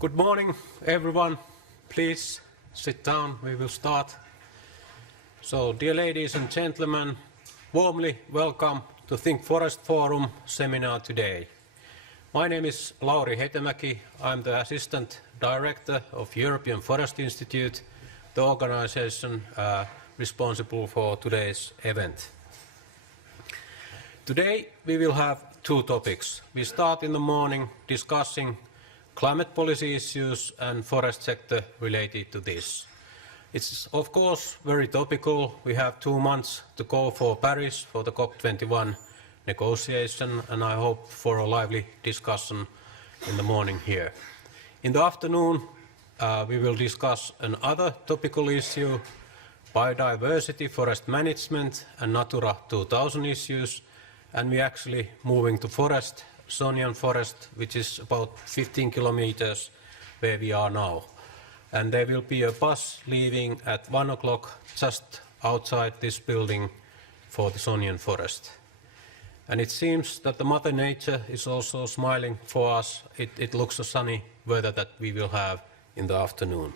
Good morning, everyone. Please sit down. We will start. So, dear ladies and gentlemen, warmly welcome to Think Forest Forum seminar today. My name is Lauri Hetemäki. I'm the Assistant Director of European Forest Institute, the organization responsible for today's event. Today we will have two topics. We start in the morning discussing climate policy issues and forest sector related to this. It's of course very topical. We have 2 months to go for Paris for the COP21 negotiation, and I hope for a lively discussion in the morning here. In the afternoon we will discuss another topical issue, biodiversity, forest management and Natura 2000 issues, and we're actually moving to forest, Sonian forest, which is about 15 kilometers where we are now. And there will be a bus leaving at 1 o'clock just outside this building for the Sonian forest. And it seems that the Mother Nature is also smiling for us. It looks a sunny weather that we will have in the afternoon.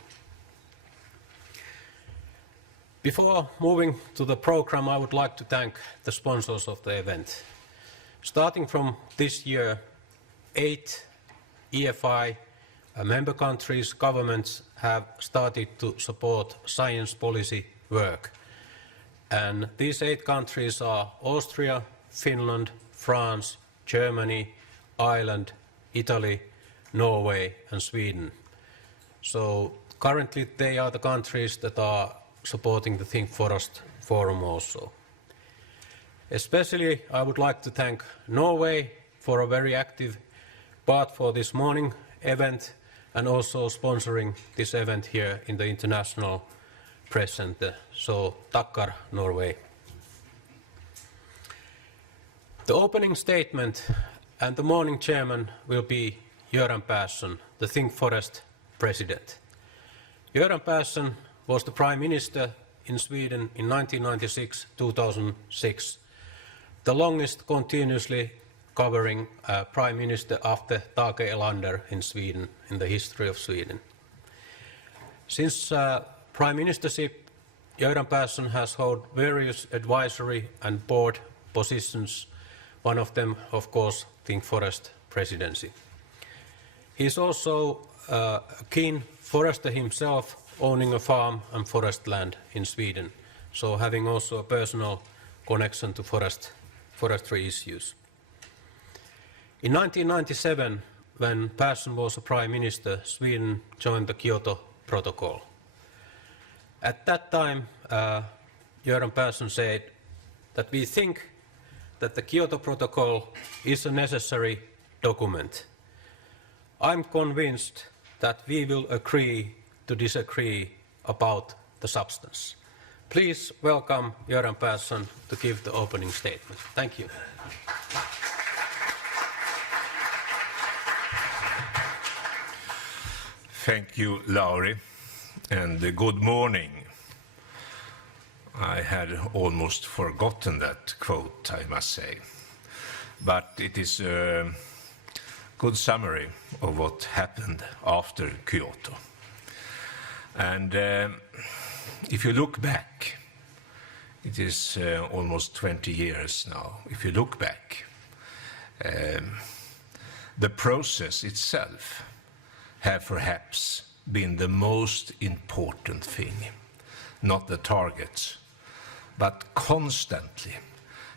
Before moving to the program, I would like to thank the sponsors of the event. Starting from this year, 8 EFI member countries' governments have started to support science policy work. And these 8 countries are Austria, Finland, France, Germany, Ireland, Italy, Norway and Sweden. So currently they are the countries that are supporting the Think Forest Forum also. Especially I would like to thank Norway for a very active part for this morning event and also sponsoring this event here in the International Press Center. So tackar Norway. The opening statement and the morning chairman will be Göran Persson, the Think Forest president. Göran Persson was the Prime Minister in Sweden in 1996-2006, the longest continuously covering Prime Minister after Tage Erlander in Sweden, in the history of Sweden. Since Prime Ministership, Göran Persson has held various advisory and board positions, one of them, of course, Think Forest presidency. He is also a keen forester himself, owning a farm and forest land in Sweden, so having also a personal connection to forestry issues. In 1997, when Persson was a Prime Minister, Sweden joined the Kyoto Protocol. At that time, Göran Persson said that we think that the Kyoto Protocol is a necessary document. I'm convinced that we will agree to disagree about the substance. Please welcome Göran Persson to give the opening statement. Thank you. Thank you, Lauri, and good morning. I had almost forgotten that quote, I must say, but it is a good summary of what happened after Kyoto. And if you look back, it is almost 20 years now. If you look back, the process itself have perhaps been the most important thing, not the targets, but constantly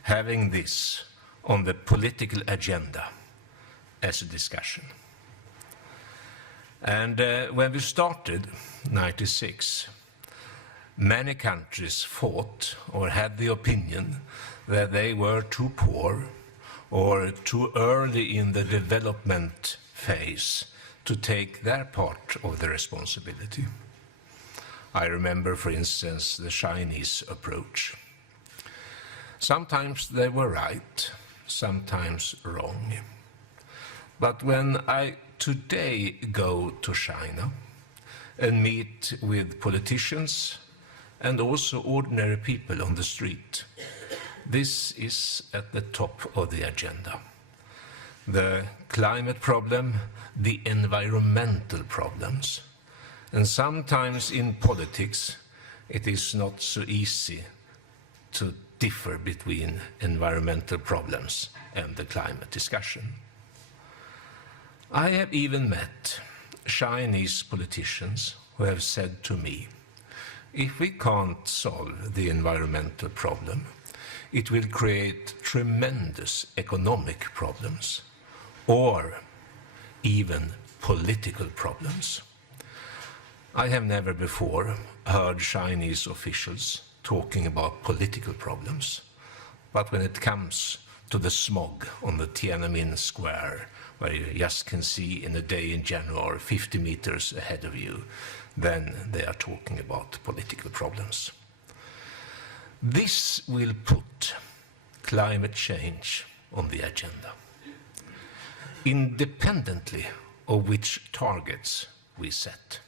having this on the political agenda as a discussion. And when we started, 96, many countries thought or had the opinion that they were too poor or too early in the development phase to take their part of the responsibility. I remember, for instance, the Chinese approach. Sometimes they were right, sometimes wrong. But when I today go to China and meet with politicians and also ordinary people on the street, this is at the top of the agenda. the climate problem, the environmental problems. And sometimes in politics, it is not so easy to differ between environmental problems and the climate discussion. I have even met Chinese politicians who have said to me, if we can't solve the environmental problem, it will create tremendous economic problems or even political problems. I have never before heard Chinese officials talking about political problems, but when it comes to the smog on the Tiananmen Square, where you just can see in a day in January 50 meters ahead of you, then they are talking about political problems. This will put climate change on the agenda, independently of which targets we set,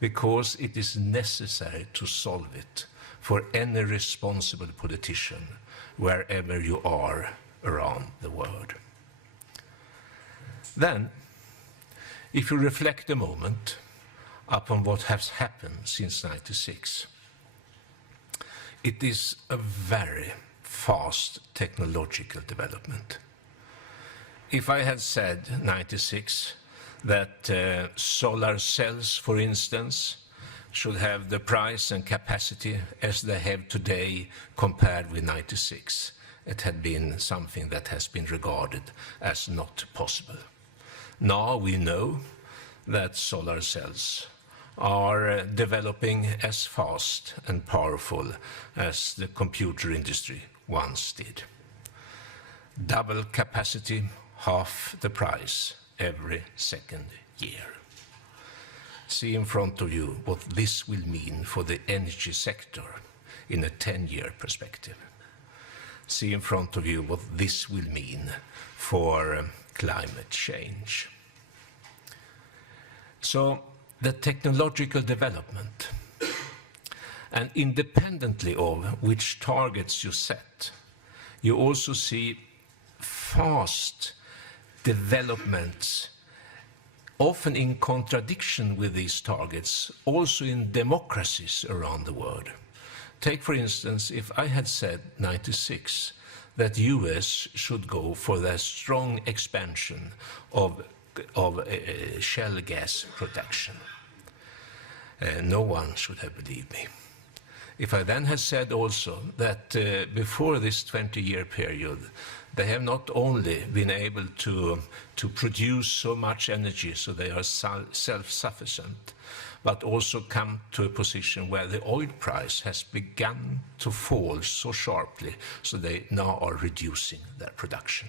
because it is necessary to solve it for any responsible politician wherever you are around the world. Then, if you reflect a moment upon what has happened since '96, it is a very fast technological development. If I had said '96 that solar cells, for instance, should have the price and capacity as they have today compared with '96, it had been something that has been regarded as not possible. Now we know that solar cells are developing as fast and powerful as the computer industry once did. Double capacity, half the price every second year. See in front of you what this will mean for the energy sector in a 10-year perspective. See in front of you what this will mean for climate change. So the technological development, and independently of which targets you set, you also see fast developments, often in contradiction with these targets, also in democracies around the world. Take, for instance, if I had said '96 that US should go for their strong expansion of shale gas production, no one should have believed me. If I then had said also that before this 20-year period, they have not only been able to produce so much energy so they are self-sufficient, but also come to a position where the oil price has begun to fall so sharply, so they now are reducing their production.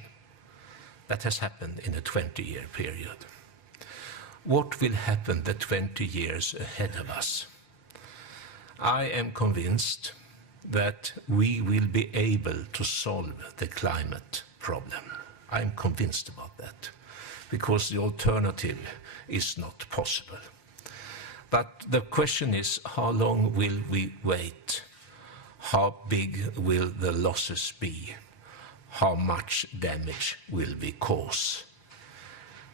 That has happened in a 20-year period. What will happen the 20 years ahead of us? I am convinced that we will be able to solve the climate problem. I'm convinced about that, because the alternative is not possible. But the question is, how long will we wait? How big will the losses be? How much damage will we cause?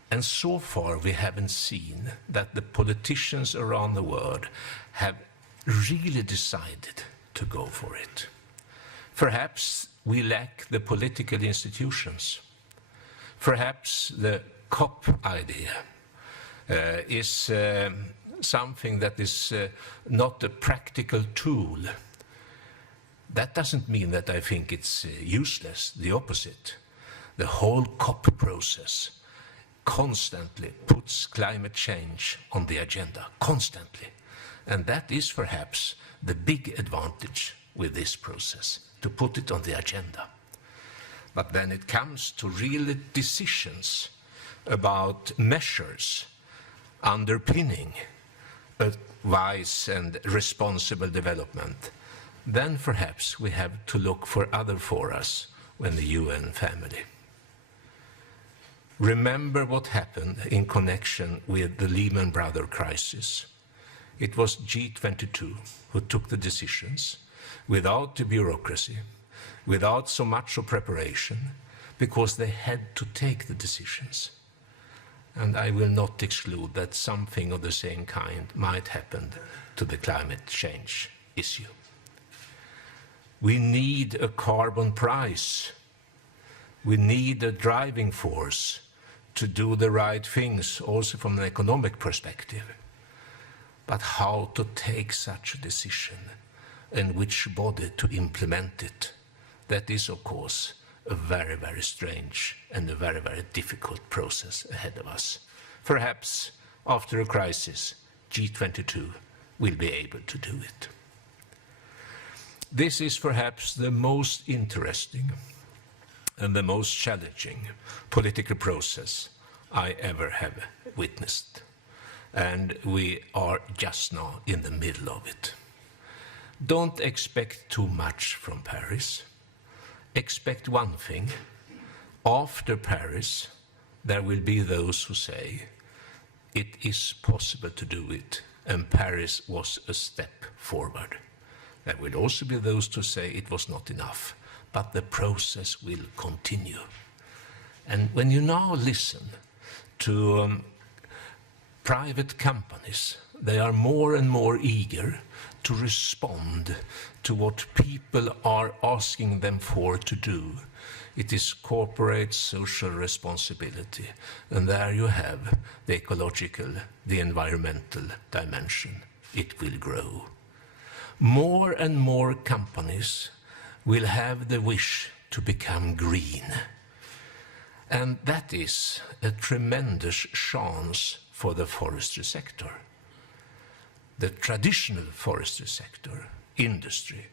And so far we haven't seen that the politicians around the world have really decided to go for it. Perhaps we lack the political institutions. Perhaps the COP idea is something that is not a practical tool. That doesn't mean that I think it's useless, the opposite. The whole COP process constantly puts climate change on the agenda, constantly. And that is perhaps the big advantage with this process, to put it on the agenda. But then it comes to real decisions about measures underpinning a wise and responsible development. Then perhaps we have to look for other forums than the UN family. Remember what happened in connection with the Lehman Brothers crisis. It was G22 who took the decisions without the bureaucracy, without so much of preparation, because they had to take the decisions. And I will not exclude that something of the same kind might happen to the climate change issue. We need a carbon price. We need a driving force to do the right things, also from an economic perspective. But how to take such a decision and which body to implement it, that is, of course, a very, very strange and a very, very difficult process ahead of us. Perhaps after a crisis, G22 will be able to do it. This is perhaps the most interesting and the most challenging political process I ever have witnessed. And we are just now in the middle of it. Don't expect too much from Paris. Expect one thing. After Paris, there will be those who say it is possible to do it, and Paris was a step forward. There will also be those to say it was not enough, but the process will continue. And when you now listen to private companies, they are more and more eager to respond to what people are asking them for to do. It is corporate social responsibility, and there you have the ecological, the environmental dimension. It will grow. More and more companies will have the wish to become green. And that is a tremendous chance for the forestry sector. The traditional forestry sector, industry,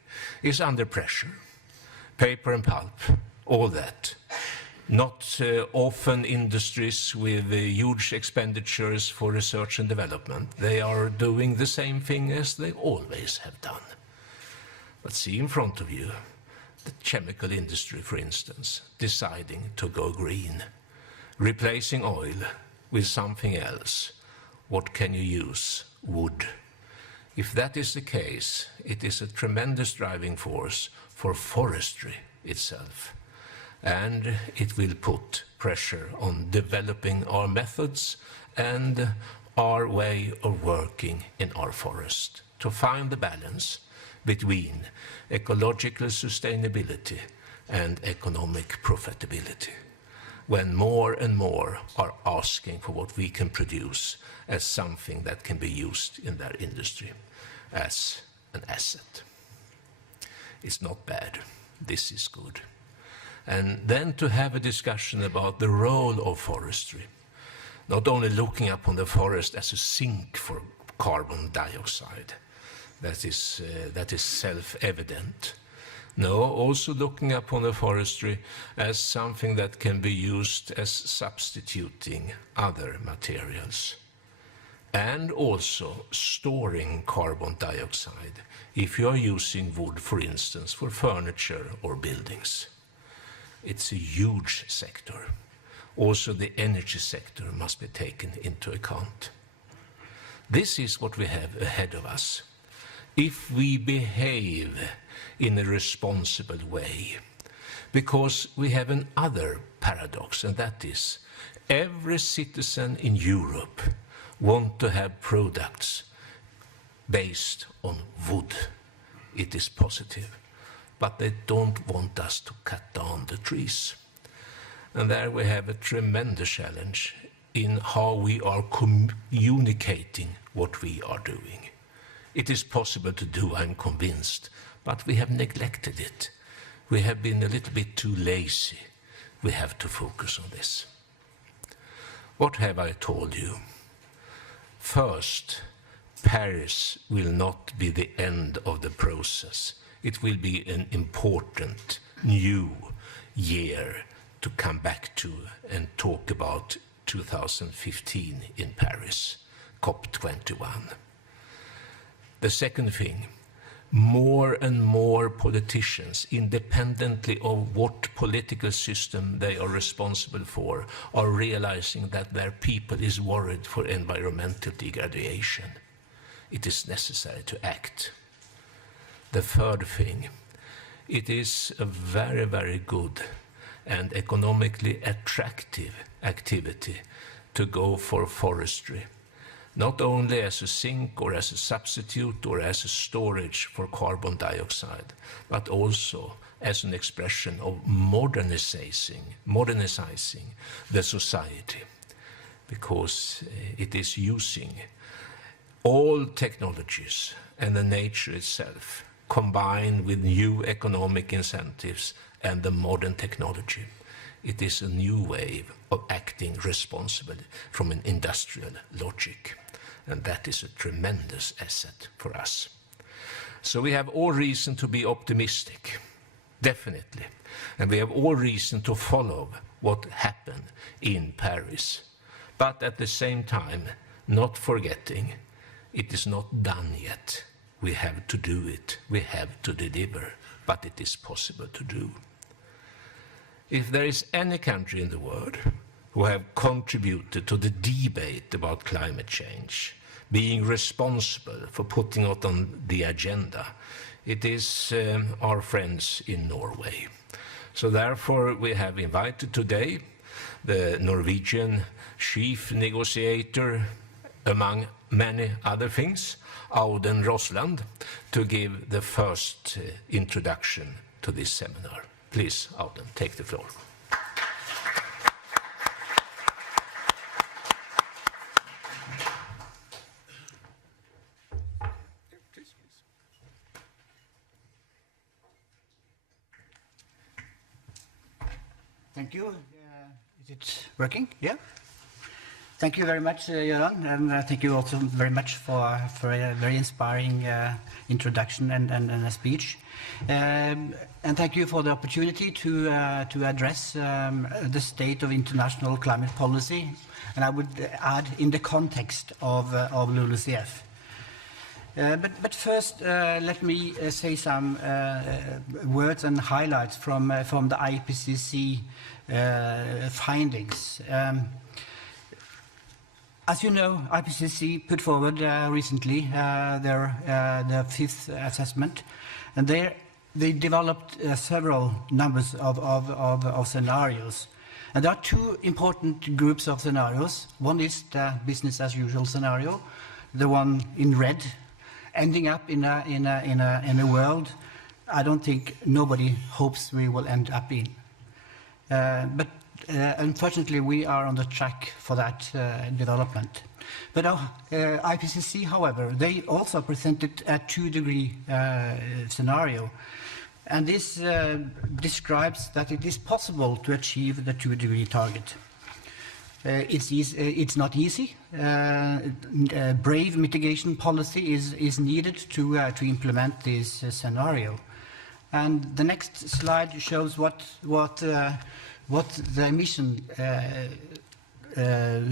is under pressure. Paper and pulp, all that. Not often industries with huge expenditures for research and development. They are doing the same thing as they always have done. But see in front of you, the chemical industry, for instance, deciding to go green, replacing oil with something else. What can you use? Wood. If that is the case, it is a tremendous driving force for forestry itself. And it will put pressure on developing our methods and our way of working in our forest to find the balance between ecological sustainability and economic profitability, when more and more are asking for what we can produce as something that can be used in their industry as an asset. It's not bad. This is good. And then to have a discussion about the role of forestry, not only looking upon the forest as a sink for carbon dioxide, that is self-evident. No, also looking upon the forestry as something that can be used as substituting other materials, and also storing carbon dioxide if you are using wood, for instance, for furniture or buildings. It's a huge sector. Also, the energy sector must be taken into account. This is what we have ahead of us. If we behave in a responsible way, because we have another paradox, and that is every citizen in Europe wants to have products based on wood. It is positive. But they don't want us to cut down the trees. And there we have a tremendous challenge in how we are communicating what we are doing. It is possible to do, I'm convinced, but we have neglected it. We have been a little bit too lazy. We have to focus on this. What have I told you? First, Paris will not be the end of the process. It will be an important new year to come back to and talk about 2015 in Paris, COP21. The second thing, more and more politicians, independently of what political system they are responsible for, are realizing that their people is worried for environmental degradation. It is necessary to act. The third thing, it is a very, very good and economically attractive activity to go for forestry, not only as a sink or as a substitute or as a storage for carbon dioxide, but also as an expression of modernizing the society, because it is using all technologies and the nature itself combined with new economic incentives and the modern technology. It is a new wave of acting responsibly from an industrial logic, and that is a tremendous asset for us. So we have all reason to be optimistic, definitely, and we have all reason to follow what happened in Paris, but at the same time not forgetting it is not done yet. We have to do it, we have to deliver, but it is possible to do. If there is any country in the world who have contributed to the debate about climate change, being responsible for putting it on the agenda, it is our friends in Norway. So therefore we have invited today the Norwegian chief negotiator, among many other things, Audun Rosland, to give the first introduction to this seminar. Please, Audun, take the floor. Thank you. Is it working? Yeah? Thank you very much, Gert-Jan, and thank you also very much for a very inspiring introduction and a speech. And thank you for the opportunity to address the state of international climate policy, and I would add in the context of LULUCF. But first, let me say some words and highlights from the IPCC findings. As you know, IPCC put forward recently their fifth assessment, and they developed several numbers of scenarios. And there are two important groups of scenarios. One is the business as usual scenario, the one in red, ending up in a world I don't think nobody hopes we will end up in. But unfortunately, we are on the track for that development. But IPCC, however, they also presented a 2-degree scenario. And this describes that it is possible to achieve the 2-degree target. It's not easy. Brave mitigation policy is needed to implement this scenario. And the next slide shows what the emission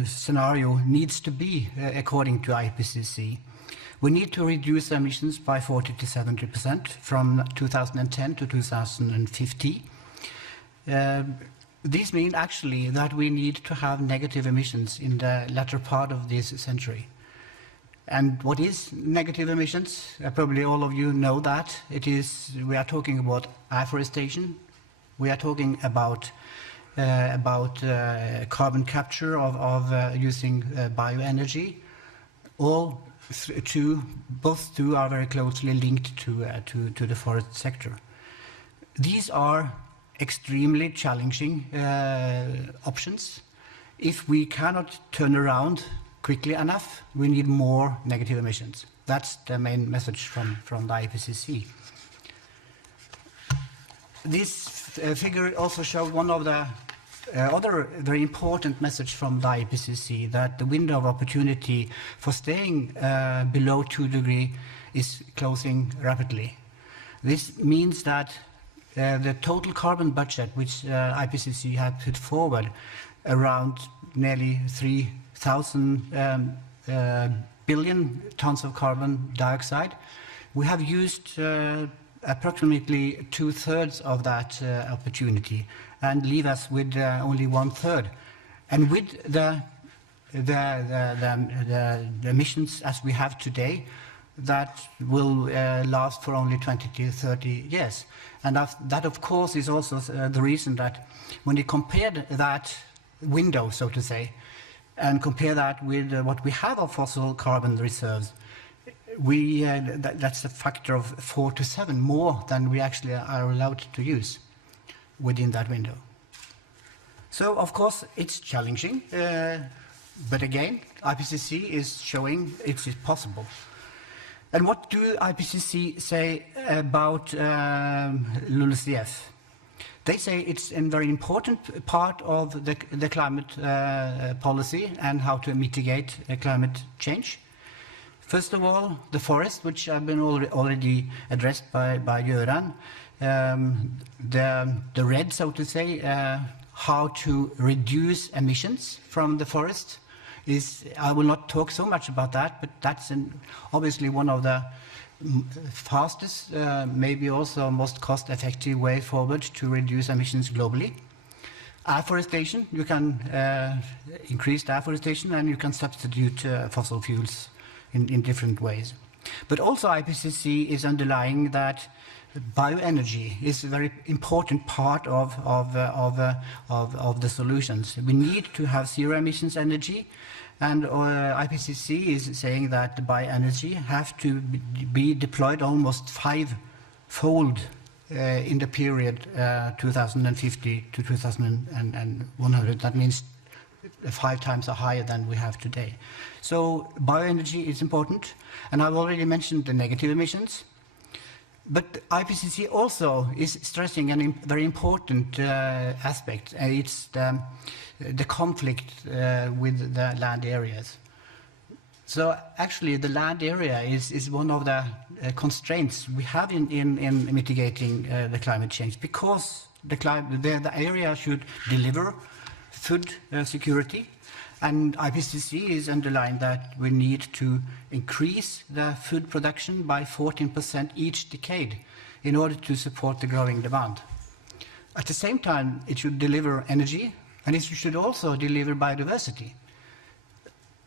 scenario needs to be according to IPCC. We need to reduce emissions by 40 to 70% from 2010 to 2050. This means actually that we need to have negative emissions in the latter part of this century. And what is negative emissions? Probably all of you know that. We are talking about afforestation. We are talking about carbon capture of using bioenergy. Both two are very closely linked to the forest sector. These are extremely challenging options. If we cannot turn around quickly enough, we need more negative emissions. That's the main message from the IPCC. This figure also shows one of the other very important message from the IPCC, that the window of opportunity for staying below 2 degrees is closing rapidly. This means that the total carbon budget which IPCC had put forward, around nearly 3,000 billion tons of carbon dioxide, we have used approximately 2/3 of that opportunity, and leave us with only 1/3. And with the emissions as we have today, that will last for only 20 to 30 years. And that, of course, is also the reason that when you compare that window, so to say, and compare that with what we have of fossil carbon reserves, that's a factor of 4 to 7 more than we actually are allowed to use within that window. So, of course, it's challenging, but again, IPCC is showing it is possible. And what do IPCC say about LULUCF? They say it's a very important part of the climate policy and how to mitigate climate change. First of all, the forest, which have been already addressed by Gert-Jan. The red, so to say, how to reduce emissions from the forest is, I will not talk so much about that, but that's obviously one of the fastest, maybe also most cost-effective way forward to reduce emissions globally. Afforestation, you can increase the afforestation and you can substitute fossil fuels in different ways. But also IPCC is underlying that bioenergy is a very important part of the solutions. We need to have zero emissions energy, and IPCC is saying that the bioenergy have to be deployed almost 5-fold in the period 2050 to 2100. That means 5 times higher than we have today. So bioenergy is important, and I've already mentioned the negative emissions. But IPCC also is stressing a very important aspect, and it's the conflict with the land areas. So actually the land area is one of the constraints we have in mitigating the climate change, because the area should deliver food security, and IPCC is underlying that we need to increase the food production by 14% each decade in order to support the growing demand. At the same time, it should deliver energy, and it should also deliver biodiversity.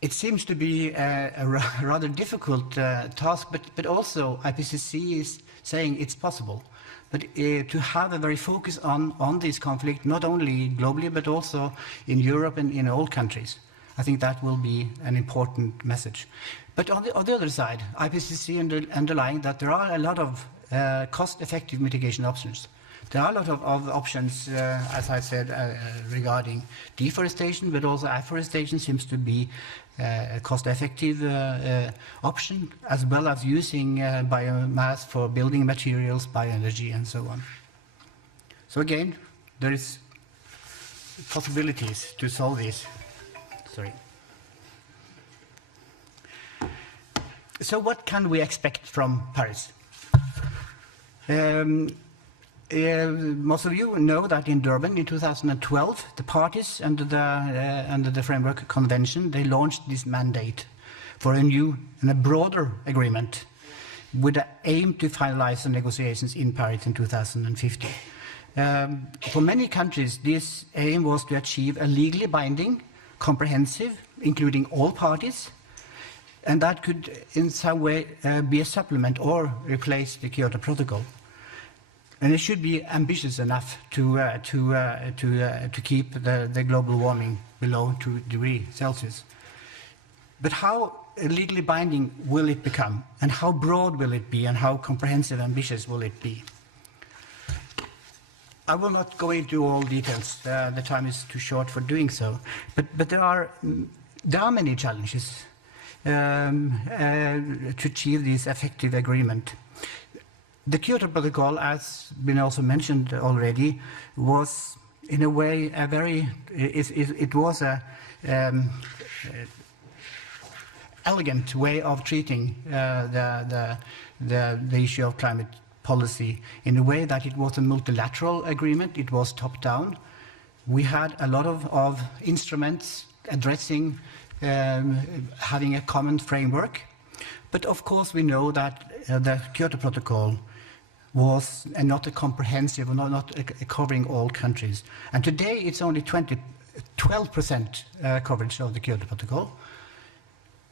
It seems to be a rather difficult task, but also IPCC is saying it's possible. But to have a very focus on this conflict, not only globally, but also in Europe and in all countries. I think that will be an important message. But on the other side, IPCC underlying that there are a lot of cost-effective mitigation options. There are a lot of options, as I said, regarding deforestation, but also afforestation seems to be a cost-effective option, as well as using biomass for building materials, bioenergy, and so on. So again, there is possibilities to solve this. Sorry. So what can we expect from Paris? Most of you know that in Durban in 2012, the parties under the Framework Convention, they launched this mandate for a new and a broader agreement with the aim to finalize the negotiations in Paris in 2050. For many countries, this aim was to achieve a legally binding, comprehensive, including all parties, and that could in some way be a supplement or replace the Kyoto Protocol. And it should be ambitious enough to keep the global warming below 2 degrees Celsius. But how legally binding will it become? And how broad will it be? And how comprehensive, ambitious will it be? I will not go into all details. The time is too short for doing so. But there are many challenges to achieve this effective agreement. The Kyoto Protocol, as been also mentioned already, was in a way it was a elegant way of treating the issue of climate policy, in a way that it was a multilateral agreement. It was top-down. We had a lot of instruments addressing having a common framework. But of course we know that the Kyoto Protocol was not a comprehensive, not covering all countries. And today it's only 12% coverage of the Kyoto Protocol.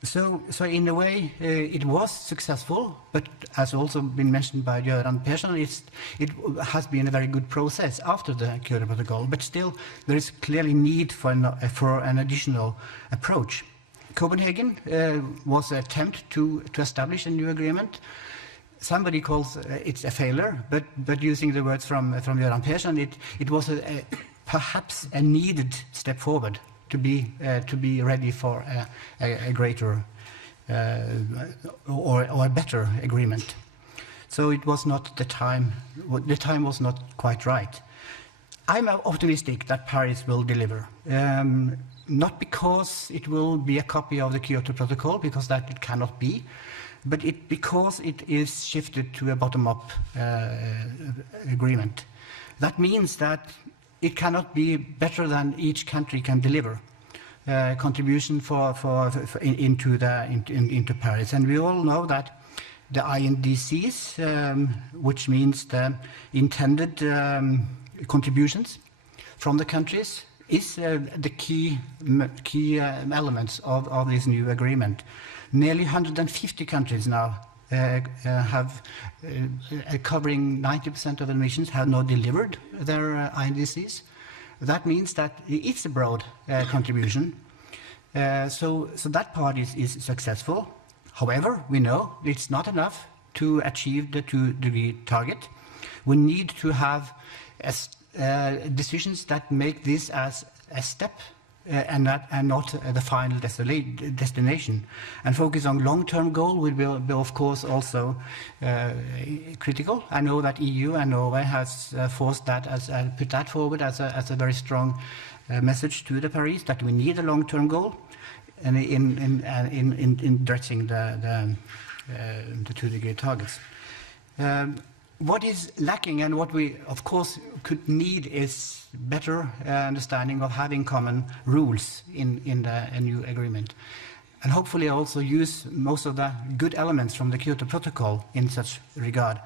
So in a way, it was successful, but as also been mentioned by Gert-Jan Nabuurs, it has been a very good process after the Kyoto Protocol, but still there is clearly need for an additional approach. Copenhagen was an attempt to establish a new agreement. Somebody calls it a failure, but using the words from Gert-Jan Nabuurs, it was perhaps a needed step forward to be ready for a greater or a better agreement. So it was not the time was not quite right. I'm optimistic that Paris will deliver. Not because it will be a copy of the Kyoto Protocol, because that it cannot be, but because it is shifted to a bottom-up agreement. That means that it cannot be better than each country can deliver contribution into Paris. And we all know that the INDCs, which means the intended contributions from the countries, is the key elements of this new agreement. Nearly 150 countries now have covering 90% of emissions have now delivered their INDCs. That means that it's a broad contribution. So that part is successful. However, we know it's not enough to achieve the 2-degree target. We need to have decisions that make this as a step and not the final destination. And focus on long-term goal will be, of course, also critical. I know that EU and Norway has put that forward as a very strong message to the Paris, that we need a long-term goal in addressing the 2-degree targets. What is lacking and what we, of course, could need is better understanding of having common rules in a new agreement. And hopefully also use most of the good elements from the Kyoto Protocol in such regard.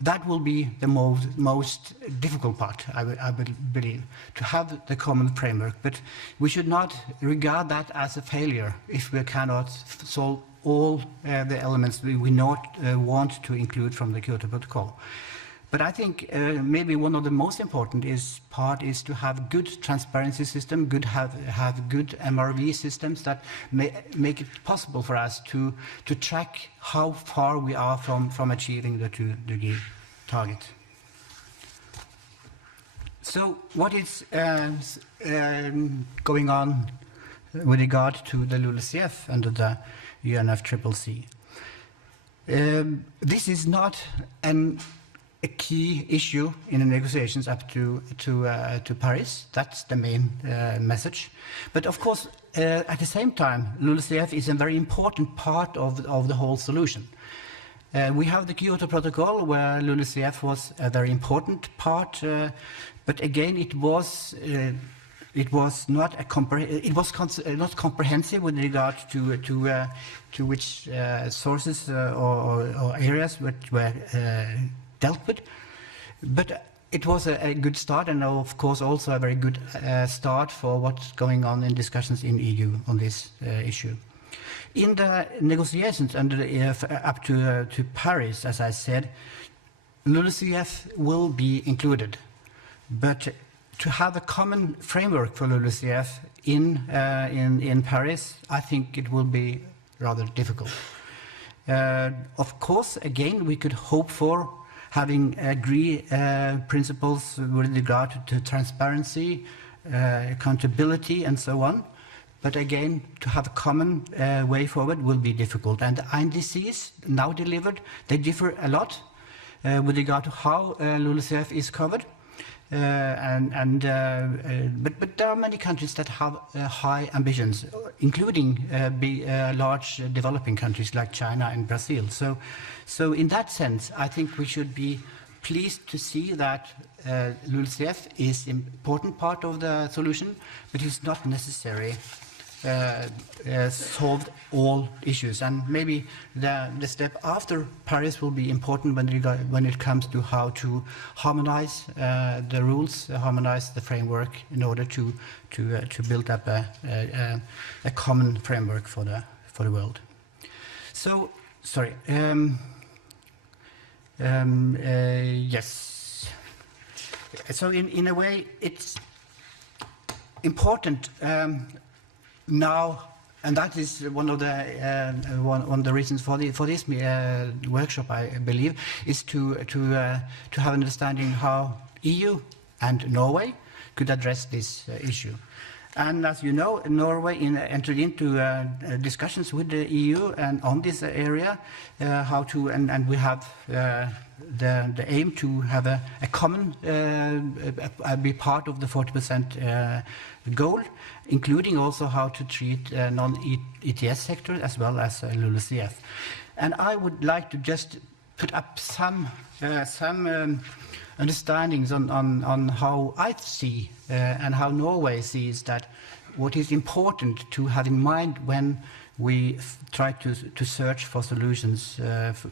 That will be the most difficult part, I would believe, to have the common framework. But we should not regard that as a failure if we cannot solve all the elements we not want to include from the Kyoto Protocol. But I think maybe one of the most important part is to have good transparency system, have good MRV systems that make it possible for us to track how far we are from achieving the 2-degree target. So what is going on with regard to the LULUCF under the UNFCCC? This is not a key issue in the negotiations up to Paris. That's the main message. But of course, at the same time, LULUCF is a very important part of the whole solution. We have the Kyoto Protocol, where LULUCF was a very important part, but again, it was not not comprehensive with regard to which sources or areas which were dealt with, but it was a good start, and of course also a very good start for what's going on in discussions in EU on this issue. In the negotiations up to Paris, as I said, LULUCF will be included, but to have a common framework for LULUCF in Paris, I think it will be rather difficult. Of course, again, we could hope for having principles with regard to transparency, accountability, and so on. But again, to have a common way forward will be difficult. And the INDCs now delivered, they differ a lot with regard to how LULUCF is covered. But there are many countries that have high ambitions, including large developing countries like China and Brazil. So in that sense, I think we should be pleased to see that LULUCF is an important part of the solution, but it's not necessary solved all issues. And maybe the step after Paris will be important when it comes to how to harmonize the rules, harmonize the framework in order to build up a common framework for for the world. So, sorry. Yes. So in a way, it's important now, and that is one of the reasons for this workshop, I believe, is to have an understanding how EU and Norway could address this issue. And as you know, Norway entered into discussions with the EU and on this area, how to, and we have the aim to have a common, be part of the 40% goal, including also how to treat non-ETS sector as well as LULUCF. And I would like to just put up some understandings on how I see and how Norway sees that what is important to have in mind when we try to search for solutions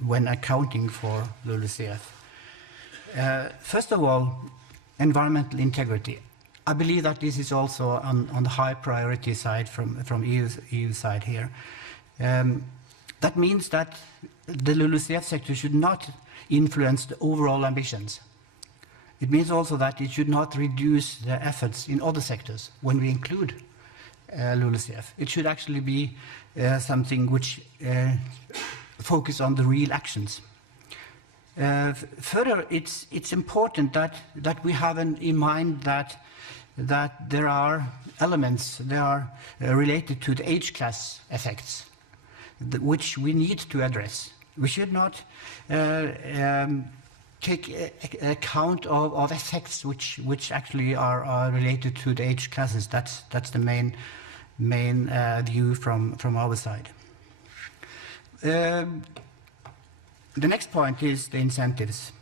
when accounting for LULUCF. First of all, environmental integrity. I believe that this is also on the high priority side from EU side here. That means that the LULUCF sector should not influence the overall ambitions. It means also that it should not reduce the efforts in other sectors when we include LULUCF. It should actually be something which focus on the real actions. Further, it's important that we have in mind that there are elements that are related to the age class effects, which we need to address. We should not take account of effects which actually are related to the age classes. That's the main view from our side. The next point is the incentives.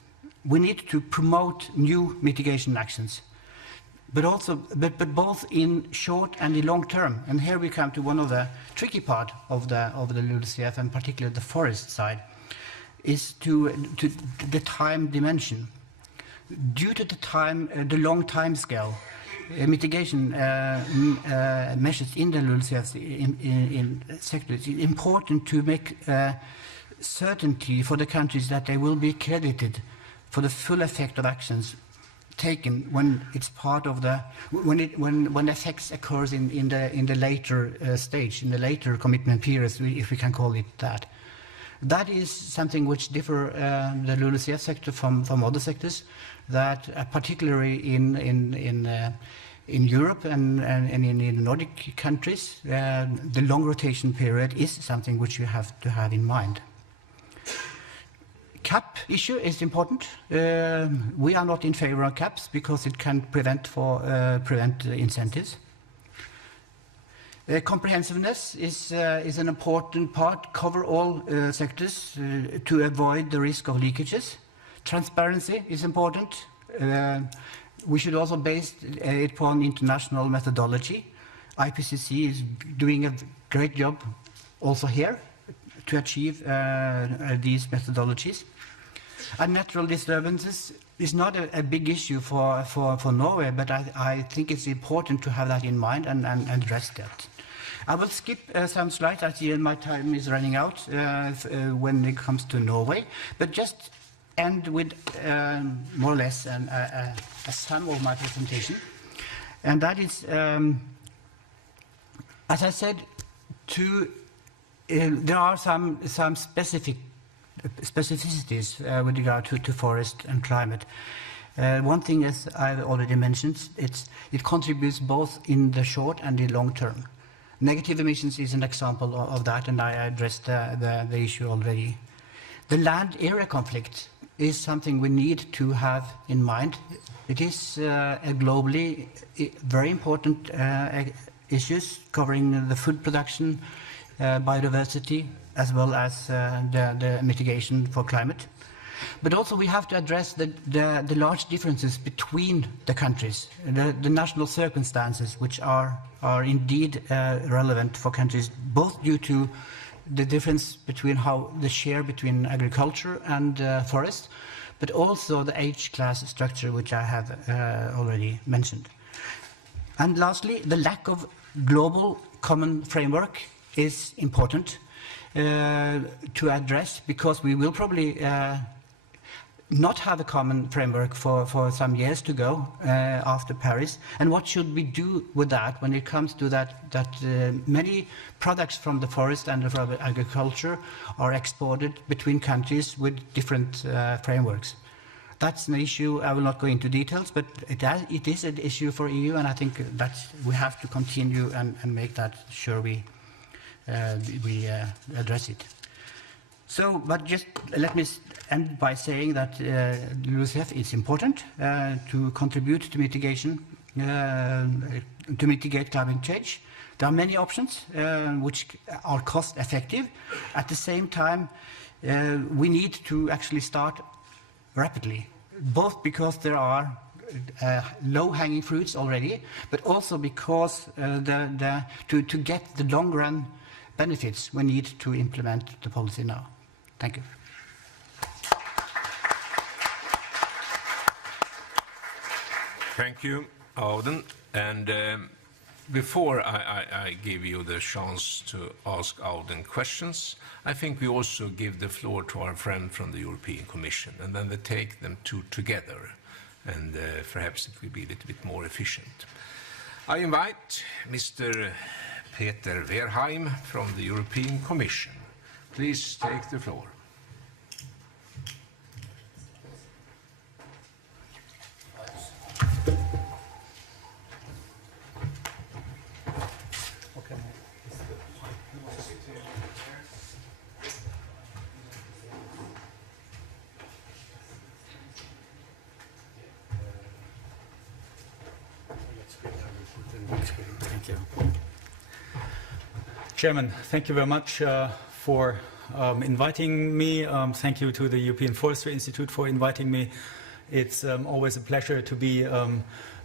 We need to promote new mitigation actions, but both in short and in long term. And here we come to one of the tricky part of the LULUCF, and particularly the forest side, is to the time dimension. Due to the long time scale, mitigation measures in the LULUCF in sector, it's important to make certainty for the countries that they will be credited for the full effect of actions taken when it's part of the when effects occurs in the later stage, in the later commitment periods, if we can call it that. That is something which differ the LULUCF sector from other sectors. That particularly in Europe and in the Nordic countries, the long rotation period is something which you have to have in mind. Cap issue is important. We are not in favor of caps because it can prevent incentives. Comprehensiveness is an important part, cover all sectors to avoid the risk of leakages. Transparency is important. We should also base it upon international methodology. IPCC is doing a great job also here to achieve these methodologies. And natural disturbances is not a big issue for Norway, but I think it's important to have that in mind and address that. I will skip some slides. I see my time is running out when it comes to Norway, but just end with more or less a sum of my presentation. And that is, as I said, there are some specificities with regard to forest and climate. One thing, as I've already mentioned, it contributes both in the short and the long term. Negative emissions is an example of that, and I addressed the issue already. The land area conflict is something we need to have in mind. It is a globally very important issues covering the food production, biodiversity, as well as the mitigation for climate. But also we have to address the large differences between the countries, the national circumstances, which are indeed relevant for countries, both due to the difference between how the share between agriculture and forest, but also the age class structure, which I have already mentioned. And lastly, the lack of global common framework is important to address, because we will probably not have a common framework for some years to go after Paris. And what should we do with that when it comes to that many products from the forest and from agriculture are exported between countries with different frameworks? That's an issue. I will not go into details, but it is an issue for EU, and I think that we have to continue and make that sure we address it. So, but just let me end by saying that LULUCF is important to contribute to mitigation, to mitigate climate change. There are many options which are cost effective. At the same time, we need to actually start rapidly, both because there are low-hanging fruits already, but also because to get the long-run benefits, we need to implement the policy now. Thank you. Thank you, Audun. And before I give you the chance to ask Audun questions, I think we also give the floor to our friend from the European Commission, and then they take them two together, and perhaps it will be a little bit more efficient. I invite Mr. Peter Wehrheim from the European Commission. Please take the floor. Thank you. Chairman, thank you very much for inviting me. Thank you to the European Forestry Institute for inviting me. It's always a pleasure to be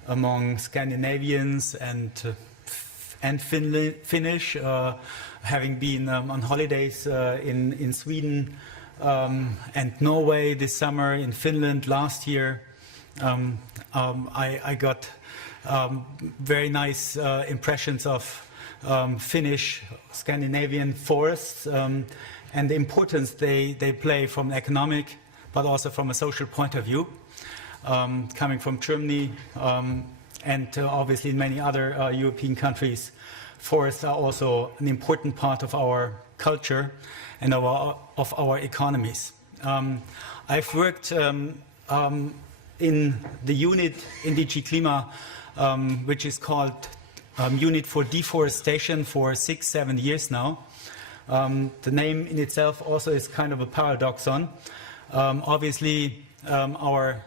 among Scandinavians and Finnish, having been on holidays in Sweden and Norway this summer, in Finland last year. I got very nice impressions of Finnish, Scandinavian forests and the importance they play from an economic but also from a social point of view. Coming from Germany and obviously in many other European countries, forests are also an important part of our culture and of our economies. I've worked in the unit in DG Klima, which is called Unit for Deforestation, for 6-7 years now. The name in itself also is kind of a paradoxon. Obviously, our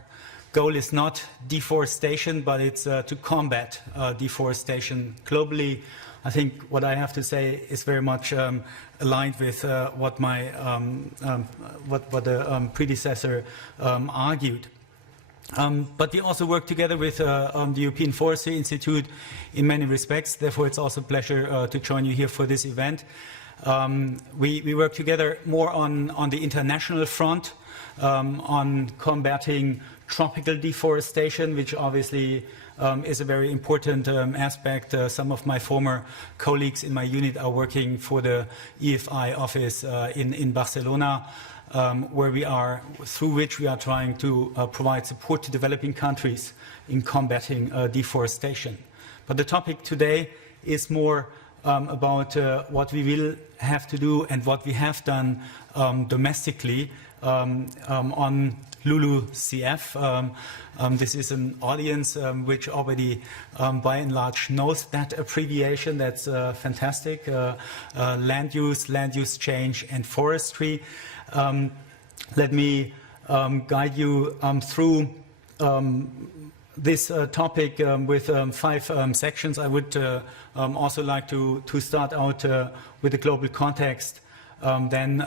goal is not deforestation, but it's to combat deforestation globally. I think what I have to say is very much aligned with what my what the predecessor argued. But we also work together with the European Forestry Institute in many respects. Therefore, it's also a pleasure to join you here for this event. We work together more on the international front, on combating tropical deforestation, which obviously is a very important aspect. Some of my former colleagues in my unit are working for the EFI office in Barcelona, through which we are trying to provide support to developing countries in combating deforestation. But the topic today is more about what we will have to do and what we have done domestically on LULUCF. This is an audience which already by and large knows that abbreviation. That's fantastic. Land use change and forestry. Let me guide you through this topic with 5 sections. I would also like to start out with the global context, then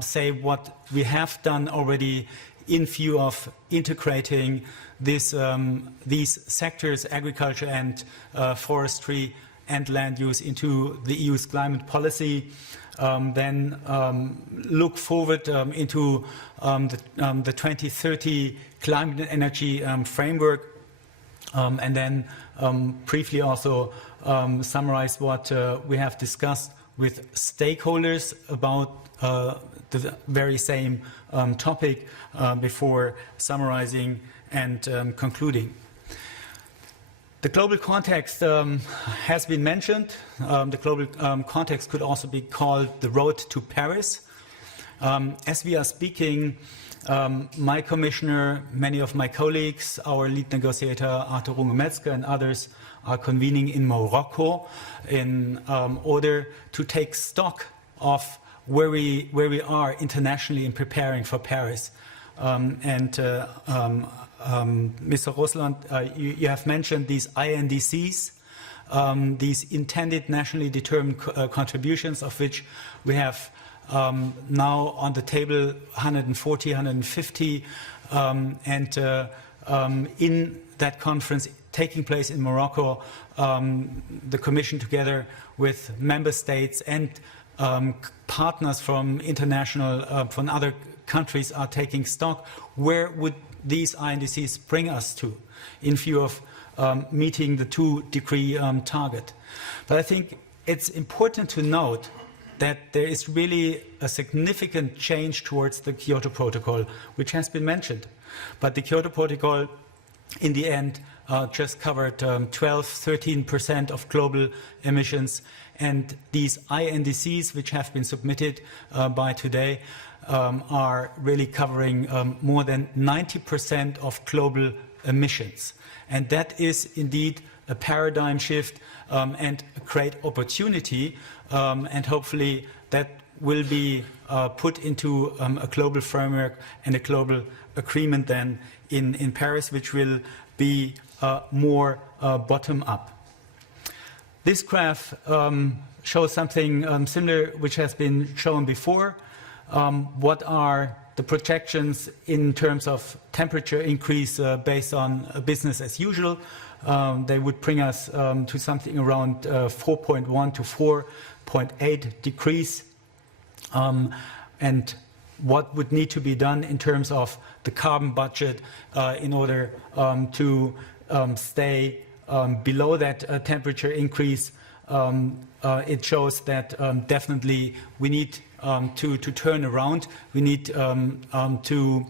say what we have done already in view of integrating these sectors, agriculture and forestry and land use, into the EU's climate policy. Then look forward into the 2030 climate and energy framework, and then briefly also summarize what we have discussed with stakeholders about the very same topic before summarizing and concluding. The global context has been mentioned. The global context could also be called the road to Paris. As we are speaking, my commissioner, many of my colleagues, our lead negotiator Audun Rosland and others are convening in Morocco in order to take stock of where we are internationally in preparing for Paris. Mr. Rosland, you have mentioned these INDCs, these intended nationally determined contributions, of which we have now on the table 140, 150, in that conference taking place in Morocco, the Commission together with member states and partners from international, from other countries are taking stock. Where would these INDCs bring us to in view of meeting the 2-degree target? But I think it's important to note that there is really a significant change towards the Kyoto Protocol, which has been mentioned. But the Kyoto Protocol, in the end, just covered 12–13% of global emissions, and these INDCs, which have been submitted by today, are really covering more than 90% of global emissions. And that is indeed a paradigm shift and a great opportunity, and hopefully that will be put into a global framework and a global agreement then in Paris, which will be more bottom-up. This graph shows something similar which has been shown before. What are the projections in terms of temperature increase based on business as usual? They would bring us to something around 4.1 to 4.8 degrees. And what would need to be done in terms of the carbon budget in order to stay below that temperature increase? It shows that definitely we need to turn around. We need to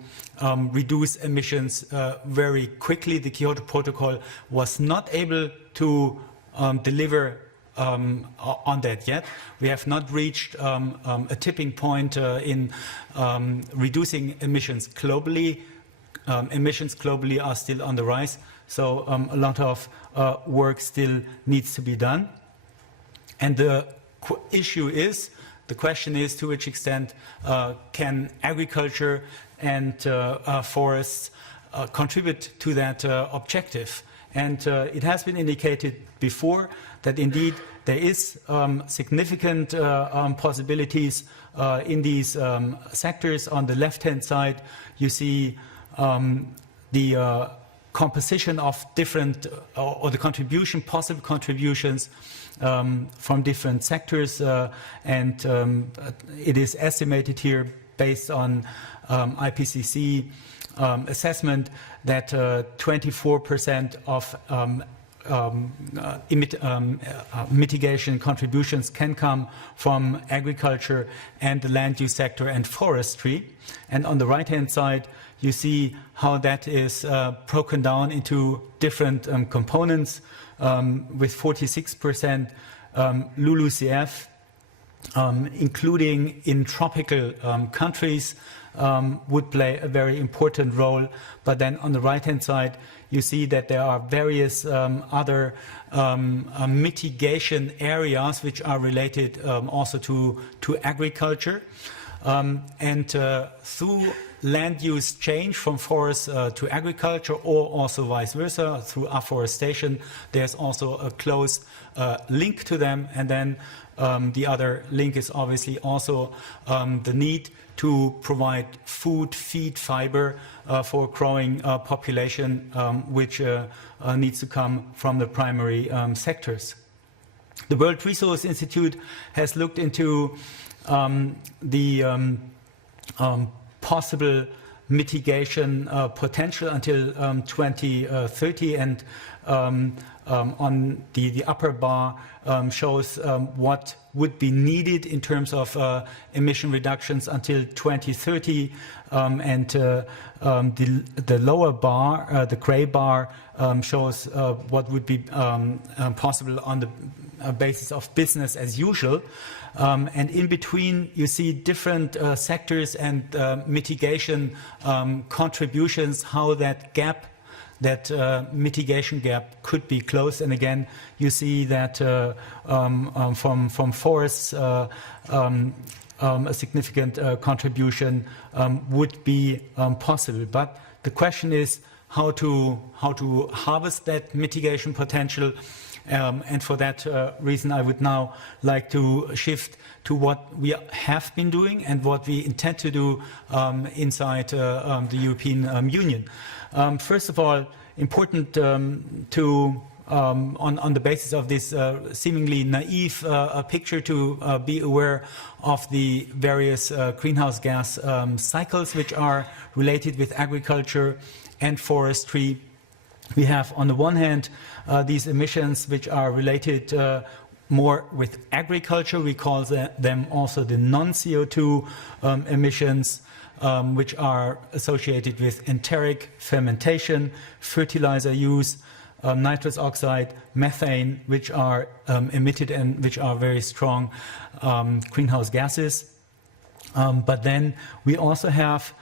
reduce emissions very quickly. The Kyoto Protocol was not able to deliver on that yet. We have not reached a tipping point in reducing emissions globally. Emissions globally are still on the rise, so a lot of work still needs to be done. And the question is to which extent can agriculture and forests contribute to that objective. And it has been indicated before that indeed there is significant possibilities in these sectors. On the left-hand side, you see the composition of different, or the contribution, possible contributions from different sectors, and it is estimated here based on IPCC assessment that 24% of mitigation contributions can come from agriculture and the land use sector and forestry. And on the right-hand side, you see how that is broken down into different components, with 46% LULUCF, including in tropical countries, would play a very important role. But then on the right-hand side, you see that there are various other mitigation areas which are related also to agriculture. And through land use change from forest to agriculture, or also vice versa, through afforestation, there's also a close link to them. And then the other link is obviously also the need to provide food, feed, fiber for a growing population, which needs to come from the primary sectors. The World Resources Institute has looked into the possible mitigation potential until 2030, and on the upper bar shows what would be needed in terms of emission reductions until 2030, and the lower bar, the gray bar, shows what would be possible on the basis of business as usual. And in between, you see different sectors and mitigation contributions, how that gap, that mitigation gap, could be closed. And again, you see that from forests, a significant contribution would be possible. But the question is how to harvest that mitigation potential. And for that reason, I would now like to shift to what we have been doing and what we intend to do inside the European Union. First of all, important to, on the basis of this seemingly naive picture, to be aware of the various greenhouse gas cycles which are related with agriculture and forestry. We have, on the one hand, these emissions which are related more with agriculture. We call them also the non-CO2 emissions, which are associated with enteric fermentation, fertilizer use, nitrous oxide, methane, which are emitted and which are very strong greenhouse gases. But then we also have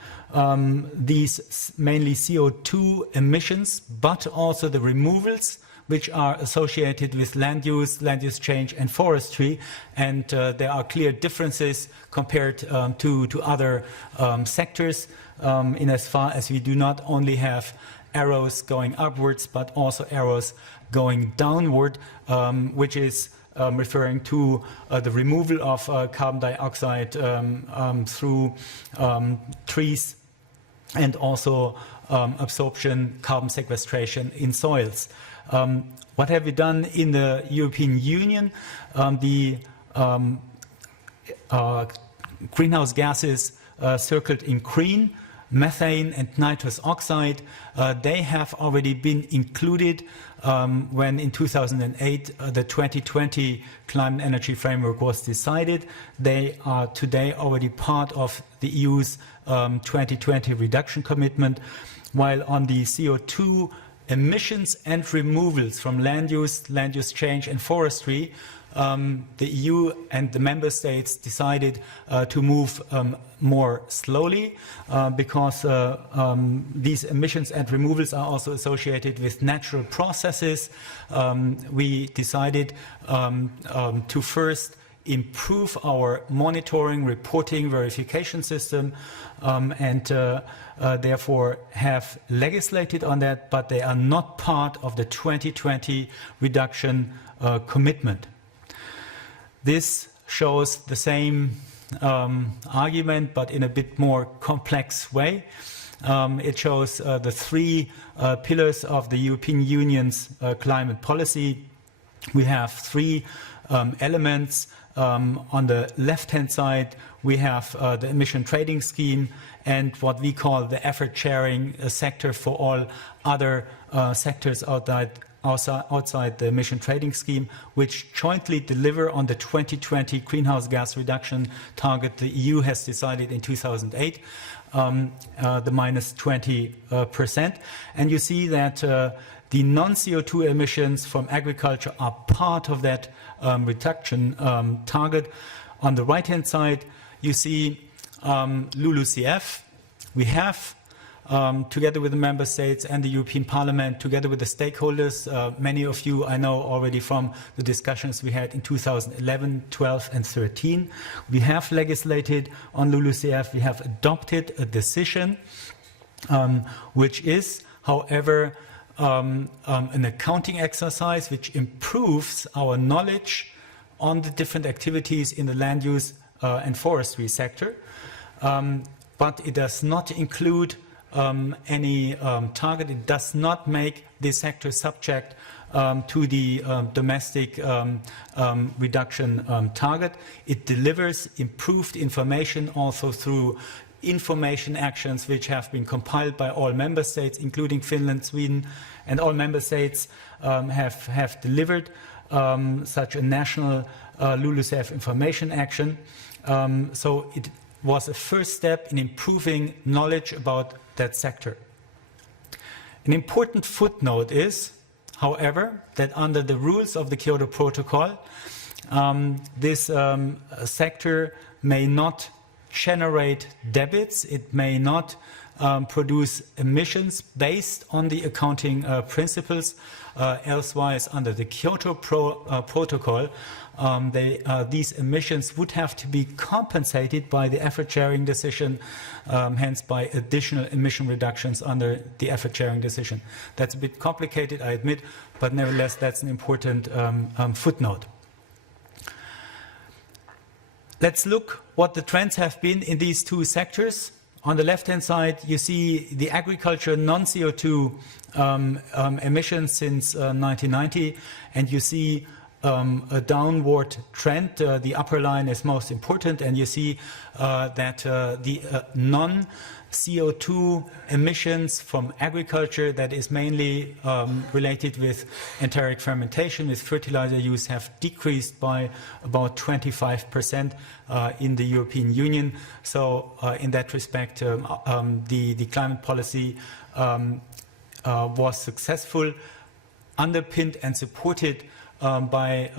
these mainly CO2 emissions, but also the removals, which are associated with land use change, and forestry. And there are clear differences compared to other sectors, in as far as we do not only have arrows going upwards, but also arrows going downward, which is referring to the removal of carbon dioxide through trees, and also absorption, carbon sequestration in soils. What have we done in the European Union? The greenhouse gases circled in green, methane and nitrous oxide, they have already been included when in 2008 the 2020 Climate and Energy Framework was decided. They are today already part of the EU's 2020 reduction commitment, while on the CO2 emissions and removals from land use change and forestry, the EU and the member states decided to move more slowly because these emissions and removals are also associated with natural processes. We decided to first improve our monitoring, reporting, verification system, and therefore have legislated on that, but they are not part of the 2020 reduction commitment. This shows the same argument, but in a bit more complex way. It shows the three pillars of the European Union's climate policy. We have three elements. On the left-hand side, we have the emission trading scheme and what we call the effort-sharing sector for all other sectors outside the emission trading scheme, which jointly deliver on the 2020 greenhouse gas reduction target the EU has decided in 2008, the minus 20%. And you see that the non-CO2 emissions from agriculture are part of that reduction target. On the right-hand side, you see LULUCF. We have, together with the member states and the European Parliament, together with the stakeholders, many of you I know already from the discussions we had in 2011, 12 and 13. We have legislated on LULUCF. We have adopted a decision, which is, however, an accounting exercise which improves our knowledge on the different activities in the land use and forestry sector, but it does not include any target. It does not make this sector subject to the domestic reduction target. It delivers improved information also through information actions which have been compiled by all member states, including Finland, Sweden, and all member states have delivered such a national LULUCF information action. So it was a first step in improving knowledge about that sector. An important footnote is, however, that under the rules of the Kyoto Protocol, this sector may not generate debits, it may not produce emissions based on the accounting principles. Elsewise, under the Kyoto Protocol, these emissions would have to be compensated by the effort sharing decision, hence by additional emission reductions under the effort sharing decision. That's a bit complicated, I admit, but nevertheless that's an important footnote. Let's look what the trends have been in these two sectors. On the left-hand side, you see the agriculture non-CO2 emissions since 1990, and you see a downward trend. The upper line is most important, and you see that the non-CO2 emissions from agriculture that is mainly related with enteric fermentation, with fertilizer use, have decreased by about 25% in the European Union. So in that respect, the climate policy was successful, underpinned and supported by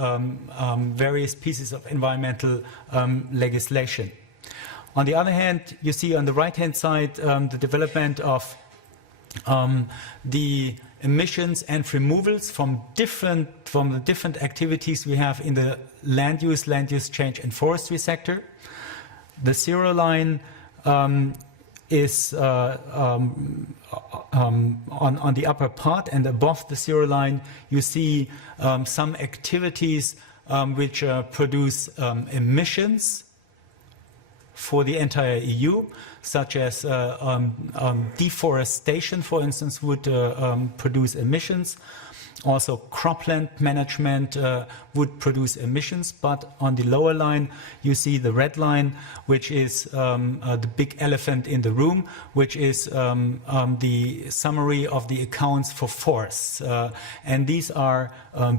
various pieces of environmental legislation. On the other hand, you see on the right-hand side the development of the emissions and removals from the different activities we have in the land use change and forestry sector. The zero line is on the upper part, and above the zero line you see some activities which produce emissions for the entire EU, such as deforestation, for instance, would produce emissions. Also, cropland management would produce emissions, but on the lower line you see the red line, which is the big elephant in the room, which is the summary of the accounts for forests. And these are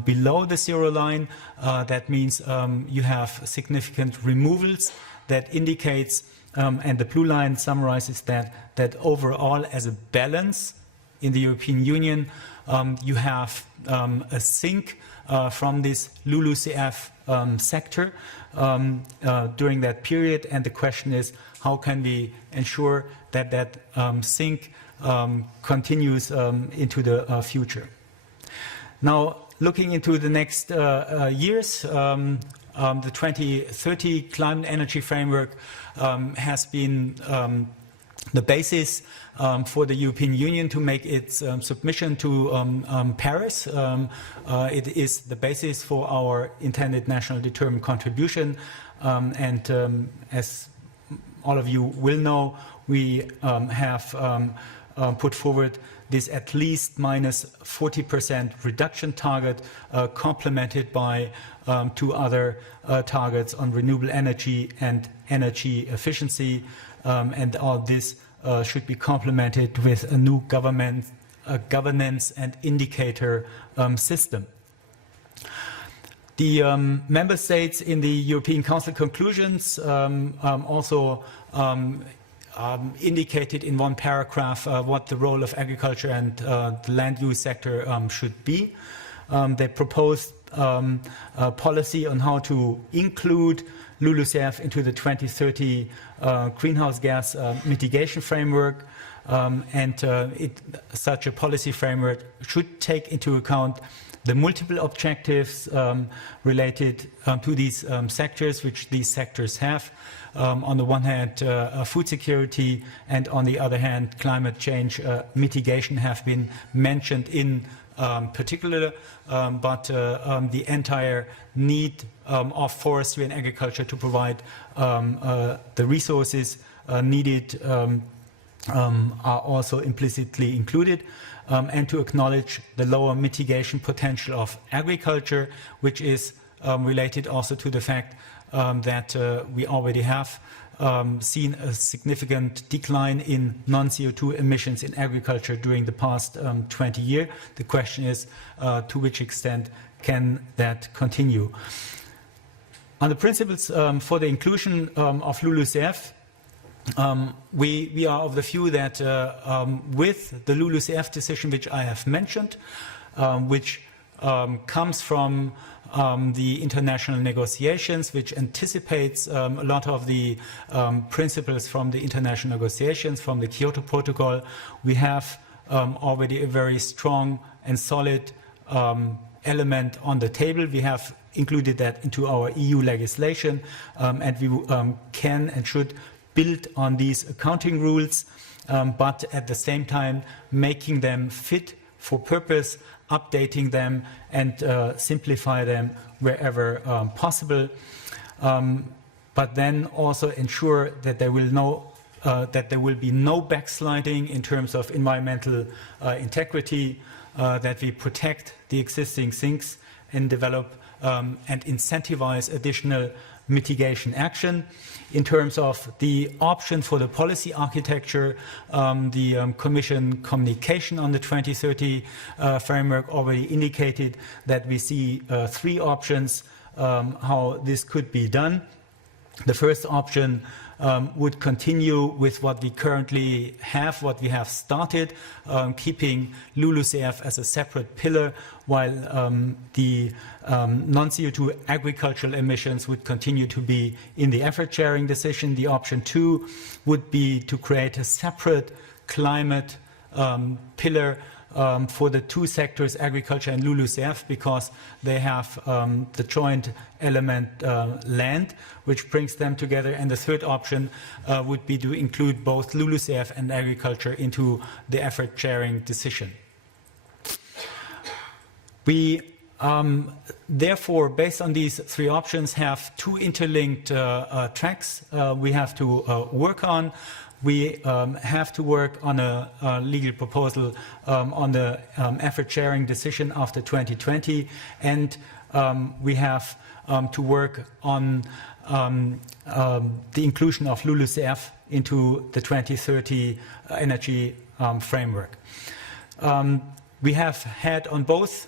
below the zero line. That means you have significant removals. That indicates, and the blue line summarizes that overall, as a balance in the European Union, you have a sink from this LULUCF sector during that period, and the question is, how can we ensure that that sink continues into the future? Now, looking into the next years, the 2030 Climate Energy Framework has been the basis for the European Union to make its submission to Paris. It is the basis for our intended national determined contribution, and as all of you will know, we have put forward this at least minus 40% reduction target, complemented by two other targets on renewable energy and energy efficiency, and all this should be complemented with a new governance and indicator system. The member states in the European Council conclusions also indicated in one paragraph what the role of agriculture and the land use sector should be. They proposed a policy on how to include LULUCF into the 2030 greenhouse gas mitigation framework, and such a policy framework should take into account the multiple objectives related to these sectors, which these sectors have. On the one hand, food security, and on the other hand, climate change mitigation have been mentioned in particular, but the entire need of forestry and agriculture to provide the resources needed are also implicitly included, and to acknowledge the lower mitigation potential of agriculture, which is related also to the fact that we already have seen a significant decline in non-CO2 emissions in agriculture during the past 20 years. The question is, to which extent can that continue? On the principles for the inclusion of LULUCF, we are of the view that with the LULUCF decision, which I have mentioned, which comes from the international negotiations, which anticipates a lot of the principles from the international negotiations, from the Kyoto Protocol, we have already a very strong and solid element on the table. We have included that into our EU legislation, and we can and should build on these accounting rules, but at the same time making them fit for purpose, updating them and simplify them wherever possible, but then also ensure that there will be no backsliding in terms of environmental integrity, that we protect the existing sinks and develop and incentivize additional mitigation action. In terms of the option for the policy architecture, the Commission communication on the 2030 framework already indicated that we see three options how this could be done. The first option would continue with what we currently have, what we have started, keeping LULUCF as a separate pillar, while the non-CO2 agricultural emissions would continue to be in the effort-sharing decision. The option two would be to create a separate climate pillar for the two sectors, agriculture and LULUCF, because they have the joint element land, which brings them together. And the third option would be to include both LULUCF and agriculture into the effort-sharing decision. We therefore, based on these three options, have two interlinked tracks we have to work on. We have to work on a legal proposal on the effort-sharing decision after 2020, and we have to work on the inclusion of LULUCF into the 2030 energy framework. We have had on both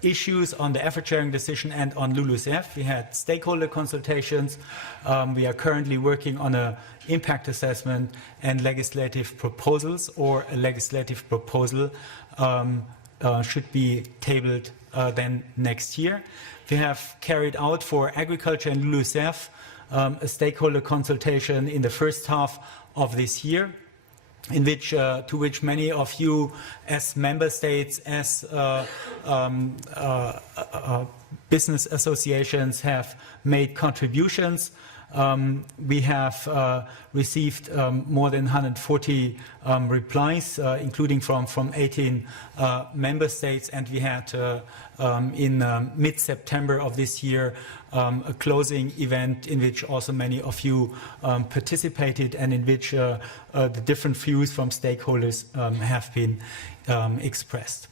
issues on the effort-sharing decision and on LULUCF. We had stakeholder consultations. We are currently working on an impact assessment and legislative proposals, or a legislative proposal should be tabled then next year. We have carried out for agriculture and LULUCF a stakeholder consultation in the first half of this year, in which, to which many of you as member states, as business associations have made contributions. We have received more than 140 replies, including from 18 member states, and we had in mid-September of this year a closing event in which also many of you participated, and in which the different views from stakeholders have been expressed.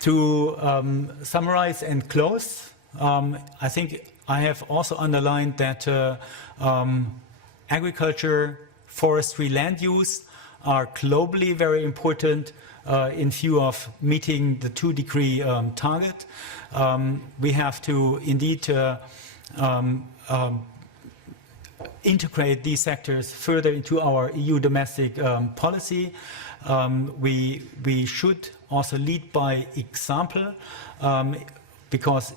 To summarize and close, I think I have also underlined that agriculture, forestry, land use are globally very important in view of meeting the 2-degree target. We have to indeed integrate these sectors further into our EU domestic policy. We should also lead by example, because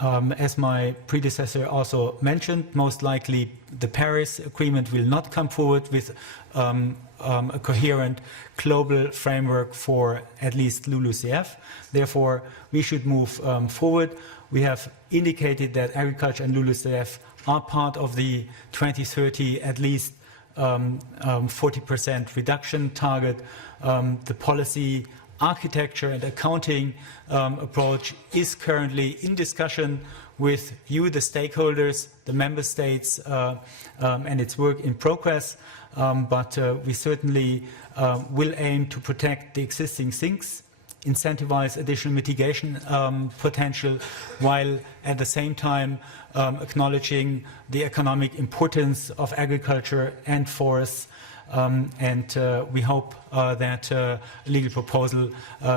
as my predecessor also mentioned, most likely the Paris Agreement will not come forward with a coherent global framework for at least LULUCF. Therefore, we should move forward. We have indicated that agriculture and LULUCF are part of the 2030 at least 40% reduction target. The policy architecture and accounting approach is currently in discussion with you, the stakeholders, the member states, and it's work in progress. But we certainly will aim to protect the existing sinks incentivize additional mitigation potential, while at the same time acknowledging the economic importance of agriculture and forests. We hope that a legal proposal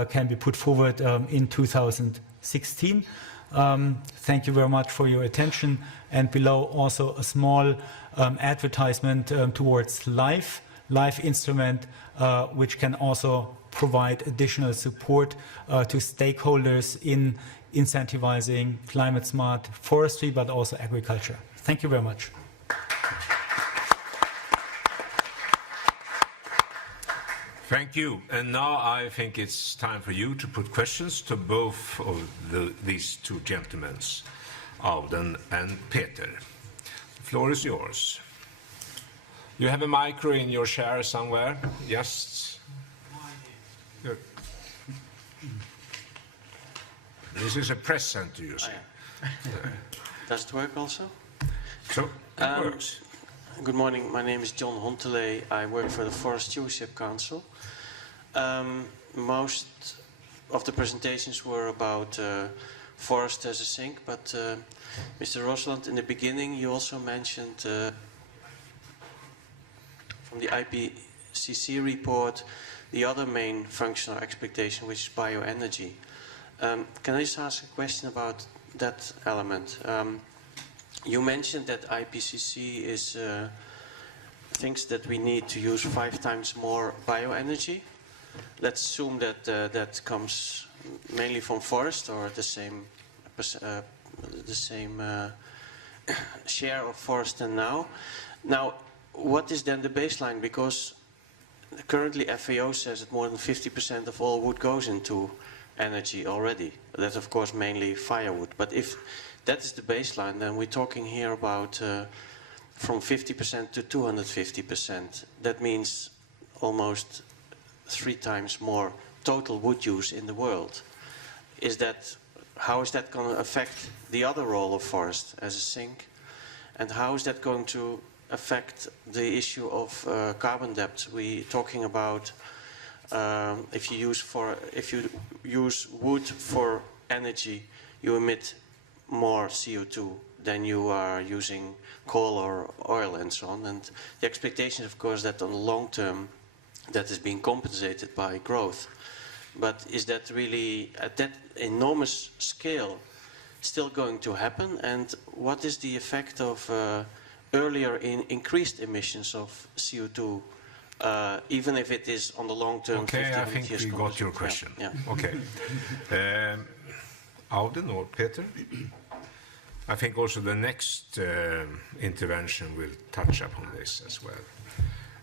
can be put forward in 2016. Thank you very much for your attention. And below also a small advertisement towards LIFE instrument, which can also provide additional support to stakeholders in incentivizing climate-smart forestry, but also agriculture. Thank you very much. Thank you. And now I think it's time for you to put questions to both of these two gentlemen, Audun and Peter. The floor is yours. You have a micro in your chair somewhere? Yes. Good. This is a press center, you see. Does it work also? So, it works. Good morning, my name is John Honteley. I work for the Forest Stewardship Council. Most of the presentations were about forest as a sink, but Mr. Rosland, in the beginning you also mentioned from the IPCC report the other main functional expectation, which is bioenergy. Can I just ask a question about that element? You mentioned that IPCC is thinks that we need to use 5 times more bioenergy. Let's assume that that comes mainly from forest, or the same share of forest than now. Now, what is then the baseline? Because currently FAO says that more than 50% of all wood goes into energy already. That's of course mainly firewood. But if that is the baseline, then we're talking here about from 50% to 250%. That means almost 3 times more total wood use in the world. How is that going to affect the other role of forest as a sink? And how is that going to affect the issue of carbon debt? We're talking about if you use wood for energy, you emit more CO2 than you are using coal or oil and so on. And the expectation, of course, that on the long term, that is being compensated by growth. But is that really at that enormous scale still going to happen? And what is the effect of earlier increased emissions of CO2, even if it is on the long term? Okay, I think we got your question. Yeah. Okay. Audun or Peter? I think also the next intervention will touch upon this as well.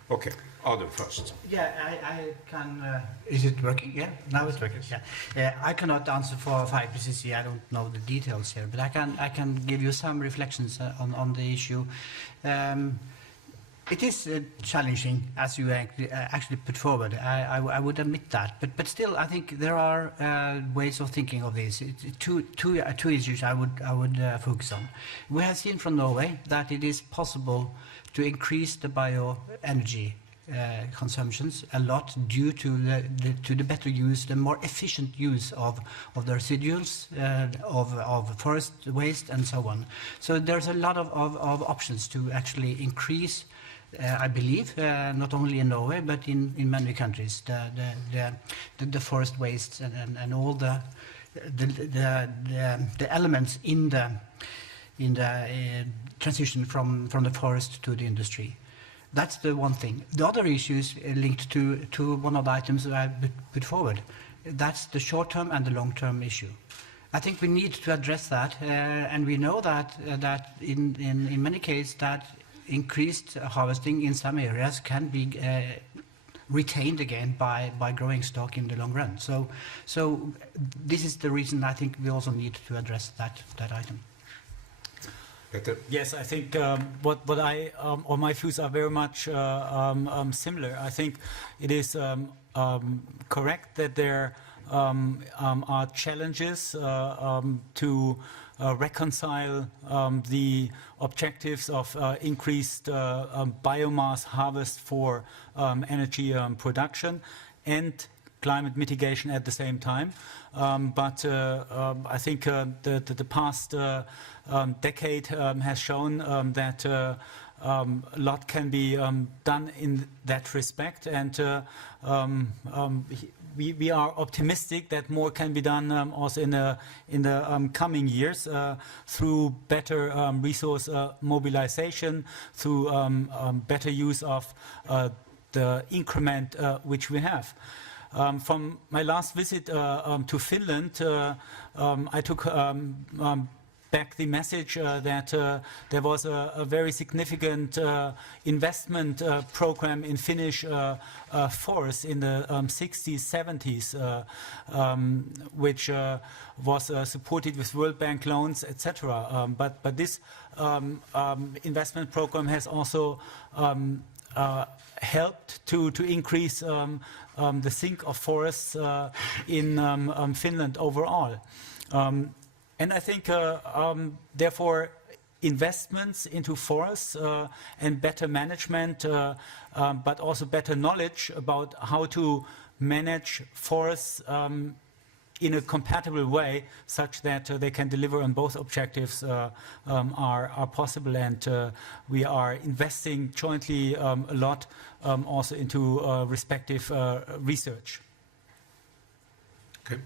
Okay, Audun first. Yeah, I can. Is it working? Yeah, now it's working. Yeah, I cannot answer for IPCC. I don't know the details here, but I can give you some reflections on the issue. It is challenging, as you actually put forward. I would admit that, but still, I think there are ways of thinking of this. Two issues I would focus on. We have seen from Norway that it is possible to increase the bioenergy consumptions a lot due to the better use, the more efficient use of the residuals, of forest waste and so on. So there's a lot of options to actually increase, I believe, not only in Norway but in many countries, the forest waste and all the elements in the transition from the forest to the industry. That's the one thing. The other issues linked to one of the items that I put forward. That's the short-term and the long-term issue. I think we need to address that, and we know that in many cases that increased harvesting in some areas can be retained again by growing stock in the long run. So this is the reason I think we also need to address that item. Yes, I think what I or my views are very much similar. I think it is correct that there are challenges to reconcile the objectives of increased biomass harvest for energy production and climate mitigation at the same time. But I think the past decade has shown that a lot can be done in that respect, and we are optimistic that more can be done also in the coming years through better resource mobilization, through better use of the increment which we have. From my last visit to Finland, I took back the message that there was a very significant investment program in Finnish forests in the 60s, 70s, which was supported with World Bank loans, etc. But this investment program has also helped to increase the sink of forests in Finland overall. And I think, therefore, investments into forests and better management, but also better knowledge about how to manage forests in a compatible way, such that they can deliver on both objectives, are possible. And we are investing jointly a lot also into respective research. Okay.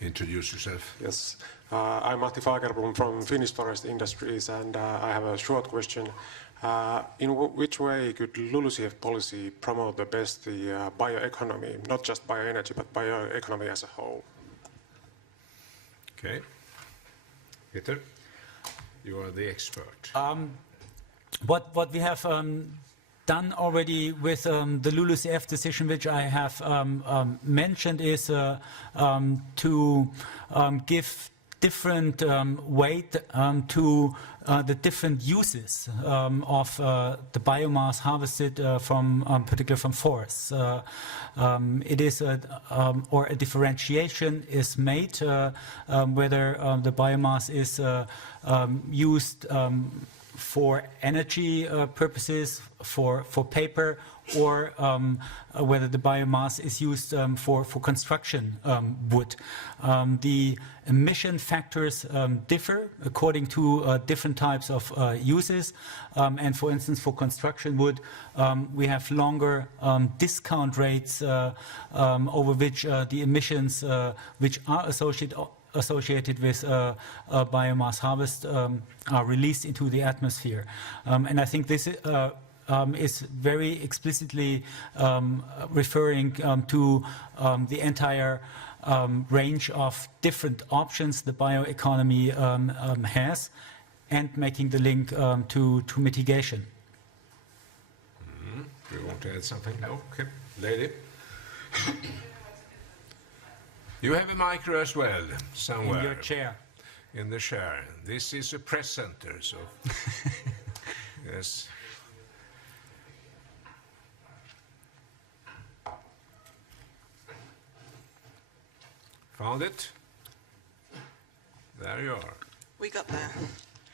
Introduce yourself. Yes, I'm Matti Fagerblom from Finnish Forest Industries, and I have a short question. In which way could LULUCF policy promote the best the bioeconomy, not just bioenergy, but bioeconomy as a whole? Okay. Peter, you are the expert. What we have done already with the LULUCF decision, which I have mentioned, is to give different weight to the different uses of the biomass harvested particularly from forests. It is or a differentiation is made whether the biomass is used for energy purposes, for paper, or whether the biomass is used for construction wood. The emission factors differ according to different types of uses. And for instance, for construction wood, we have longer discount rates over which the emissions which are associated with biomass harvest are released into the atmosphere. And I think this is very explicitly referring to the entire range of different options the bioeconomy has, and making the link to mitigation. You want to add something? No? Okay. Lady? You have a micro as well, somewhere. In your chair. In the chair. This is a press center, so... Yes. Found it? There you are. We got there.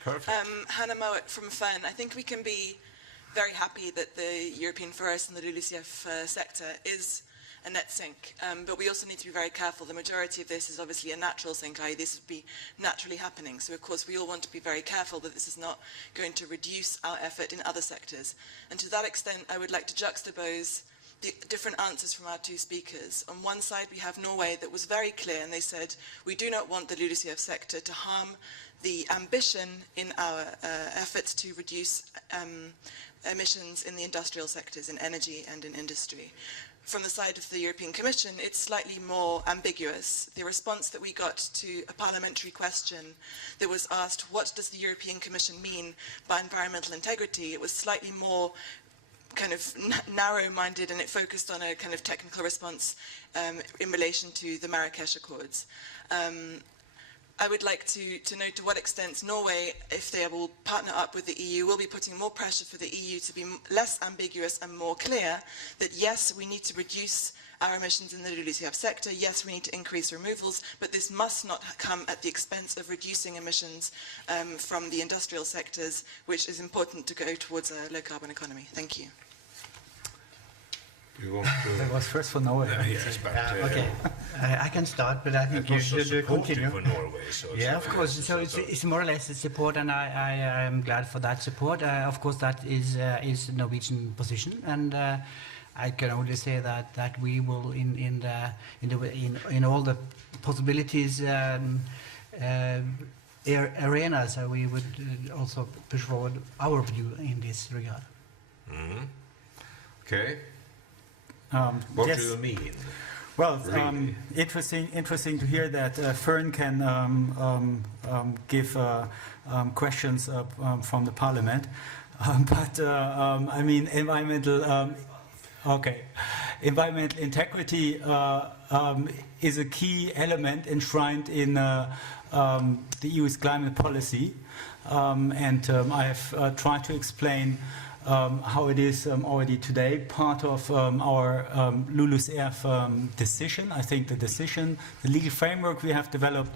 Perfect. Hannah Mowat from Fern. I think we can be very happy that the European forest and the LULUCF sector is a net sink, but we also need to be very careful. The majority of this is obviously a natural sink, i.e. this would be naturally happening. So of course we all want to be very careful that this is not going to reduce our effort in other sectors. And to that extent, I would like to juxtapose the different answers from our two speakers. On one side, we have Norway that was very clear, and they said, we do not want the LULUCF sector to harm the ambition in our efforts to reduce emissions in the industrial sectors, in energy and in industry. From the side of the European Commission, it's slightly more ambiguous. The response that we got to a parliamentary question that was asked, what does the European Commission mean by environmental integrity? It was slightly more kind of narrow-minded, and it focused on a kind of technical response in relation to the Marrakesh Accords. I would like to note to what extent Norway, if they will partner up with the EU, will be putting more pressure for the EU to be less ambiguous and more clear that yes, we need to reduce our emissions in the LULUCF sector, yes, we need to increase removals, but this must not come at the expense of reducing emissions from the industrial sectors, which is important to go towards a low-carbon economy. Thank you. Do you want to? That was first for Norway. Yes, but Okay, I can start, but I think you also should continue. supportive for Norway. So Yeah, of course. So it's more or less a support, and I am glad for that support. Of course, that is the Norwegian position, and I can only say that we will in all the possibilities arenas, we would also push forward our view in this regard. Okay. What yes. do you mean? Well, Really? interesting to hear that Fern can give questions from the Parliament, but I mean environmental integrity is a key element enshrined in the EU's climate policy, and I have tried to explain how it is already today part of our LULUCF decision. I think the legal framework we have developed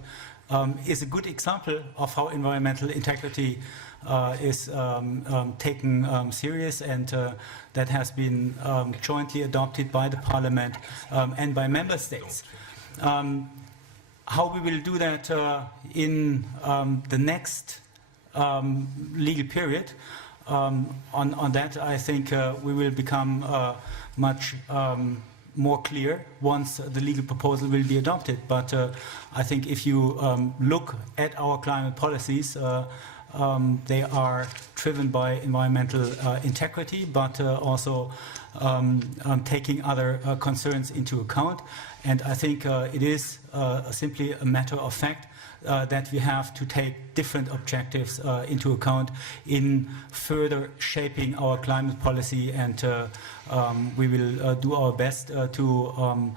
is a good example of how environmental integrity is taken serious, and that has been jointly adopted by the Parliament and by Member States. How we will do that in the next legal period, on that, I think we will become much more clear once the legal proposal will be adopted. But I think if you look at our climate policies, they are driven by environmental integrity, but also taking other concerns into account. And I think it is simply a matter of fact that we have to take different objectives into account in further shaping our climate policy, and we will do our best to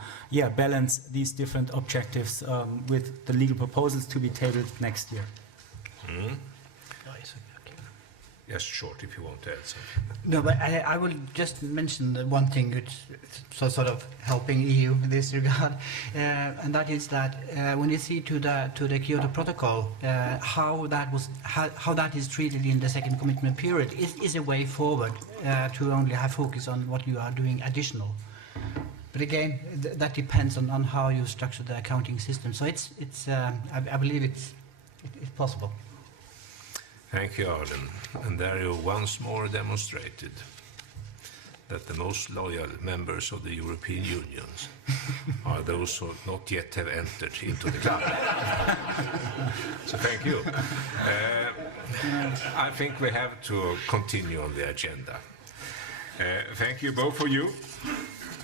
balance these different objectives with the legal proposals to be tabled next year. Yes, short, if you want to add something. No, but I will just mention the one thing which is sort of helping EU in this regard, and that is that when you see to the Kyoto Protocol, how that is treated in the second commitment period is a way forward to only have focus on what you are doing additional. But again, that depends on how you structure the accounting system. So I believe it's possible. Thank you, Audun. And there you once more demonstrated that the most loyal members of the European Union are those who not yet have entered into the club. So thank you. I think we have to continue on the agenda. Thank you both for you.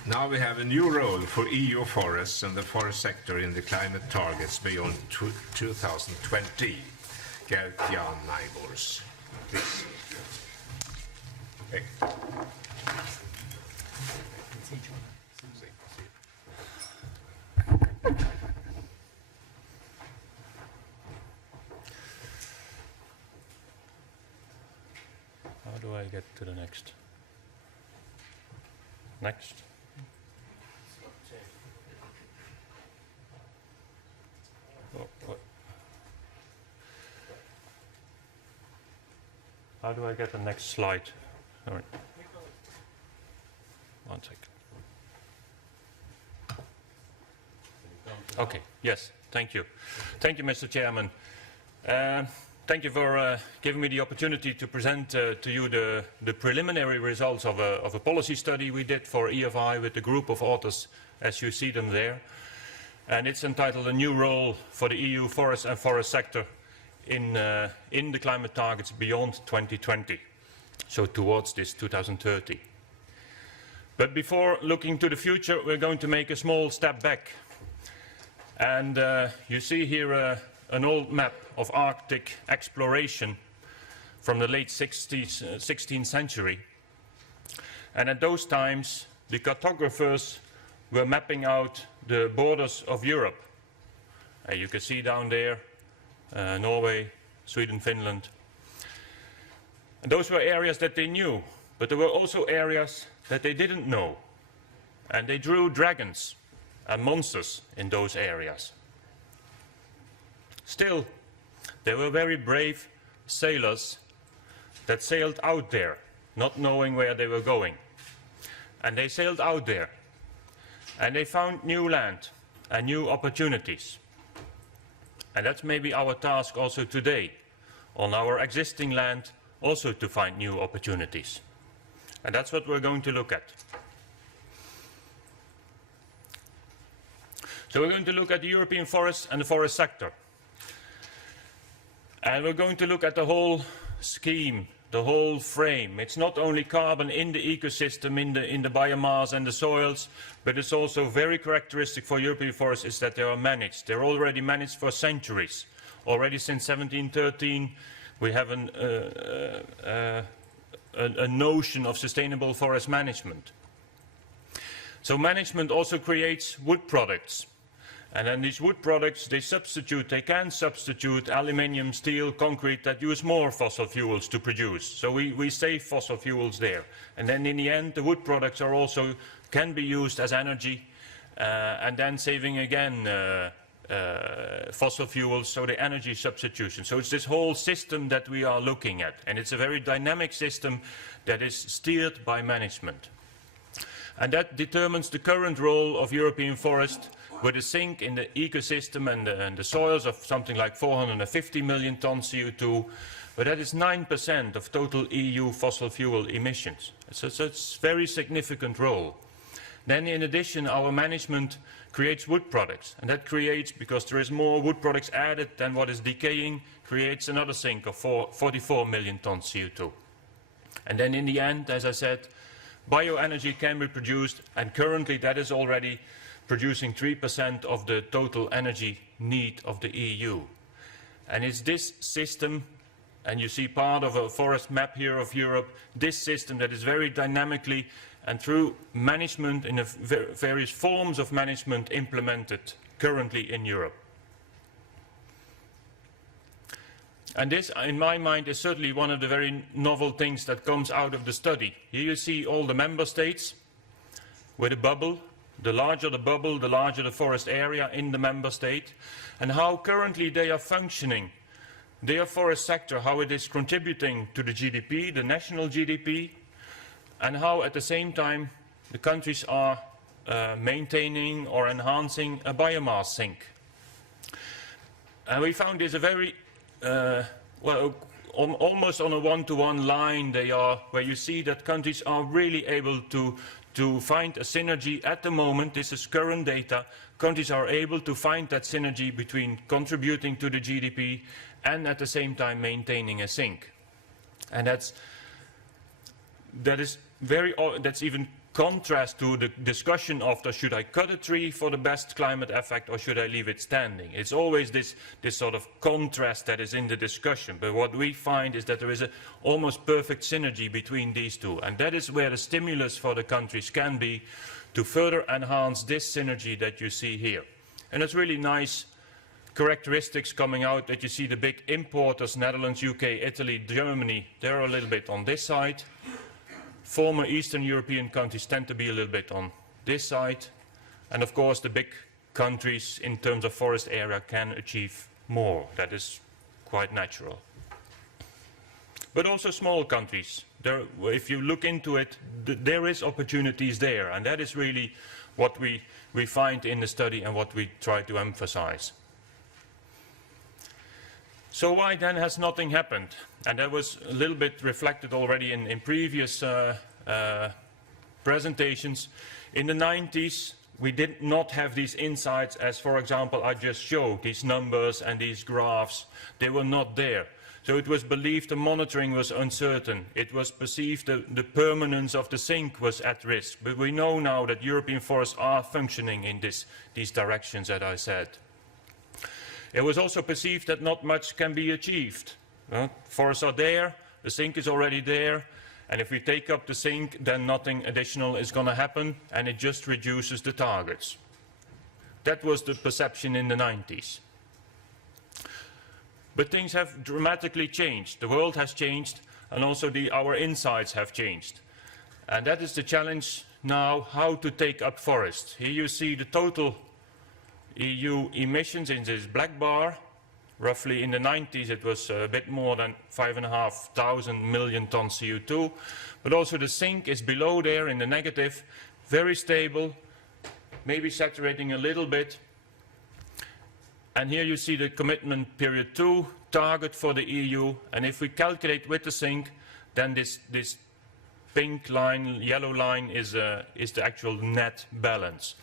Now we have a new role for EU forests and the forest sector in the climate targets beyond 2020. Gert-Jan Nabuurs, please. Hey. How do I get to the next? Next. Oh, what? How do I get the next slide? All right. 1 second. Okay, yes, thank you. Thank you, Mr. Chairman. Thank you for giving me the opportunity to present to you the preliminary results of a policy study we did for EFI with a group of authors, as you see them there. And it's entitled A New Role for the EU Forest and Forest Sector in the climate targets beyond 2020, so towards this 2030. But before looking to the future, we're going to make a small step back. And you see here an old map of Arctic exploration from the late 16th century. And at those times, the cartographers were mapping out the borders of Europe. You can see down there Norway, Sweden, Finland. And those were areas that they knew, but there were also areas that they didn't know. And they drew dragons and monsters in those areas. Still, there were very brave sailors that sailed out there, not knowing where they were going. and they sailed out there, and they found new land and new opportunities. And that's maybe our task also today, on our existing land, also to find new opportunities. And that's what we're going to look at. So we're going to look at the European forests and the forest sector. And we're going to look at the whole scheme, the whole frame. It's not only carbon in the ecosystem, in the biomass and the soils, but it's also very characteristic for European forests is that they are managed. They're already managed for centuries. Already since 1713, we have a notion of sustainable forest management. So management also creates wood products. And then these wood products, they can substitute aluminium, steel, concrete that use more fossil fuels to produce. So we save fossil fuels there. And then in the end, the wood products are also can be used as energy, and then saving again fossil fuels, so the energy substitution. So it's this whole system that we are looking at. And it's a very dynamic system that is steered by management. And that determines the current role of European forest, with a sink in the ecosystem and the soils of something like 450 million tons CO2, but that is 9% of total EU fossil fuel emissions. So it's a very significant role. Then in addition, our management creates wood products, and that creates, because there is more wood products added than what is decaying, creates another sink of 44 million tons CO2. And then in the end, as I said, bioenergy can be produced, and currently that is already producing 3% of the total energy need of the EU. And it's this system, and you see part of a forest map here of Europe, this system that is very dynamically and through management in various forms of management implemented currently in Europe. And this, in my mind, is certainly one of the very novel things that comes out of the study. Here you see all the member states with a bubble. The larger the bubble, the larger the forest area in the member state, and how currently they are functioning. Their forest sector, how it is contributing to the GDP, the national GDP, and how at the same time the countries are maintaining or enhancing a biomass sink. And we found this a very, almost on a one-to-one line they are, where you see that countries are really able to find a synergy at the moment. This is current data. Countries are able to find that synergy between contributing to the GDP and at the same time maintaining a sink. And that's even contrast to the discussion of should I cut a tree for the best climate effect or should I leave it standing. It's always this sort of contrast that is in the discussion. But what we find is that there is an almost perfect synergy between these two. And that is where the stimulus for the countries can be to further enhance this synergy that you see here. And it's really nice characteristics coming out that you see the big importers, Netherlands, UK, Italy, Germany, they're a little bit on this side. Former Eastern European countries tend to be a little bit on this side. And of course, the big countries in terms of forest area can achieve more. That is quite natural. But also small countries. If you look into it, there is opportunities there. And that is really what we find in the study and what we try to emphasize. So why then has nothing happened? And that was a little bit reflected already in previous presentations. In the 90s, we did not have these insights as, for example, I just showed, these numbers and these graphs. They were not there. So it was believed the monitoring was uncertain. It was perceived the permanence of the sink was at risk. But we know now that European forests are functioning in these directions that I said. It was also perceived that not much can be achieved. Forests are there, the sink is already there, and if we take up the sink, then nothing additional is going to happen, and it just reduces the targets. That was the perception in the 90s. But things have dramatically changed. The world has changed, and also our insights have changed. And that is the challenge now, how to take up forests. Here you see the total EU emissions in this black bar, Roughly in the 90s it was a bit more than 5,500 million tons CO2, but also the zinc is below there in the negative, very stable, maybe saturating a little bit. And here you see the commitment period 2 target for the EU, and if we calculate with the zinc, then this pink line, yellow line is the actual net balance.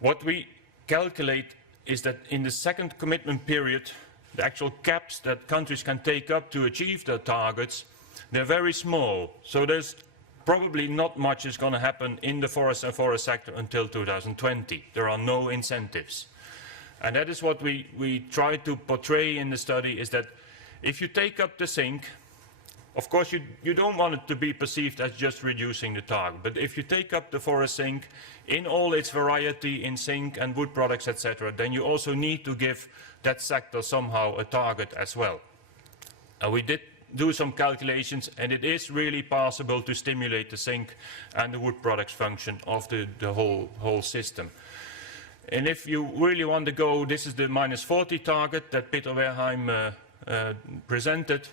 What we calculate is that in the second commitment period, the actual caps that countries can take up to achieve their targets, they're very small. So there's probably not much is going to happen in the forest and forest sector until 2020. There are no incentives. And that is what we try to portray in the study, is that if you take up the zinc, of course you don't want it to be perceived as just reducing the target, but if you take up the forest zinc in all its variety in zinc and wood products, etc., then you also need to give that sector somehow a target as well. And we did do some calculations, and it is really possible to stimulate the zinc and the wood products function of the whole system. And if you really want to go, this is the -40 target that Peter Wehrheim presented.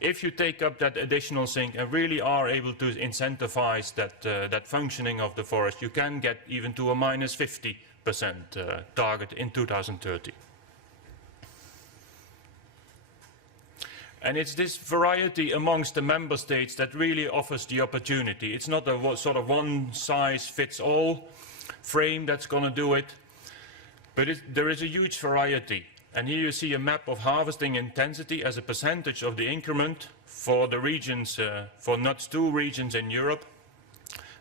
If you take up that additional zinc and really are able to incentivize that functioning of the forest, you can get even to a -50% target in 2030. And it's this variety amongst the member states that really offers the opportunity. It's not a sort of one-size-fits-all frame that's going to do it, but there is a huge variety. And here you see a map of harvesting intensity as a percentage of the increment for the regions, for NUTS 2 regions in Europe.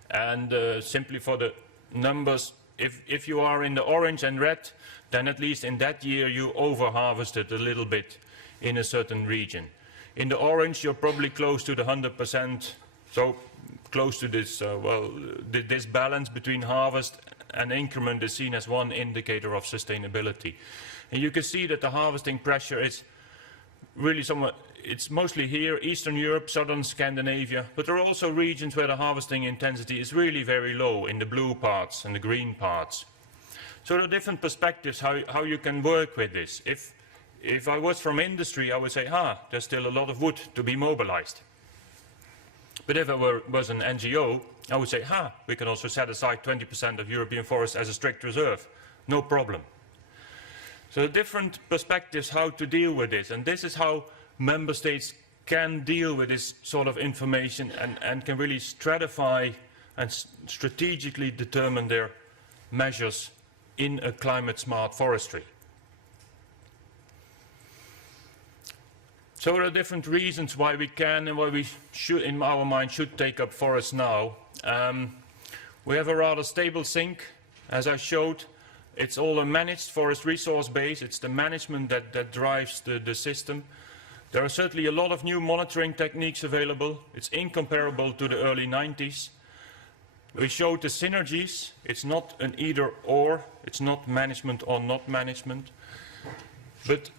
And simply for the numbers, if you are in the orange and red, then at least in that year you over-harvested a little bit in a certain region. In the orange you're probably close to the 100%, so close to this, this balance between harvest and increment is seen as one indicator of sustainability. And you can see that the harvesting pressure is really somewhat, it's mostly here, Eastern Europe, Southern Scandinavia, but there are also regions where the harvesting intensity is really very low in the blue parts and the green parts. So there are different perspectives how you can work with this. If I was from industry, I would say, there's still a lot of wood to be mobilized. But if I was an NGO, I would say, we can also set aside 20% of European forests as a strict reserve. No problem. So different perspectives how to deal with this, and this is how member states can deal with this sort of information and can really stratify and strategically determine their measures in a climate-smart forestry. So there are different reasons why we can and why we should, in our mind, should take up forests now. We have a rather stable zinc, as I showed. It's all a managed forest resource base. It's the management that drives the system. There are certainly a lot of new monitoring techniques available. It's incomparable to the early 90s. We showed the synergies. It's not an either-or. It's not management or not management. But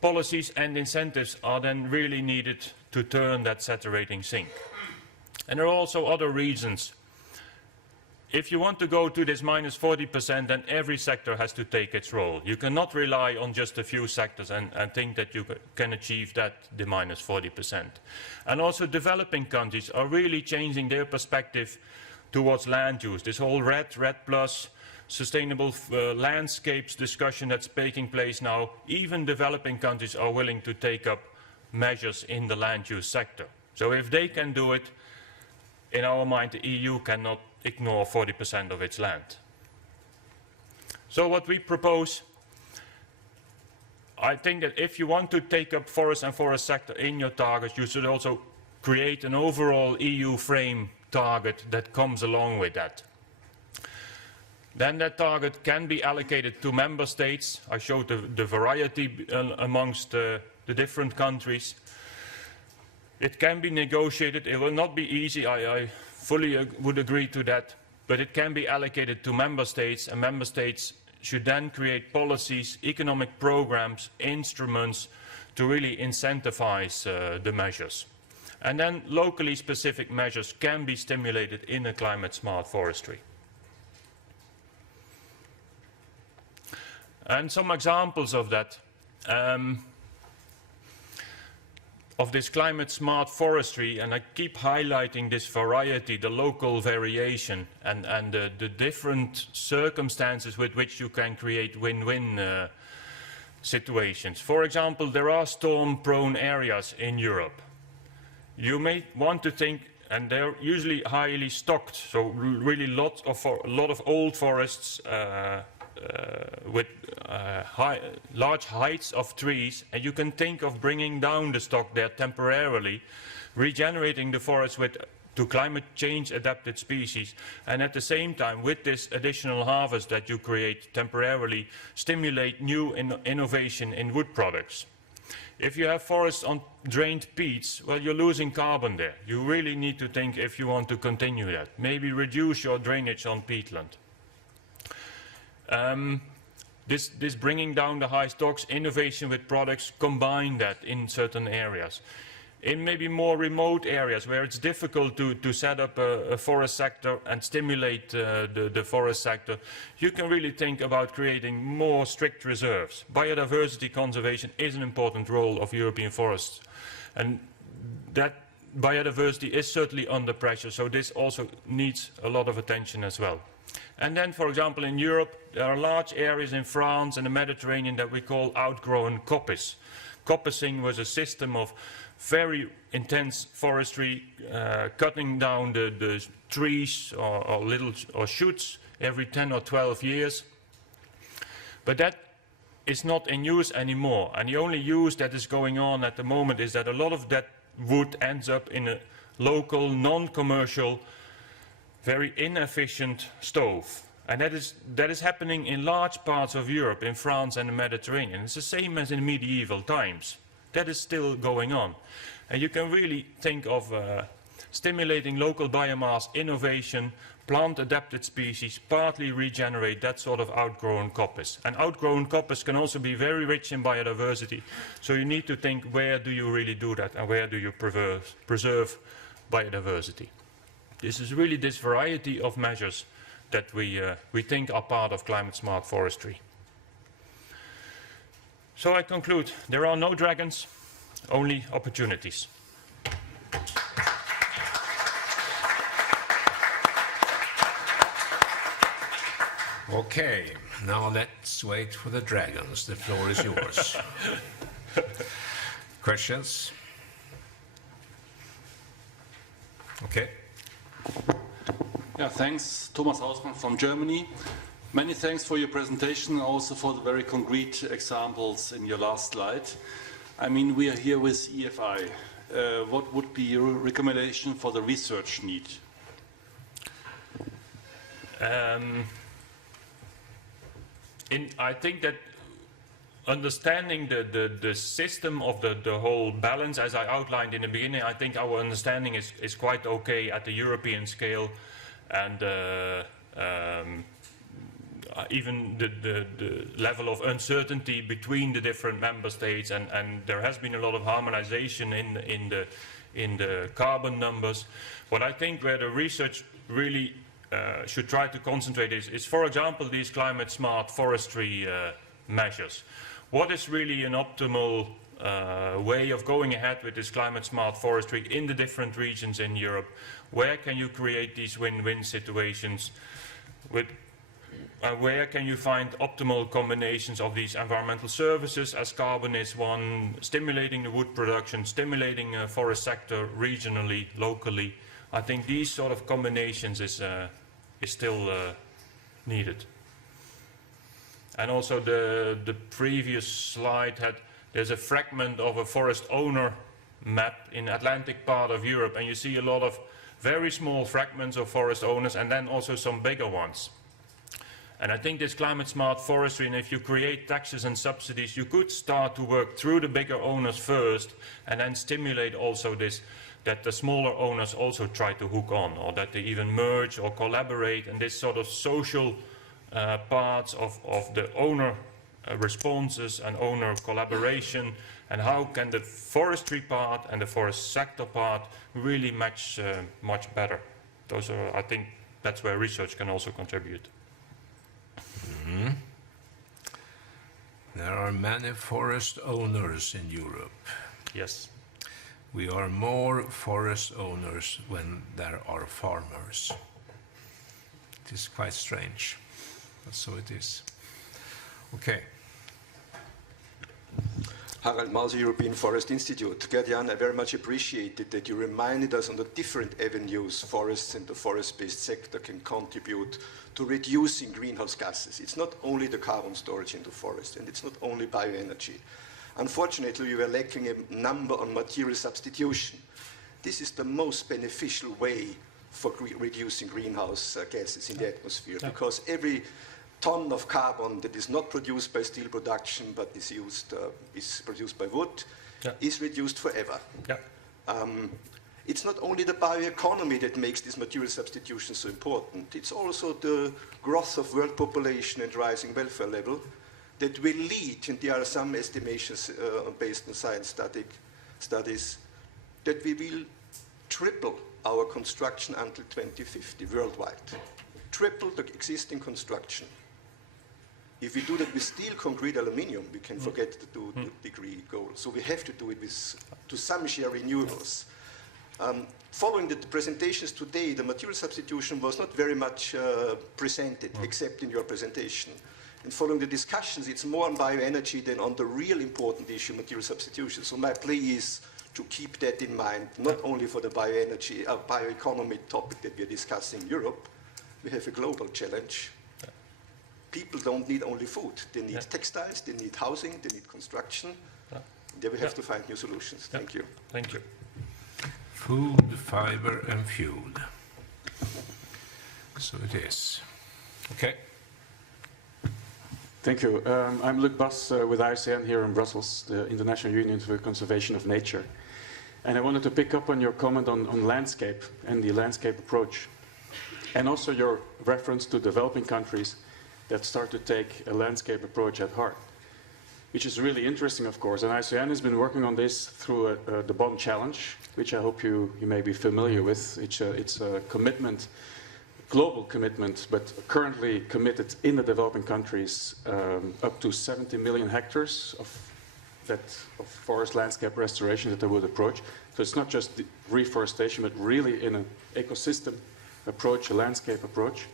policies and incentives are then really needed to turn that saturating zinc. And there are also other reasons. If you want to go to this -40%, then every sector has to take its role. You cannot rely on just a few sectors and think that you can achieve that, the -40%. And also developing countries are really changing their perspective towards land use. This whole RED plus, sustainable landscapes discussion that's taking place now, even developing countries are willing to take up measures in the land use sector. So if they can do it, in our mind, the EU cannot ignore 40% of its land. So what we propose, I think that if you want to take up forest and forest sector in your targets, you should also create an overall EU frame target that comes along with that. Then that target can be allocated to member states. I showed the variety amongst the different countries. It can be negotiated. It will not be easy. I fully would agree to that. But it can be allocated to member states, and member states should then create policies, economic programs, instruments to really incentivize the measures. And then locally specific measures can be stimulated in a climate-smart forestry. And some examples of that. of this climate smart forestry, and I keep highlighting this variety, the local variation, and the different circumstances with which you can create win-win situations. For example, there are storm-prone areas in Europe. You may want to think, and they're usually highly stocked, so really a lot of old forests with large heights of trees, and you can think of bringing down the stock there temporarily, regenerating the forest to climate change adapted species, and at the same time, with this additional harvest that you create temporarily, stimulate new innovation in wood products. If you have forests on drained peats, well, you're losing carbon there. You really need to think if you want to continue that. Maybe reduce your drainage on peatland. This bringing down the high stocks, innovation with products, combine that in certain areas. In maybe more remote areas where it's difficult to set up a forest sector and stimulate the forest sector, you can really think about creating more strict reserves. Biodiversity conservation is an important role of European forests, and that biodiversity is certainly under pressure, so this also needs a lot of attention as well. And then, for example, in Europe, there are large areas in France and the Mediterranean that we call outgrown coppice. Coppicing was a system of very intense forestry, cutting down the trees or shoots every 10 or 12 years. But that is not in use anymore. And the only use that is going on at the moment is that a lot of that wood ends up in a local, non-commercial, very inefficient stove. And that is happening in large parts of Europe, in France and the Mediterranean. It's the same as in medieval times. That is still going on. And you can really think of stimulating local biomass, innovation, plant-adapted species, partly regenerate that sort of outgrown coppice. And outgrown coppice can also be very rich in biodiversity. So you need to think, where do you really do that, and where do you preserve biodiversity? This is really this variety of measures that we think are part of climate smart forestry. So I conclude, there are no dragons, only opportunities. Okay, now let's wait for the dragons. The floor is yours. Questions? Okay. Yeah, thanks. Thomas Hausmann from Germany. Many thanks for your presentation, also for the very concrete examples in your last slide. I mean, we are here with EFI. What would be your recommendation for the research need? I think that understanding the system of the whole balance, as I outlined in the beginning, I think our understanding is quite okay at the European scale, and even the level of uncertainty between the different member states, and there has been a lot of harmonization in the carbon numbers. What I think where the research really should try to concentrate is, for example, these climate smart forestry measures. What is really an optimal way of going ahead with this climate smart forestry in the different regions in Europe? Where can you create these win-win situations? Where can you find optimal combinations of these environmental services, as carbon is one, stimulating the wood production, stimulating a forest sector regionally, locally? I think these sort of combinations is still needed. And also the previous slide there's a fragment of a forest owner map in Atlantic part of Europe, and you see a lot of very small fragments of forest owners, and then also some bigger ones. And I think this climate smart forestry, and if you create taxes and subsidies, you could start to work through the bigger owners first, and then stimulate also this, that the smaller owners also try to hook on, or that they even merge or collaborate, and this sort of social parts of the owner responses and owner collaboration, and how can the forestry part and the forest sector part really match much better. Those are, I think that's where research can also contribute. Mm-hmm. There are many forest owners in Europe. Yes. We are more forest owners when there are farmers. It is quite strange, but so it is. Okay. Harald Mauser, European Forest Institute. Gert-Jan, I very much appreciated that you reminded us on the different avenues forests and the forest-based sector can contribute to reducing greenhouse gases. It's not only the carbon storage in the forest, and it's not only bioenergy. Unfortunately, we were lacking a number on material substitution. This is the most beneficial way for reducing greenhouse gases in the atmosphere, because every ton of carbon that is not produced by steel production but is produced by wood is reduced forever. It's not only the bioeconomy that makes this material substitution so important, it's also the growth of world population and rising welfare level that will lead, and there are some estimations based on science studies, that we will triple our construction until 2050 worldwide. Triple the existing construction. If we do that with steel, concrete, aluminium, we can forget the 2-degree goal. So we have to do it with, to some share, renewables. Following the presentations today, the material substitution was not very much presented, except in your presentation. And following the discussions, it's more on bioenergy than on the real important issue, material substitution. So my plea is to keep that in mind, not only for the bioenergy, bioeconomy topic that we're discussing in Europe. We have a global challenge. People don't need only food. They need textiles, they need housing, they need construction. There we have to find new solutions. Thank you. Thank you. Food, fiber, and fuel. So it is. Okay. Thank you. I'm Luc Bas with IUCN here in Brussels, the International Union for the Conservation of Nature. And I wanted to pick up on your comment on landscape and the landscape approach. And also your reference to developing countries that start to take a landscape approach at heart, which is really interesting, of course. And IUCN has been working on this through the Bonn Challenge, which I hope you may be familiar with. It's a commitment, global commitment, but currently committed in the developing countries up to 70 million hectares of forest landscape restoration that they would approach. So it's not just reforestation, but really in an ecosystem approach, a landscape approach.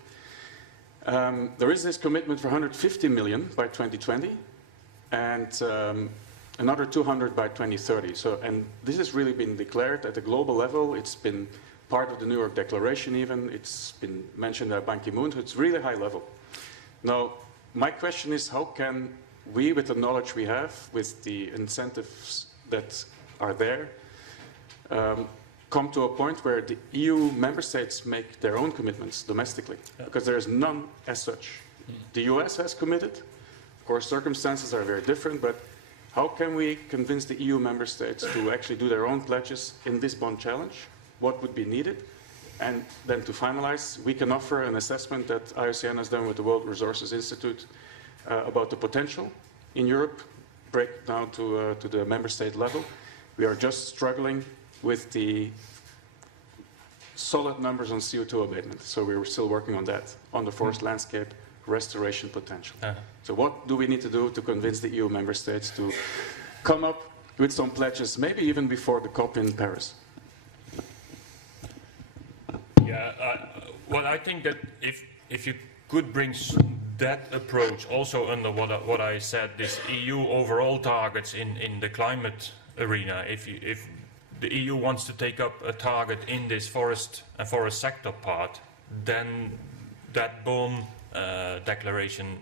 There is this commitment for 150 million by 2020 and another 200 by 2030. So, and this has really been declared at a global level. It's been part of the New York Declaration even. It's been mentioned by Ban Ki-moon, so it's really high level. Now, my question is, how can we, with the knowledge we have, with the incentives that are there, come to a point where the EU member states make their own commitments domestically? Because there is none as such. The US has committed. Of course, circumstances are very different, but how can we convince the EU member states to actually do their own pledges in this Bonn Challenge? What would be needed? And then to finalize, we can offer an assessment that IUCN has done with the World Resources Institute about the potential in Europe, break down to the member state level. We are just struggling with the solid numbers on CO2 abatement. So we're still working on that, on the forest landscape restoration potential. So what do we need to do to convince the EU member states to come up with some pledges, maybe even before the COP in Paris? Yeah, well, I think that if you could bring that approach also under what I said, this EU overall targets in the climate arena, if the EU wants to take up a target in this forest and forest sector part, then that Bonn declaration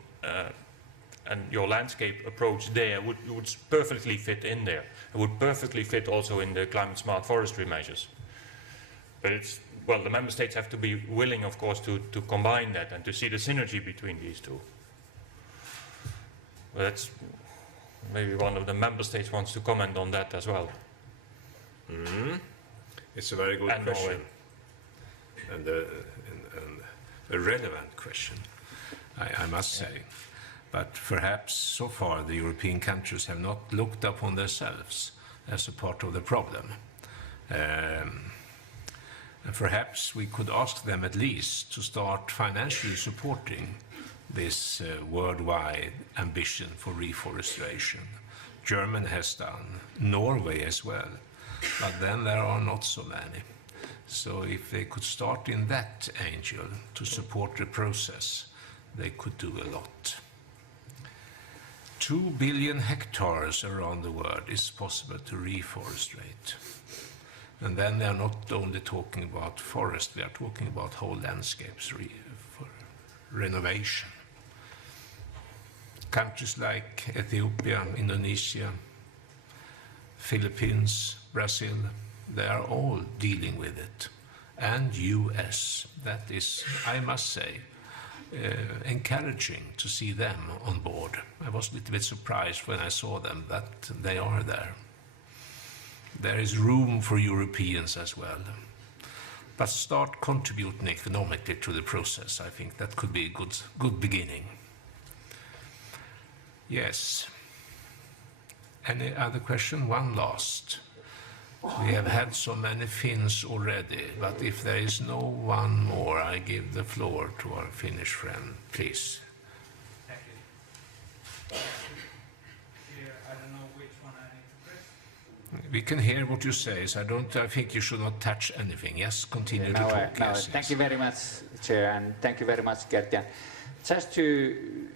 and your landscape approach there would perfectly fit in there. It would perfectly fit also in the climate smart forestry measures. But it's, well, the member states have to be willing, of course, to combine that and to see the synergy between these two. Well, that's maybe one of the member states wants to comment on that as well. It's a very good question. And a relevant question, I must say. But perhaps so far the European countries have not looked upon themselves as a part of the problem. And perhaps we could ask them at least to start financially supporting this worldwide ambition for reforestation. Germany has done, Norway as well, but then there are not so many. So if they could start in that angle to support the process, they could do a lot. 2 billion hectares around the world is possible to reforestate. And then they are not only talking about forest, we are talking about whole landscapes for renovation. Countries like Ethiopia, Indonesia, Philippines, Brazil, they are all dealing with it. And US, that is, I must say, encouraging to see them on board. I was a little bit surprised when I saw them that they are there. There is room for Europeans as well. But start contributing economically to the process. I think that could be a good beginning. Yes. Any other question? One last. We have had so many Finns already, but if there is no one more, I give the floor to our Finnish friend, please. Thank you. Here, I don't know which one I need to press. We can hear what you say, so I think you should not touch anything. Yes, continue to talk. Yes, thank you very much, Chair, and thank you very much, Gert-Jan. Just to,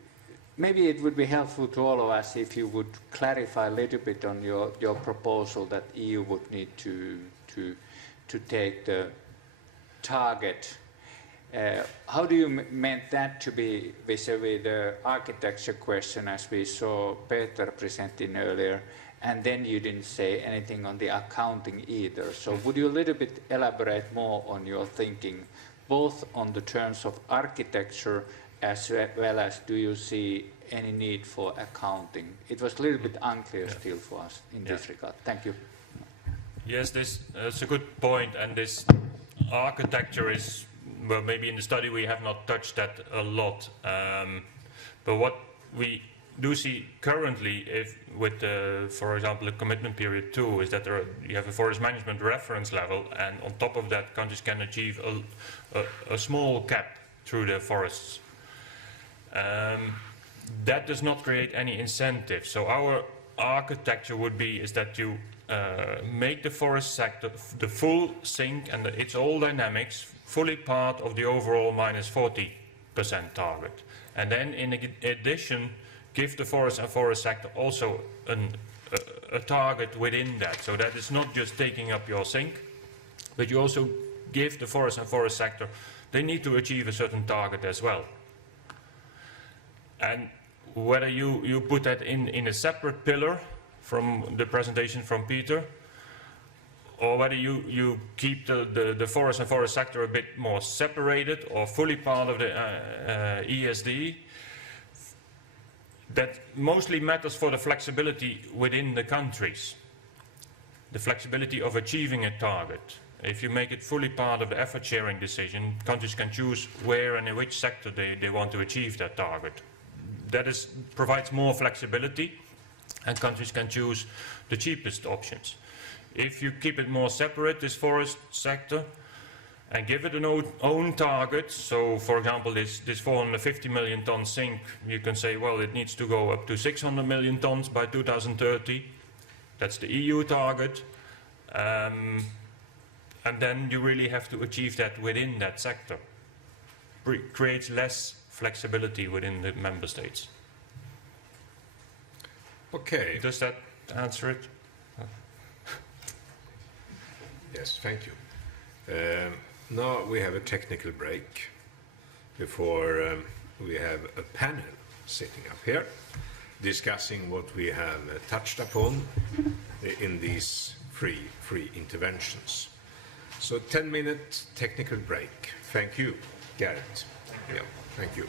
maybe it would be helpful to all of us if you would clarify a little bit on your proposal that EU would need to take the target. How do you meant that to be vis-a-vis the architecture question, as we saw Peter presenting earlier, and then you didn't say anything on the accounting either. So would you a little bit elaborate more on your thinking, both on the terms of architecture as well as do you see any need for accounting? It was a little bit unclear still for us in this regard. Thank you. Yes, that's a good point, and this architecture is, well, maybe in the study we have not touched that a lot, but what we do see currently, with for example, the commitment period 2, is that you have a forest management reference level, and on top of that, countries can achieve a small cap through their forests. That does not create any incentive. So our architecture would be is that you make the forest sector, the full sink and its all dynamics, fully part of the overall minus 40% target, and then in addition give the forest and forest sector also a target within that. So that is not just taking up your sink, but you also give the forest and forest sector, they need to achieve a certain target as well. And whether you put that in a separate pillar from the presentation from Peter, or whether you keep the forest and forest sector a bit more separated or fully part of the ESD, that mostly matters for the flexibility within the countries, the flexibility of achieving a target. If you make it fully part of the effort sharing decision, countries can choose where and in which sector they want to achieve that target. That provides more flexibility, and countries can choose the cheapest options. If you keep it more separate, this forest sector, and give it an own target, so for example this 450 million ton sink, you can say, well, it needs to go up to 600 million tons by 2030. That's the EU target. And then you really have to achieve that within that sector. Creates less flexibility within the member states. Okay. Does that answer it? Yes, thank you. Now we have a technical break before we have a panel sitting up here discussing what we have touched upon in these free interventions. So 10-minute technical break. Thank you, Garrett. Thank you. Yeah, thank you.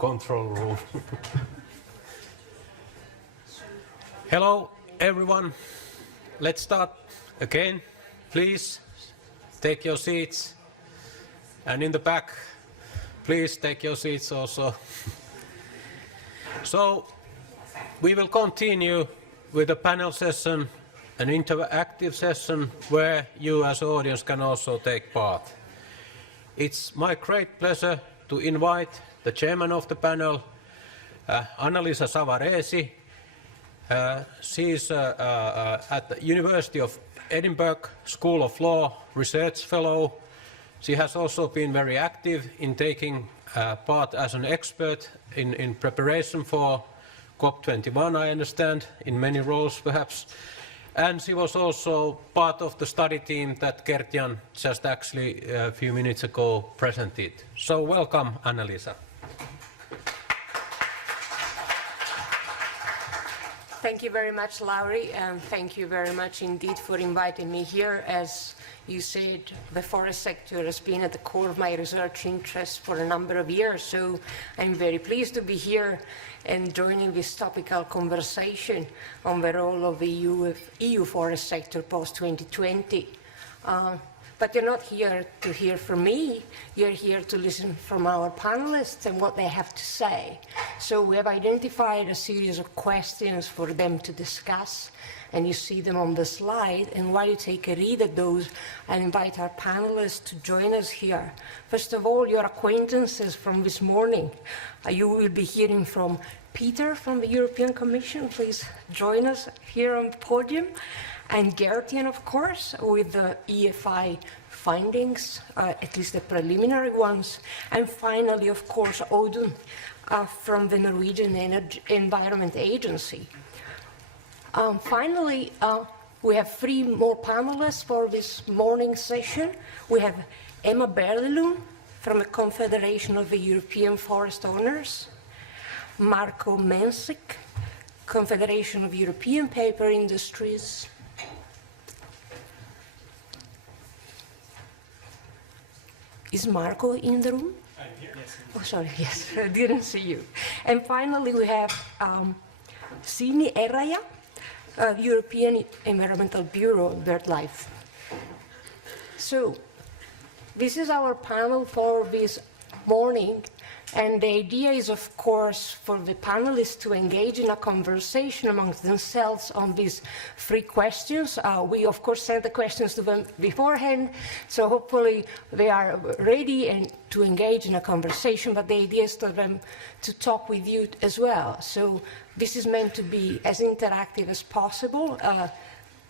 control room. Hello, everyone. Let's start again. Please take your seats. And in the back, please take your seats also. So, we will continue with a panel session, an interactive session where you as audience can also take part. It's my great pleasure to invite the chairman of the panel, Anna-Liisa Savaresi. She is at the University of Edinburgh School of Law Research Fellow. She has also been very active in taking part as an expert in preparation for COP21, I understand, in many roles perhaps. And she was also part of the study team that Gert-Jan just actually a few minutes ago presented. So welcome, Anna-Liisa. Thank you very much, Lauri, and thank you very much indeed for inviting me here. As you said, the forest sector has been at the core of my research interest for a number of years, so I'm very pleased to be here and joining this topical conversation on the role of the EU forest sector post-2020. But you're not here to hear from me, you're here to listen from our panelists and what they have to say. So we have identified a series of questions for them to discuss, and you see them on the slide. And while you take a read at those, I'll invite our panelists to join us here. First of all, your acquaintances from this morning. You will be hearing from Peter from the European Commission. Please join us here on the podium. And Gert-Jan, of course, with the EFI findings, at least the preliminary ones. And finally, of course, Audun from the Norwegian Environment Agency. Finally, we have 3 more panelists for this morning session. We have Emma Berlelund from the Confederation of the European Forest Owners, Marko Mensik, Confederation of European Paper Industries, is Marko in the room? Yes. Oh, sorry, yes, I didn't see you. And finally, we have Sini Eraya, European Environmental Bureau, BirdLife. So, this is our panel for this morning. And the idea is, of course, for the panelists to engage in a conversation amongst themselves on these 3 questions. We, of course, sent the questions to them beforehand, so hopefully they are ready and to engage in a conversation, but the idea is for them to talk with you as well. So this is meant to be as interactive as possible.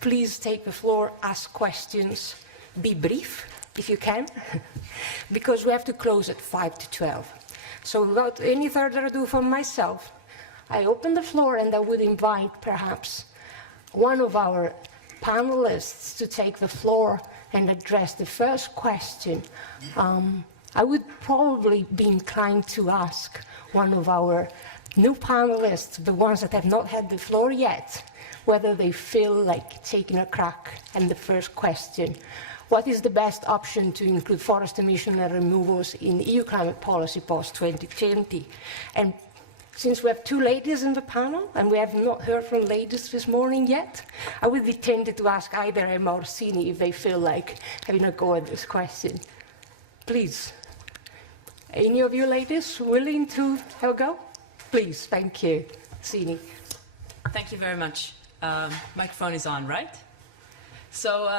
Please take the floor, ask questions, be brief, if you can, because we have to close at 5 to 12. So without any further ado from myself, I open the floor and I would invite perhaps one of our panelists to take the floor and address the first question. I would probably be inclined to ask one of our new panelists, the ones that have not had the floor yet, whether they feel like taking a crack at the first question. What is the best option to include forest emission and removals in EU climate policy post-2020? And since we have 2 ladies in the panel, and we have not heard from ladies this morning yet, I would be tempted to ask either Emma or Sini if they feel like having a go at this question. Please. Any of you ladies willing to have a go? Please, thank you. Sini. Thank you very much. Microphone is on, right? So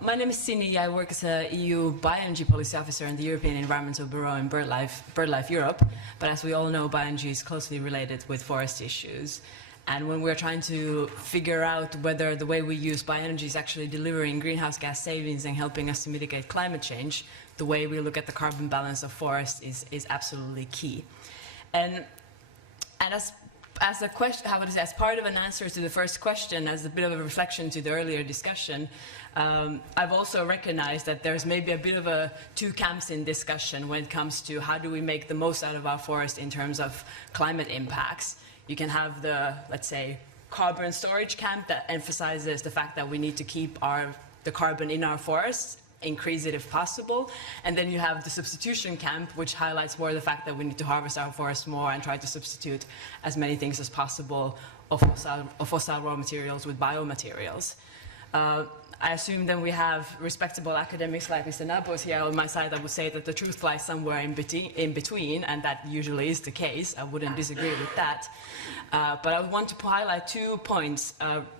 my name is Sini. I work as a EU bioenergy policy officer in the European Environmental Bureau in BirdLife Europe. But as we all know, bioenergy is closely related with forest issues. And when we're trying to figure out whether the way we use bioenergy is actually delivering greenhouse gas savings and helping us to mitigate climate change, the way we look at the carbon balance of forests is absolutely key. And as a question, as part of an answer to the first question, as a bit of a reflection to the earlier discussion, I've also recognized that there's maybe a bit of 2 camps in discussion when it comes to how do we make the most out of our forest in terms of climate impacts. You can have the, let's say, carbon storage camp that emphasizes the fact that we need to keep the carbon in our forests increase it if possible. And then you have the substitution camp, which highlights more the fact that we need to harvest our forests more and try to substitute as many things as possible of fossil raw materials with biomaterials. I assume then we have respectable academics like Mr. Nabuurs here on my side that would say that the truth lies somewhere in between, and that usually is the case. I wouldn't disagree with that. But I want to highlight 2 points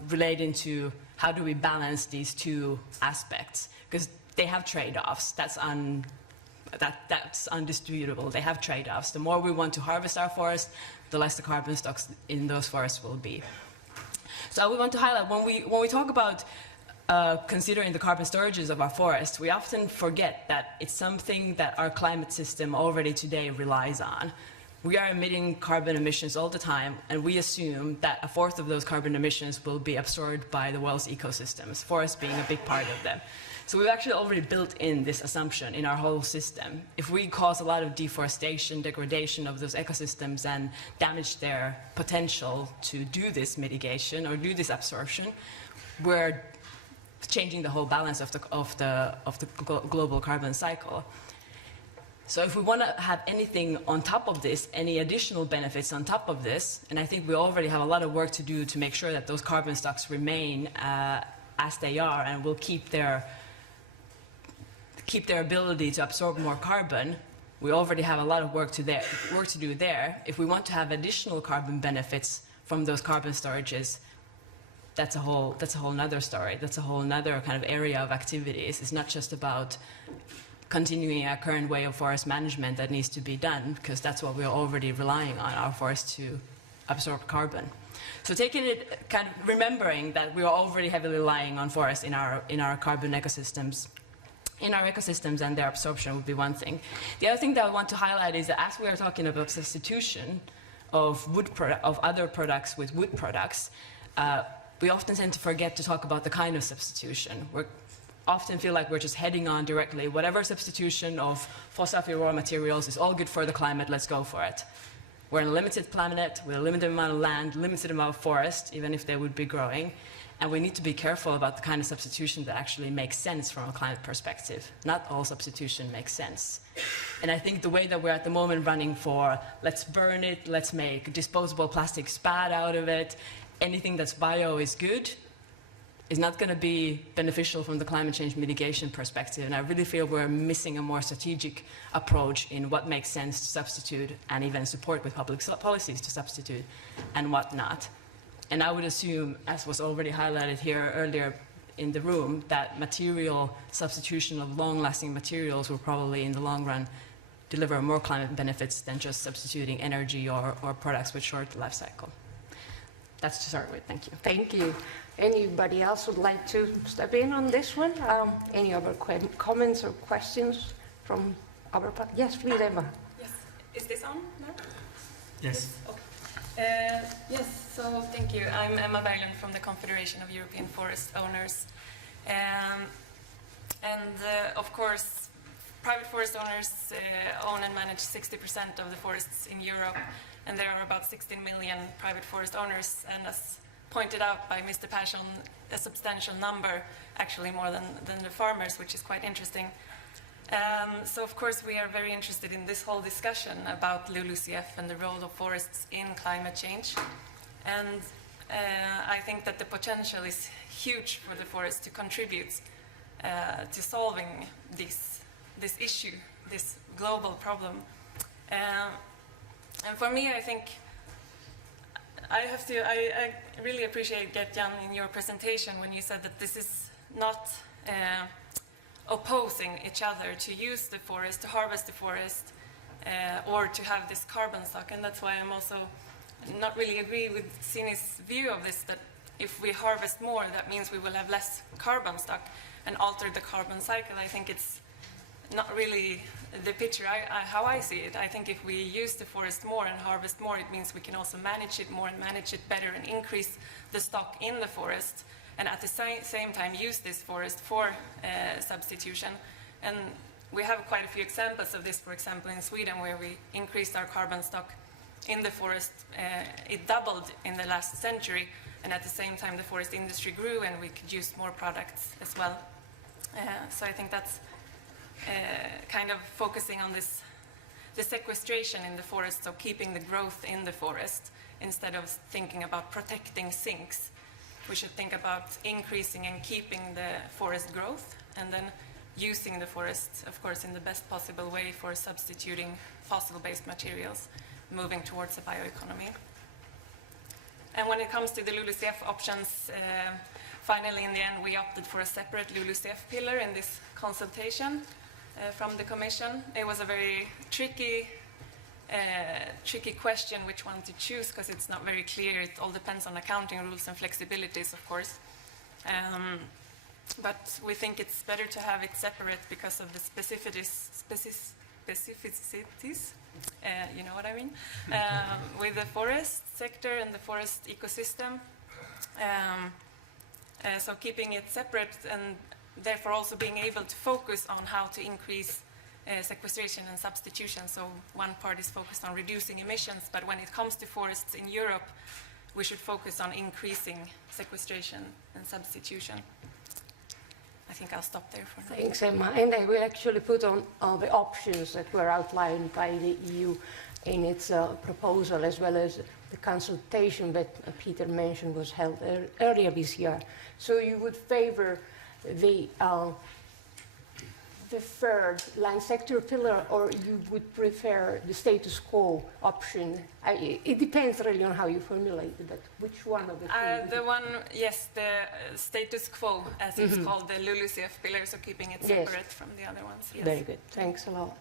relating to how do we balance these 2 aspects, because they have trade-offs. That's undisputable. They have trade-offs. The more we want to harvest our forest, the less the carbon stocks in those forests will be. So we want to highlight, when we talk about considering the carbon storages of our forests, we often forget that it's something that our climate system already today relies on. We are emitting carbon emissions all the time, and we assume that 1/4 of those carbon emissions will be absorbed by the world's ecosystems, forests being a big part of them. So we've actually already built in this assumption in our whole system. If we cause a lot of deforestation, degradation of those ecosystems, and damage their potential to do this mitigation or do this absorption, we're changing the whole balance of the global carbon cycle. So if we want to have anything on top of this, any additional benefits on top of this, and I think we already have a lot of work to do to make sure that those carbon stocks remain as they are and will keep their ability to absorb more carbon. We already have a lot of work to do there. If we want to have additional carbon benefits from those carbon storages, that's a whole nother story. That's a whole nother kind of area of activities. It's not just about continuing our current way of forest management that needs to be done, because that's what we're already relying on our forests to absorb carbon. So taking it, kind of remembering that we are already heavily relying on forests in our carbon ecosystems, and their absorption would be one thing. The other thing that I want to highlight is that as we are talking about substitution of other products with wood products, we often tend to forget to talk about the kind of substitution. We often feel like we're just heading on directly. Whatever substitution of fossil fuel raw materials is all good for the climate, let's go for it. We're in a limited planet, with a limited amount of land, limited amount of forest, even if they would be growing. And we need to be careful about the kind of substitution that actually makes sense from a climate perspective. Not all substitution makes sense. And I think the way that we're at the moment running for, let's burn it, let's make disposable plastic spat out of it, anything that's bio is good, is not going to be beneficial from the climate change mitigation perspective. And I really feel we're missing a more strategic approach in what makes sense to substitute and even support with public policies to substitute and what not. And I would assume, as was already highlighted here earlier in the room, that material substitution of long-lasting materials will probably, in the long run, deliver more climate benefits than just substituting energy or products with short life cycle. That's to start with. Thank you. Thank you. Anybody else would like to step in on this one? Any other comments or questions from our part? Yes, please, Emma. Yes. Is this on now? Yes. Okay. Yes, so thank you. I'm Emma Berglund from the Confederation of European Forest Owners. Of course, private forest owners own and manage 60% of the forests in Europe, and there are about 16 million private forest owners, and as pointed out by Mr. Persson, a substantial number, actually more than the farmers, which is quite interesting. So of course we are very interested in this whole discussion about LULUCF and the role of forests in climate change. And I think that the potential is huge for the forest to contribute to solving this issue, this global problem. And for me, I think I really appreciate, Gert-Jan, in your presentation when you said that this is not opposing each other, to use the forest, to harvest the forest, or to have this carbon stock. And that's why I'm also not really agree with Sini's view of this, that if we harvest more, that means we will have less carbon stock and alter the carbon cycle. I think it's not really the picture how I see it. I think if we use the forest more and harvest more, it means we can also manage it more and manage it better and increase the stock in the forest, and at the same time use this forest for substitution. And we have quite a few examples of this, for example, in Sweden, where we increased our carbon stock in the forest. It doubled in the last century, and at the same time the forest industry grew and we could use more products as well. So I think that's kind of focusing on this, the sequestration in the forest, so keeping the growth in the forest instead of thinking about protecting sinks. We should think about increasing and keeping the forest growth and then using the forest, of course, in the best possible way for substituting fossil-based materials, moving towards a bioeconomy. And when it comes to the LULUCF options, finally, in the end, we opted for a separate LULUCF pillar in this consultation from the Commission. It was a very tricky question which one to choose, because it's not very clear. It all depends on accounting rules and flexibilities, of course. But we think it's better to have it separate because of the specificities, you know what I mean, with the forest sector and the forest ecosystem. So keeping it separate and therefore also being able to focus on how to increase sequestration and substitution. So one part is focused on reducing emissions, but when it comes to forests in Europe, we should focus on increasing sequestration and substitution. I think I'll stop there for now. Thanks, Emma. And I will actually put on the options that were outlined by the EU in its proposal, as well as the consultation that Peter mentioned was held earlier this year. So you would favor the third land sector pillar, or you would prefer the status quo option? It depends really on how you formulate it, but which one of the two? The one, yes, the status quo, as it's called, the LULUCF pillar, so keeping it separate from the other ones. Yes. Very good, thanks a lot.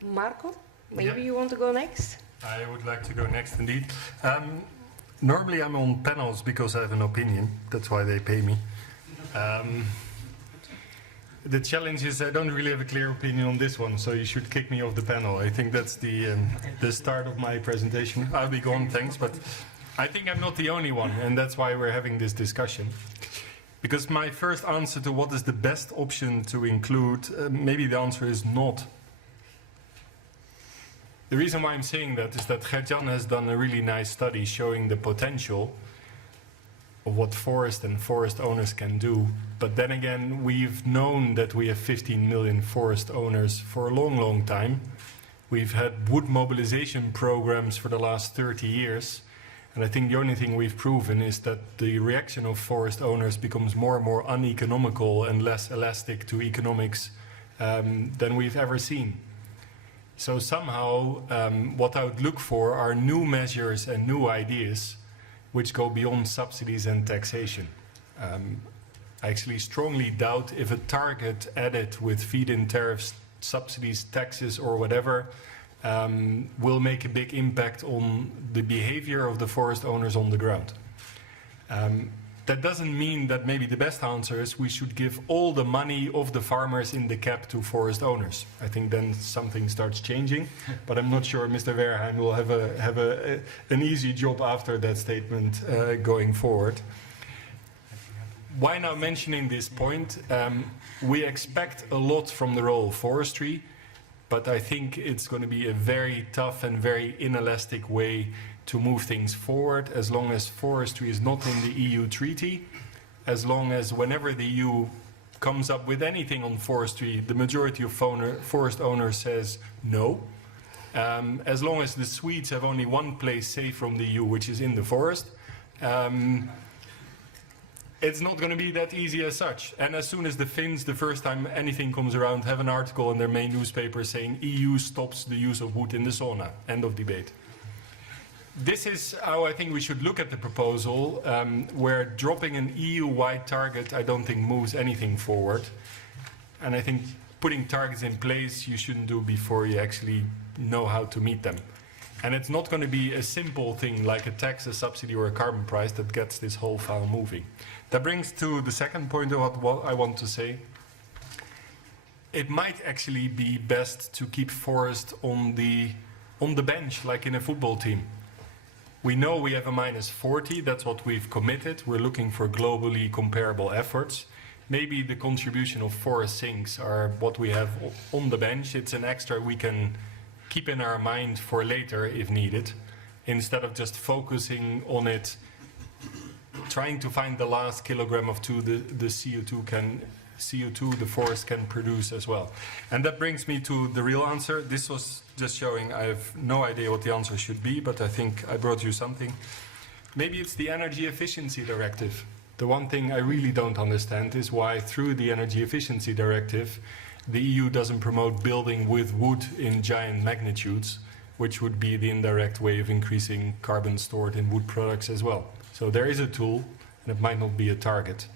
Marco, maybe you want to go next? I would like to go next indeed. Normally I'm on panels because I have an opinion, that's why they pay me. The challenge is I don't really have a clear opinion on this one, so you should kick me off the panel. I think that's the start of my presentation. I'll be gone, thanks, but I think I'm not the only one, and that's why we're having this discussion. Because my first answer to what is the best option to include, maybe the answer is not. The reason why I'm saying that is that Gert-Jan has done a really nice study showing the potential of what forest and forest owners can do. But then again, we've known that we have 15 million forest owners for a long, long time. We've had wood mobilization programs for the last 30 years. And I think the only thing we've proven is that the reaction of forest owners becomes more and more uneconomical and less elastic to economics than we've ever seen. So somehow, what I would look for are new measures and new ideas which go beyond subsidies and taxation. I actually strongly doubt if a target added with feed-in tariffs, subsidies, taxes or whatever will make a big impact on the behavior of the forest owners on the ground. That doesn't mean that maybe the best answer is we should give all the money of the farmers in the cap to forest owners. I think then something starts changing, but I'm not sure Mr. Wehrheim will have an easy job after that statement going forward. Why now mentioning this point? We expect a lot from the role of forestry, but I think it's going to be a very tough and very inelastic way to move things forward, as long as forestry is not in the EU treaty, as long as whenever the EU comes up with anything on forestry, the majority of forest owners says no. As long as the Swedes have only one place safe from the EU, which is in the forest, it's not going to be that easy as such. And as soon as the Finns, the first time anything comes around, have an article in their main newspaper saying EU stops the use of wood in the sauna. End of debate. This is how I think we should look at the proposal, where dropping an EU-wide target I don't think moves anything forward. And I think putting targets in place you shouldn't do before you actually know how to meet them. And it's not going to be a simple thing like a tax, a subsidy or a carbon price that gets this whole file moving. That brings to the second point of what I want to say. It might actually be best to keep forest on the bench like in a football team. We know we have a -40, that's what we've committed. We're looking for globally comparable efforts. Maybe the contribution of forest sinks are what we have on the bench. It's an extra we can keep in our mind for later if needed, instead of just focusing on it, trying to find the last kilogram of the CO2 can CO2 the forest can produce as well. And that brings me to the real answer. This was just showing I have no idea what the answer should be, but I think I brought you something. Maybe it's the Energy Efficiency Directive. The one thing I really don't understand is why through the Energy Efficiency Directive the EU doesn't promote building with wood in giant magnitudes, which would be the indirect way of increasing carbon stored in wood products as well. So there is a tool, and it might not be a target.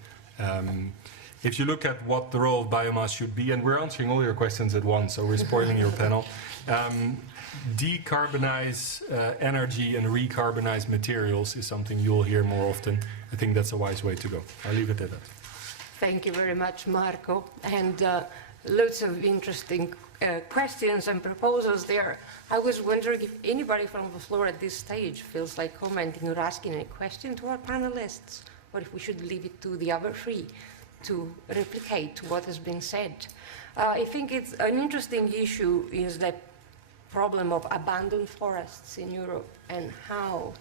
If you look at what the role of biomass should be, and we're answering all your questions at once, so we're spoiling your panel, decarbonize energy and recarbonize materials is something you'll hear more often. I think that's a wise way to go. I'll leave it at that. Thank you very much, Marco. And lots of interesting questions and proposals there. I was wondering if anybody from the floor at this stage feels like commenting or asking a question to our panelists, or if we should leave it to the other three to replicate what has been said. I think it's an interesting issue is that problem of abandoned forests in Europe and how,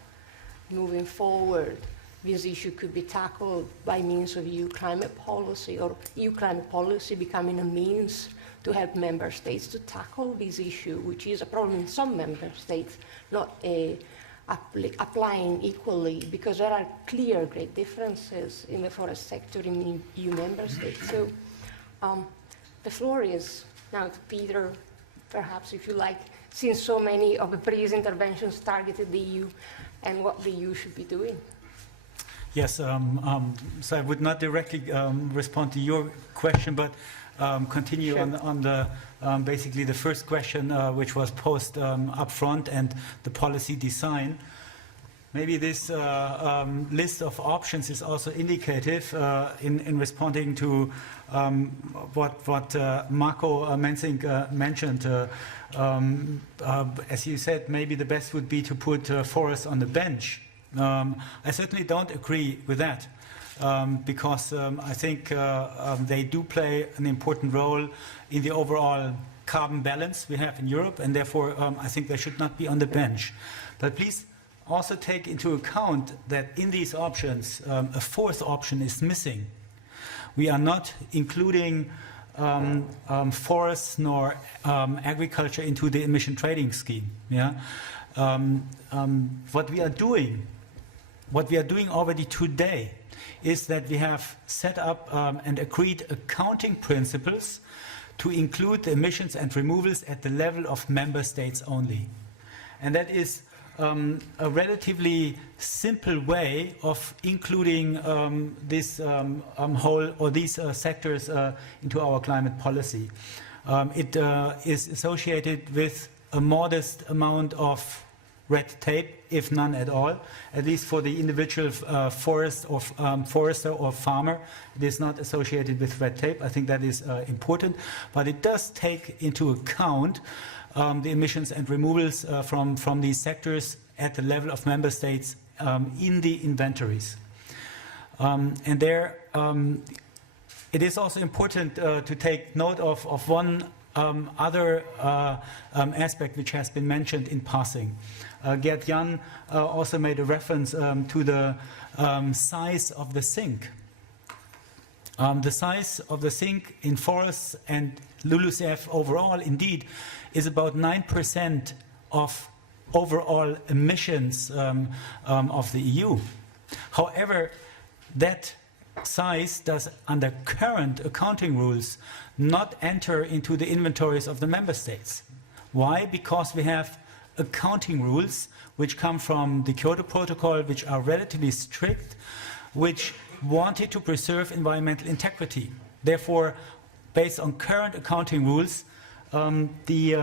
moving forward, this issue could be tackled by means of EU climate policy, or EU climate policy becoming a means to help member states to tackle this issue, which is a problem in some member states, not applying equally, because there are clear great differences in the forest sector in EU member states. So the floor is now to Peter, perhaps if you like, since so many of the previous interventions targeted the EU and what the EU should be doing. Yes, so I would not directly respond to your question, but continue Sure. on the basically the first question which was posed up front and the policy design. Maybe this list of options is also indicative in responding to what Marco Mensing mentioned. As you said, maybe the best would be to put forests on the bench. I certainly don't agree with that because I think they do play an important role in the overall carbon balance we have in Europe, and therefore I think they should not be on the bench. But please also take into account that in these options, a fourth option is missing. We are not including forests nor agriculture into the emission trading scheme. Yeah? What we are doing already today is that we have set up and agreed accounting principles to include the emissions and removals at the level of member states only. And that is a relatively simple way of including this whole or these sectors into our climate policy. It is associated with a modest amount of red tape, if none at all, at least for the individual forester or farmer. It is not associated with red tape. I think that is important, but it does take into account the emissions and removals from these sectors at the level of member states in the inventories. And there, it is also important to take note of one other aspect which has been mentioned in passing. Gert-Jan also made a reference to the size of the sink. The size of the sink in forests and LULUCF overall, indeed, is about 9% of overall emissions of the EU. However, that size does, under current accounting rules, not enter into the inventories of the member states. Why? Because we have accounting rules which come from the Kyoto Protocol, which are relatively strict, which wanted to preserve environmental integrity. Therefore, based on current accounting rules, the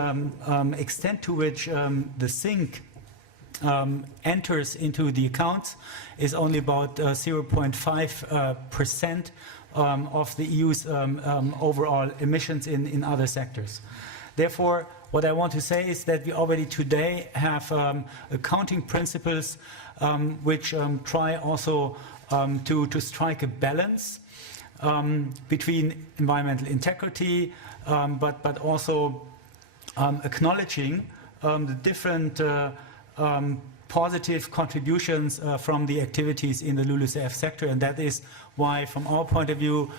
extent to which the sink enters into the accounts is only about 0.5% of the EU's overall emissions in other sectors. Therefore, what I want to say is that we already today have accounting principles which try also to strike a balance between environmental integrity, but also acknowledging the different positive contributions from the activities in the LULUCF sector, and that is why, from our point of view,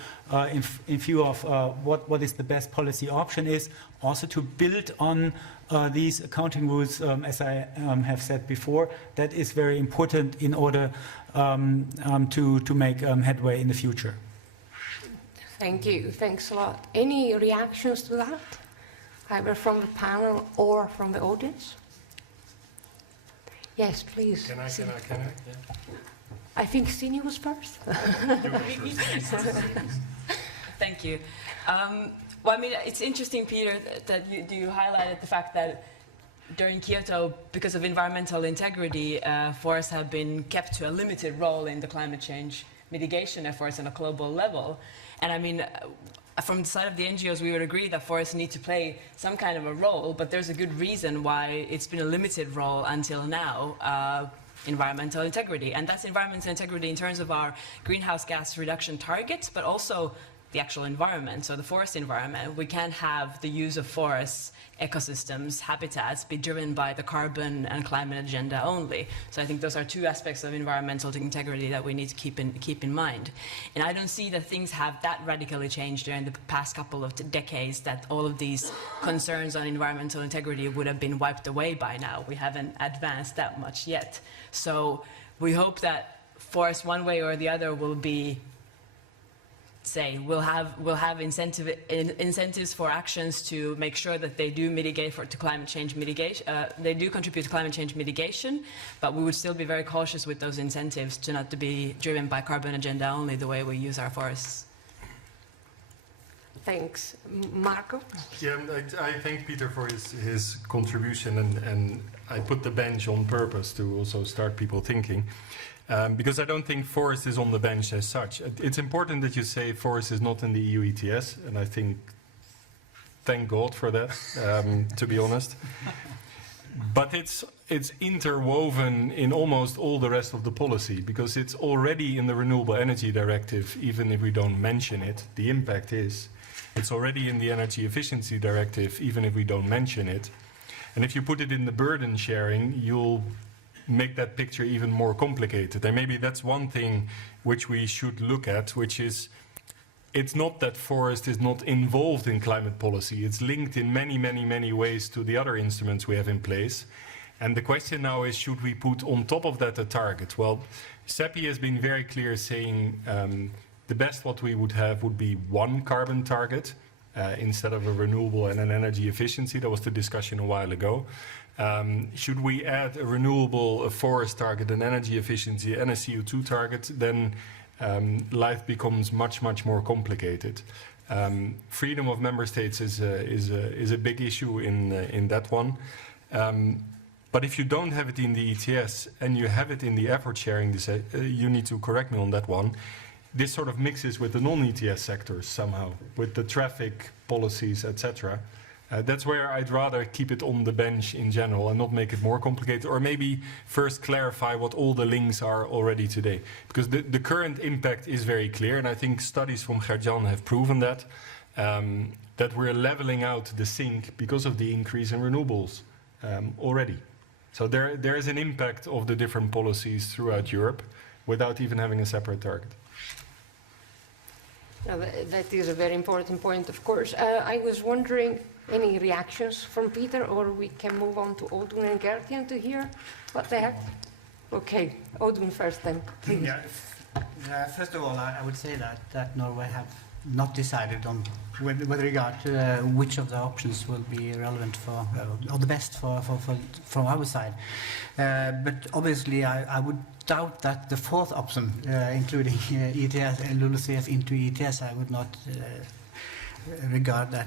in view of what is the best policy option, is also to build on these accounting rules, as I have said before. That is very important in order to make headway in the future. Thank you. Thanks a lot. Any reactions to that, either from the panel or from the audience? Yes, please. Can I? Yeah. I think Sini was first. Thank you. Well, I mean, it's interesting, Peter, that you highlighted the fact that during Kyoto, because of environmental integrity, forests have been kept to a limited role in the climate change mitigation efforts on a global level. And I mean, from the side of the NGOs, we would agree that forests need to play some kind of a role, but there's a good reason why it's been a limited role until now. Environmental integrity. And that's environmental integrity in terms of our greenhouse gas reduction targets, but also the actual environment, so the forest environment. We can't have the use of forests, ecosystems, habitats be driven by the carbon and climate agenda only. So I think those are two aspects of environmental integrity that we need to keep in mind. And I don't see that things have that radically changed during the past couple of decades, that all of these concerns on environmental integrity would have been wiped away by now. We haven't advanced that much yet. So we hope that forests, one way or the other, will be, say, we'll have incentives for actions to make sure that they do mitigate to climate change mitigation. They do contribute to climate change mitigation, but we would still be very cautious with those incentives to not to be driven by carbon agenda only, the way we use our forests. Thanks. Marco? Yeah, I thank Peter for his contribution, and I put the bench on purpose to also start people thinking. Because I don't think forest is on the bench as such. It's important that you say forest is not in the EU ETS, and I think, thank God for that, to be honest. But it's interwoven in almost all the rest of the policy, because it's already in the Renewable Energy Directive, even if we don't mention it. The impact is. It's already in the Energy Efficiency Directive, even if we don't mention it. And if you put it in the burden sharing, you'll make that picture even more complicated. And maybe that's one thing which we should look at, which is, it's not that forest is not involved in climate policy. It's linked in many, many, many ways to the other instruments we have in place. And the question now is, should we put on top of that a target? Well, SEPI has been very clear, saying the best what we would have would be one carbon target instead of a renewable and an energy efficiency. That was the discussion a while ago. Should we add a renewable, a forest target, an energy efficiency, and a CO2 target, then life becomes much, much more complicated. Freedom of member states is a big issue in that one. But if you don't have it in the ETS and you have it in the effort sharing, you need to correct me on that one. This sort of mixes with the non-ETS sectors somehow, with the traffic policies, etc. That's where I'd rather keep it on the bench in general and not make it more complicated, or maybe first clarify what all the links are already today. Because the current impact is very clear, and I think studies from Gert-Jan have proven that, that we're leveling out the sink because of the increase in renewables already. So there is an impact of the different policies throughout Europe without even having a separate target. That is a very important point, of course. I was wondering, any reactions from Peter, or we can move on to Audun and Gert-Jan to hear what they have? Okay, Audun first then, please. Yeah. First of all, I would say that Norway have not decided on with regard to which of the options will be relevant for, or the best from our side. But obviously, I would doubt that the fourth option, including ETS and LULUCF into ETS, I would not regard that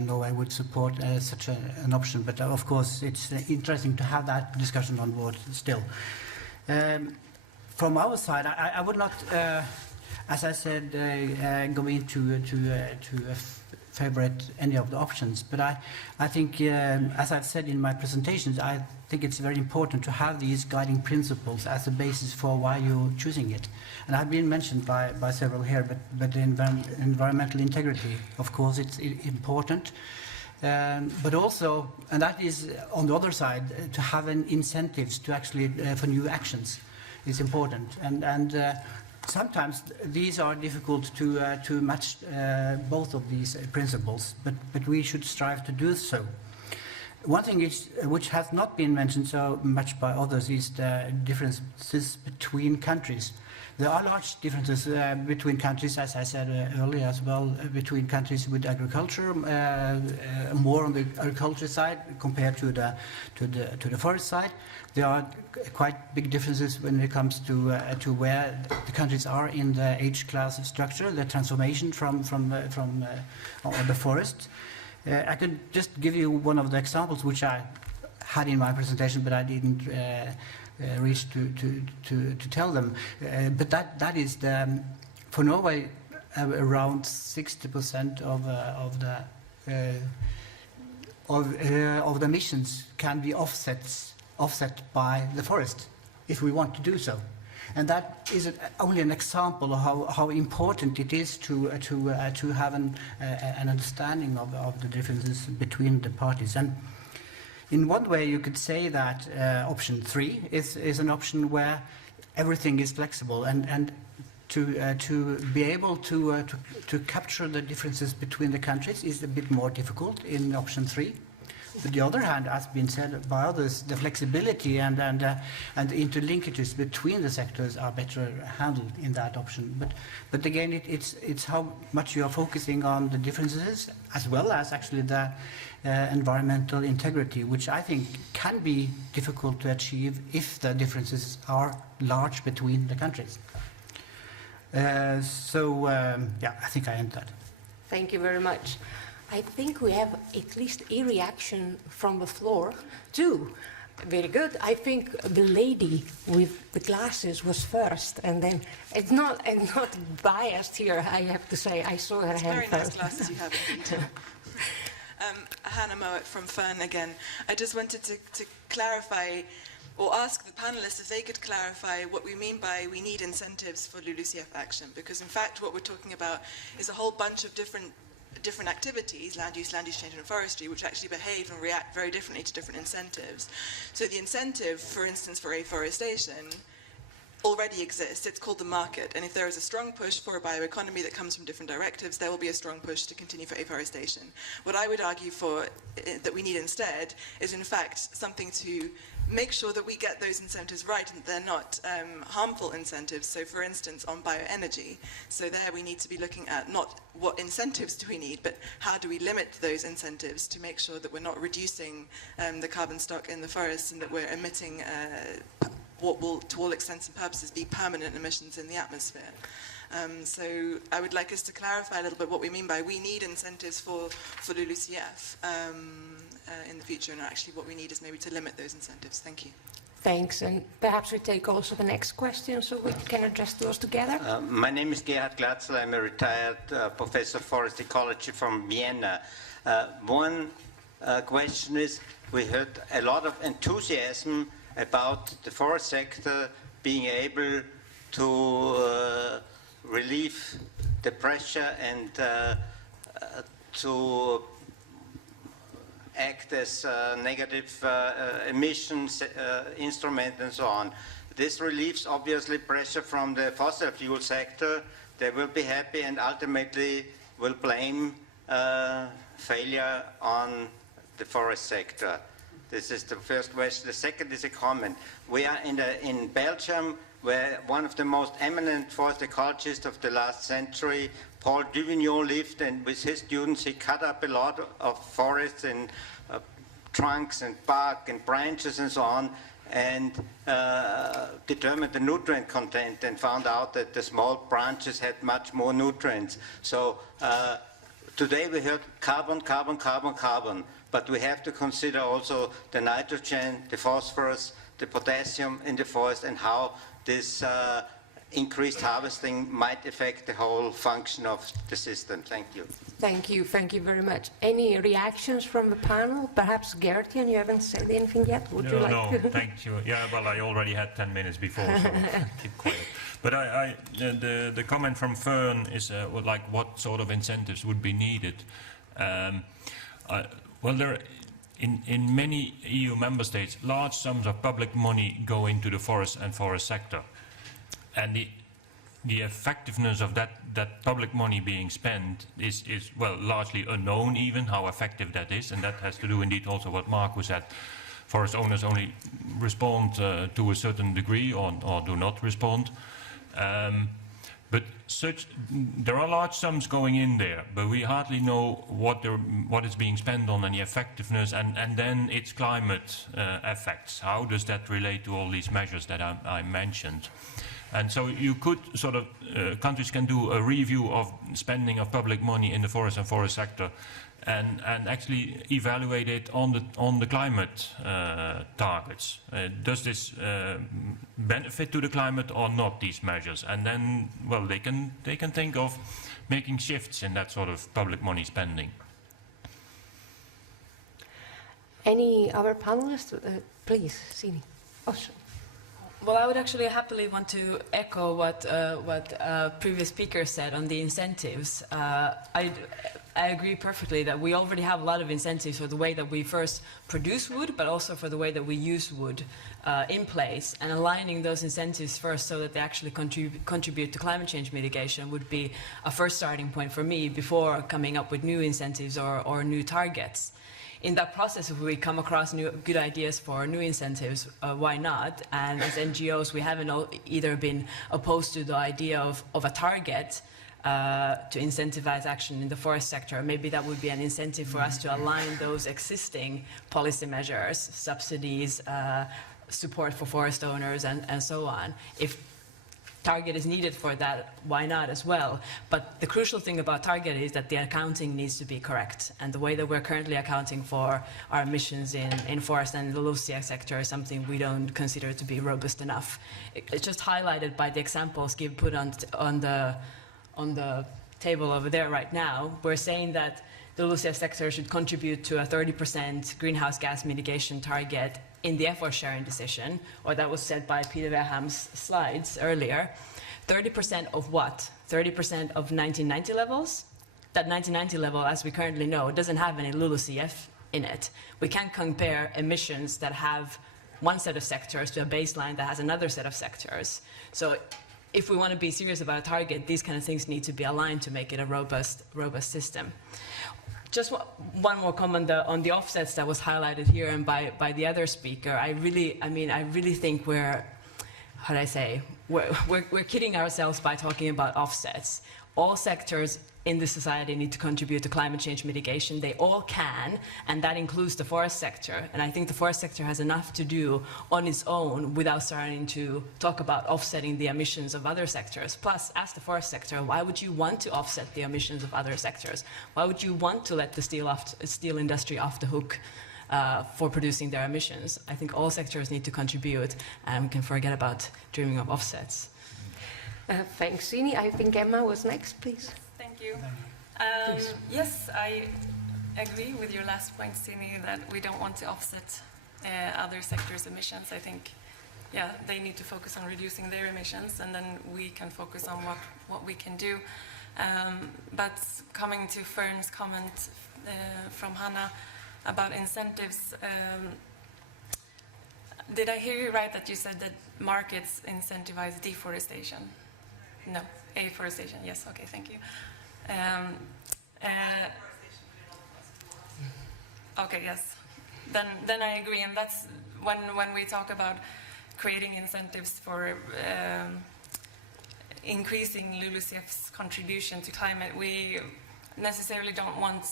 Norway would support such an option. But of course, it's interesting to have that discussion on board still. From our side, I would not, as I said, go into favorite any of the options. But I think, as I've said in my presentations, I think it's very important to have these guiding principles as a basis for why you're choosing it. And I've been mentioned by several here, but the environmental integrity, of course, it's important. but also, and that is on the other side, to have incentives to actually for new actions is important. And sometimes these are difficult to match both of these principles, but we should strive to do so. One thing which has not been mentioned so much by others is the differences between countries. There are large differences between countries, as I said earlier as well, between countries with agriculture, more on the agriculture side compared to the forest side. There are quite big differences when it comes to where the countries are in the age class structure, the transformation from the forest. I could just give you one of the examples which I had in my presentation, but I didn't reach to tell them. But that is for Norway, around 60% of the emissions can be offset by the forest, if we want to do so. And that is only an example of how important it is to have an understanding of the differences between the parties. And in one way, you could say that option 3 is an option where everything is flexible, and to be able to capture the differences between the countries is a bit more difficult in option 3. On the other hand, as been said by others, the flexibility and the interlinkages between the sectors are better handled in that option. But again, it's how much you are focusing on the differences, as well as actually the environmental integrity, which I think can be difficult to achieve if the differences are large between the countries. Yeah, I think I end that. Thank you very much. I think we have at least a reaction from the floor, too. Very good. I think the lady with the glasses was first, and then I'm not biased here, I have to say. I saw her hand very first. nice glasses you have indeed. Hannah Mowat from Fern again. I just wanted to clarify or ask the panelists if they could clarify what we mean by we need incentives for LULUCF action, because in fact what we're talking about is a whole bunch of different activities, land use change and forestry, which actually behave and react very differently to different incentives. So the incentive, for instance, for afforestation already exists. It's called the market. And if there is a strong push for a bioeconomy that comes from different directives, there will be a strong push to continue for afforestation. What I would argue for that we need instead is, in fact, something to make sure that we get those incentives right and they're not harmful incentives. So, for instance, on bioenergy. So there we need to be looking at not what incentives do we need, but how do we limit those incentives to make sure that we're not reducing the carbon stock in the forests and that we're emitting what will, to all extents and purposes, be permanent emissions in the atmosphere. So I would like us to clarify a little bit what we mean by we need incentives for LULUCF in the future, and actually what we need is maybe to limit those incentives. Thank you. Thanks, and perhaps we take also the next question so we can address those together. My name is Gerhard Glatzel. I'm a retired professor of forest ecology from Vienna. One question is, we heard a lot of enthusiasm about the forest sector being able to relieve the pressure and to act as negative emissions instrument and so on. This relieves obviously pressure from the fossil fuel sector. They will be happy and ultimately will blame failure on the forest sector. This is the first question. The second is a comment. We are in Belgium, where one of the most eminent forest ecologists of the last century, Paul Duvignon, lived, and with his students he cut up a lot of forests and trunks and bark and branches and so on, and determined the nutrient content and found out that the small branches had much more nutrients. So today we heard carbon, carbon, carbon, carbon, but we have to consider also the nitrogen, the phosphorus, the potassium in the forest, and how this increased harvesting might affect the whole function of the system. Thank you. Thank you very much. Any reactions from the panel? Perhaps Gert-Jan, you haven't said anything yet. Would you like to? Thank you. Yeah, well, I already had 10 minutes before, so keep quiet. But the comment from Fern is like what sort of incentives would be needed. Well, in many EU member states, large sums of public money go into the forest and forest sector. And the effectiveness of that public money being spent is well, largely unknown even, how effective that is. And that has to do indeed also what Marco said. Forest owners only respond to a certain degree or do not respond. But there are large sums going in there, but we hardly know what is being spent on and the effectiveness, and then its climate effects. How does that relate to all these measures that I mentioned? And so you could sort of, countries can do a review of spending of public money in the forest and forest sector, and actually evaluate it on the climate targets. Does this benefit to the climate or not, these measures? And then, well, they can think of making shifts in that sort of public money spending. Any other panelists? Please, Sini. Oh, sure. Well, I would actually happily want to echo what previous speakers said on the incentives. I agree perfectly that we already have a lot of incentives for the way that we first produce wood, but also for the way that we use wood in place. And aligning those incentives first so that they actually contribute to climate change mitigation would be a first starting point for me before coming up with new incentives or new targets. In that process, if we come across good ideas for new incentives, why not? And as NGOs, we haven't either been opposed to the idea of a target to incentivize action in the forest sector. Maybe that would be an incentive for us to align those existing policy measures, subsidies, support for forest owners, and so on. If target is needed for that, why not as well? But the crucial thing about target is that the accounting needs to be correct. And the way that we're currently accounting for our emissions in forest and the LULUCF sector is something we don't consider to be robust enough. It's just highlighted by the examples put on the table over there right now. We're saying that the LULUCF sector should contribute to a 30% greenhouse gas mitigation target in the effort sharing decision, or that was said by Peter Wehrheim's slides earlier. 30% of what? 30% of 1990 levels? That 1990 level, as we currently know, doesn't have any LULUCF in it. We can't compare emissions that have one set of sectors to a baseline that has another set of sectors. So if we want to be serious about a target, these kind of things need to be aligned to make it a robust system. Just one more comment on the offsets that was highlighted here and by the other speaker. I really think we're kidding ourselves by talking about offsets. All sectors in the society need to contribute to climate change mitigation. They all can, and that includes the forest sector. And I think the forest sector has enough to do on its own without starting to talk about offsetting the emissions of other sectors. Plus, as the forest sector, why would you want to offset the emissions of other sectors? Why would you want to let the steel industry off the hook for producing their emissions? I think all sectors need to contribute, and we can forget about dreaming of offsets. Thanks, Sini. I think Emma was next, please. Thank you. Yes, I agree with your last point, Sini, that we don't want to offset other sectors' emissions. I think, yeah, they need to focus on reducing their emissions, and then we can focus on what we can do. But coming to Fern's comment from Hannah about incentives, did I hear you right that you said that markets incentivize deforestation? No, afforestation. Yes, okay, thank you. Okay, yes. Then I agree, and that's when we talk about creating incentives for increasing LULUCF's contribution to climate. We necessarily don't want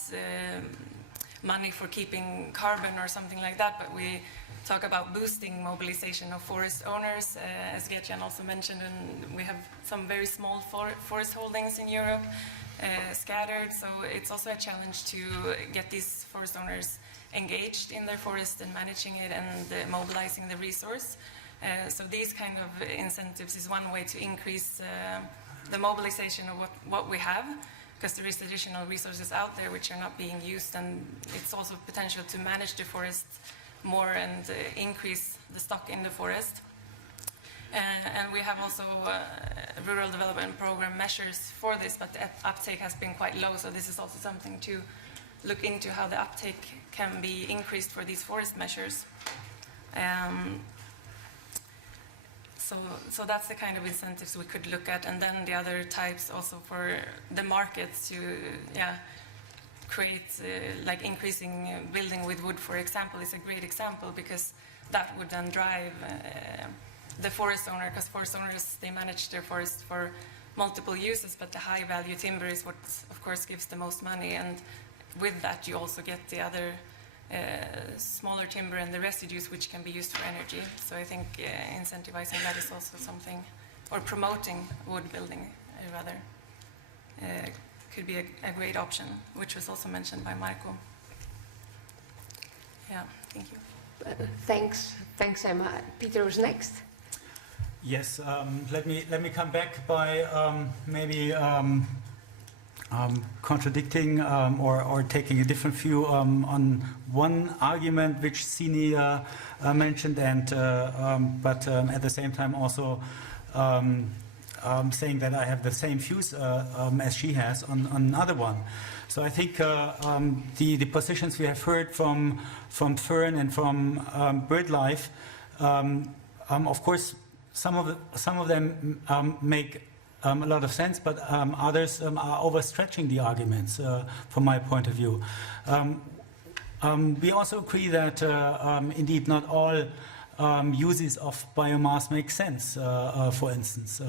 money for keeping carbon or something like that, but we talk about boosting mobilization of forest owners, as Gert-Jan also mentioned, and we have some very small forest holdings in Europe, scattered, so it's also a challenge to get these forest owners engaged in their forest and managing it and mobilizing the resource. So these kind of incentives is one way to increase the mobilization of what we have, because there is additional resources out there which are not being used, and it's also potential to manage the forest more and increase the stock in the forest. And we have also rural development program measures for this, but the uptake has been quite low, so this is also something to look into how the uptake can be increased for these forest measures. So that's the kind of incentives we could look at, and then the other types also for the markets to create, like increasing building with wood, for example, is a great example, because that would then drive the forest owner, because forest owners, they manage their forest for multiple uses, but the high value timber is what of course gives the most money, and with that you also get the other smaller timber and the residues which can be used for energy. So I think incentivizing that is also something, or promoting wood building rather, could be a great option, which was also mentioned by Marco. Yeah, thank you. Thanks, Emma. Peter was next. Yes, let me come back by maybe contradicting or taking a different view on one argument which Sini mentioned, and but at the same time also saying that I have the same views as she has on another one. So I think the positions we have heard from Fern and from BirdLife, of course, some of them make a lot of sense, but others are overstretching the arguments from my point of view. We also agree that indeed not all uses of biomass make sense, for instance.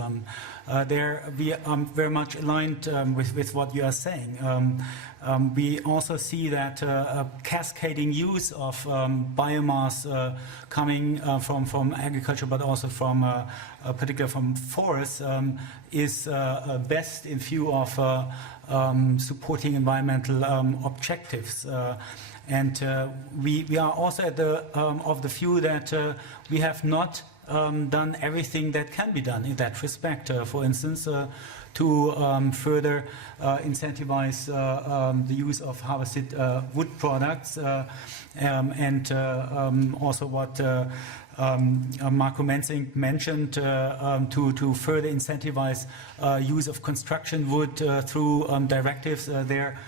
There we are very much aligned with what you are saying. We also see that a cascading use of biomass coming from agriculture, but also from particularly from forests, is best in view of supporting environmental objectives. And we are also at of the view that we have not done everything that can be done in that respect. For instance, to further incentivize the use of harvested wood products, and also what Marco Mensing mentioned, to further incentivize use of construction wood through directives there.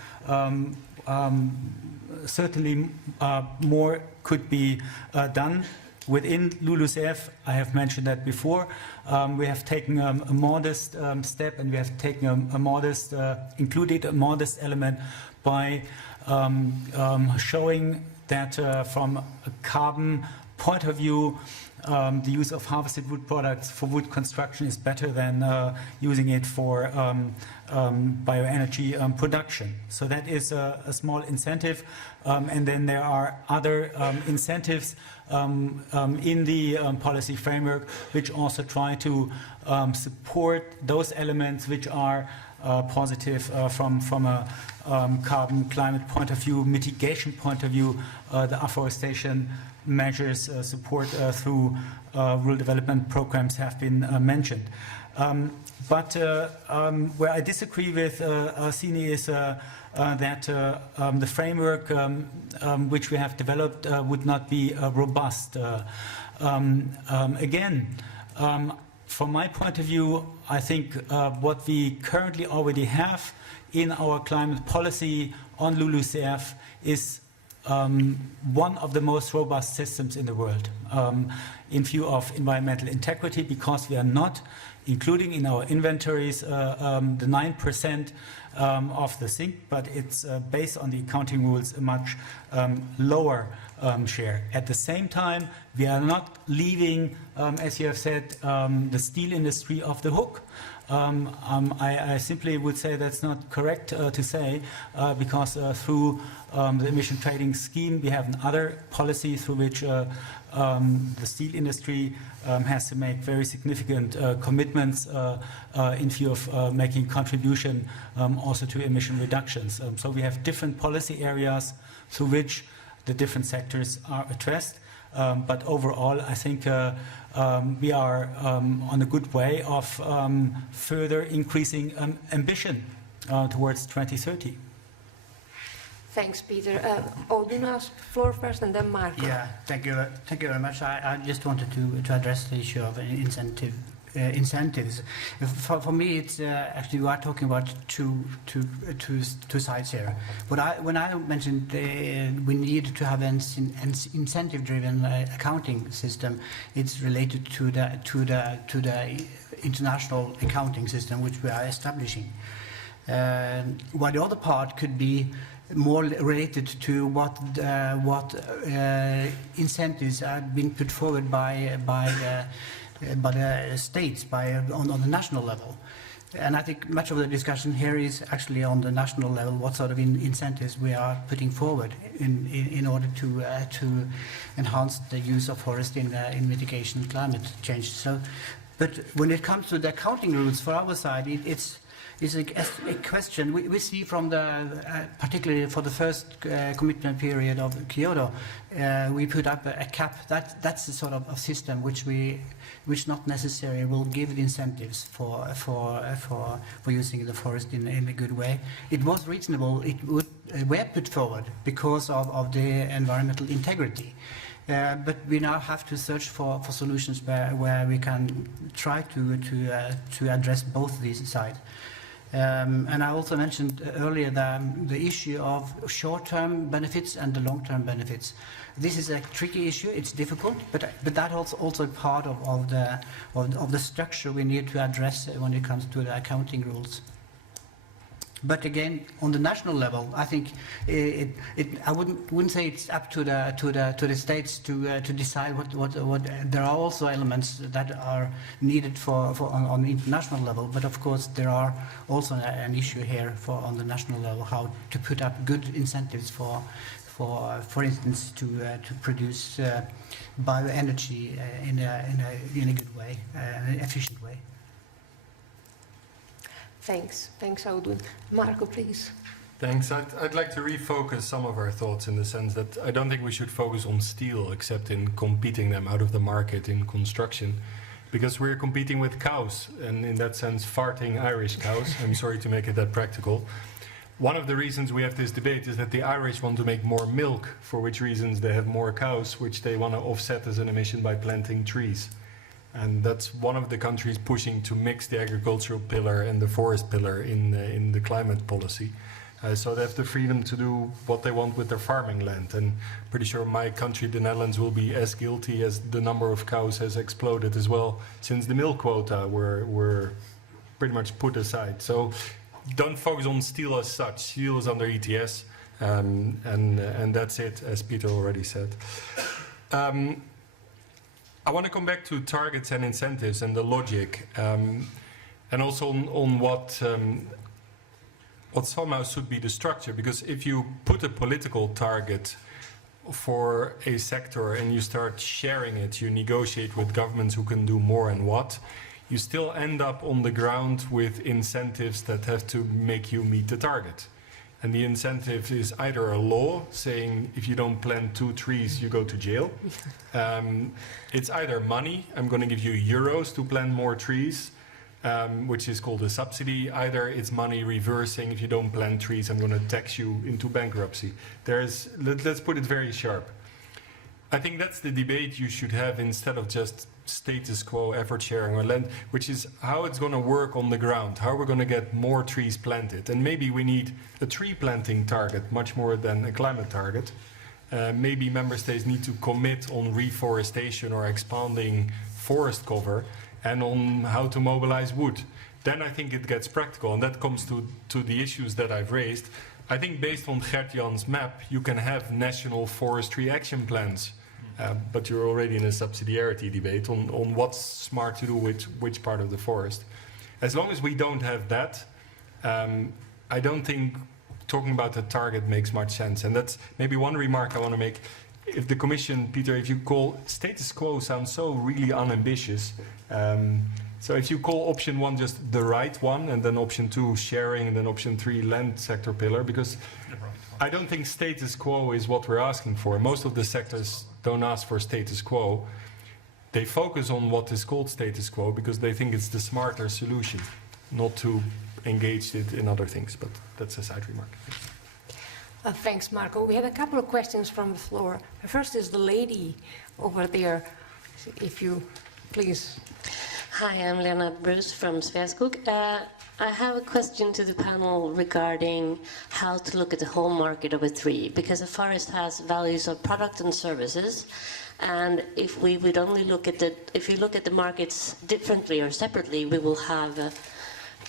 Certainly more could be done within LULUCF. I have mentioned that before. We have taken a modest step, and we have taken a modest, included a modest element by showing that from a carbon point of view, the use of harvested wood products for wood construction is better than using it for bioenergy production. So that is a small incentive, and then there are other incentives in the policy framework which also try to support those elements which are positive from a carbon climate point of view, mitigation point of view. The afforestation measures support through rural development programs have been mentioned. But where I disagree with Sini is that the framework which we have developed would not be robust. Again, from my point of view, I think what we currently already have in our climate policy on LULUCF is one of the most robust systems in the world in view of environmental integrity, because we are not including in our inventories the 9% of the zinc, but it's based on the accounting rules a much lower share. At the same time, we are not leaving, as you have said, the steel industry off the hook. I simply would say that's not correct to say, because through the emission trading scheme we have another policy through which the steel industry has to make very significant commitments in view of making contribution also to emission reductions. So we have different policy areas through which the different sectors are addressed. But overall, I think we are on a good way of further increasing ambition towards 2030. Thanks, Peter. Audun has the floor first, and then Marco. Yeah, thank you very much. I just wanted to address the issue of incentive incentives. For me, it's actually we are talking about two sides here. When I mentioned we need to have an incentive-driven accounting system, it's related to the international accounting system which we are establishing. While the other part could be more related to what incentives are being put forward by the states, on the national level. And I think much of the discussion here is actually on the national level, what sort of incentives we are putting forward in order to enhance the use of forest in mitigation of climate change. So, but when it comes to the accounting rules for our side, it's a question we see from particularly for the first commitment period of Kyoto, we put up a cap. That's the sort of a system which not necessarily will give the incentives for using the forest in a good way. It was reasonable. Were put forward because of the environmental integrity. But we now have to search for solutions where we can try to address both these sides. And I also mentioned earlier the issue of short-term benefits and the long-term benefits. This is a tricky issue. It's difficult, but that also part of the structure we need to address when it comes to the accounting rules. But again, on the national level, I think I wouldn't say it's up to the states to decide what. There are also elements that are needed on the international level. But of course, there are also an issue here on the national level how to put up good incentives for instance, to produce bioenergy in a good way, an efficient way. Thanks, Audun. Marco, please. Thanks. I'd like to refocus some of our thoughts in the sense that I don't think we should focus on steel except in competing them out of the market in construction, because we're competing with cows, and in that sense farting Irish cows. I'm sorry to make it that practical. One of the reasons we have this debate is that the Irish want to make more milk, for which reasons they have more cows, which they want to offset as an emission by planting trees. And that's one of the countries pushing to mix the agricultural pillar and the forest pillar in the climate policy. So they have the freedom to do what they want with their farming land. And pretty sure my country, the Netherlands, will be as guilty as the number of cows has exploded as well, since the milk quota were pretty much put aside. So don't focus on steel as such. Steel is under ETS, and that's it, as Peter already said. I want to come back to targets and incentives and the logic, and also on what somehow should be the structure. Because if you put a political target for a sector and you start sharing it, you negotiate with governments who can do more and what, you still end up on the ground with incentives that have to make you meet the target. And the incentive is either a law saying if you don't plant 2 trees, you go to jail. It's either money, I'm going to give you euros to plant more trees, which is called a subsidy. Either it's money reversing, if you don't plant trees, I'm going to tax you into bankruptcy. Let's put it very sharp. I think that's the debate you should have instead of just status quo effort sharing or land, which is how it's going to work on the ground, how we're going to get more trees planted. And maybe we need a tree planting target much more than a climate target. Maybe member states need to commit on reforestation or expanding forest cover and on how to mobilize wood. Then I think it gets practical, and that comes to the issues that I've raised. I think based on Gert-Jan's map, you can have national forestry action plans. But you're already in a subsidiarity debate on what's smart to do with which part of the forest. As long as we don't have that, I don't think talking about a target makes much sense. And that's maybe one remark I want to make. If the Commission, Peter, if you call status quo sounds so really unambitious. So if you call option 1 just the right one, and then option 2 sharing, and then option 3 land sector pillar, because I don't think status quo is what we're asking for. Most of the sectors don't ask for status quo. They focus on what is called status quo because they think it's the smarter solution, not to engage it in other things. But that's a side remark. Thanks, Marco. We have a couple of questions from the floor. First is the lady over there. If you please. Hi, I'm Lena Bruce from Sveaskog. I have a question to the panel regarding how to look at the whole market of a tree, because a forest has values of product and services, and if we would only look at if you look at the markets differently or separately, we will have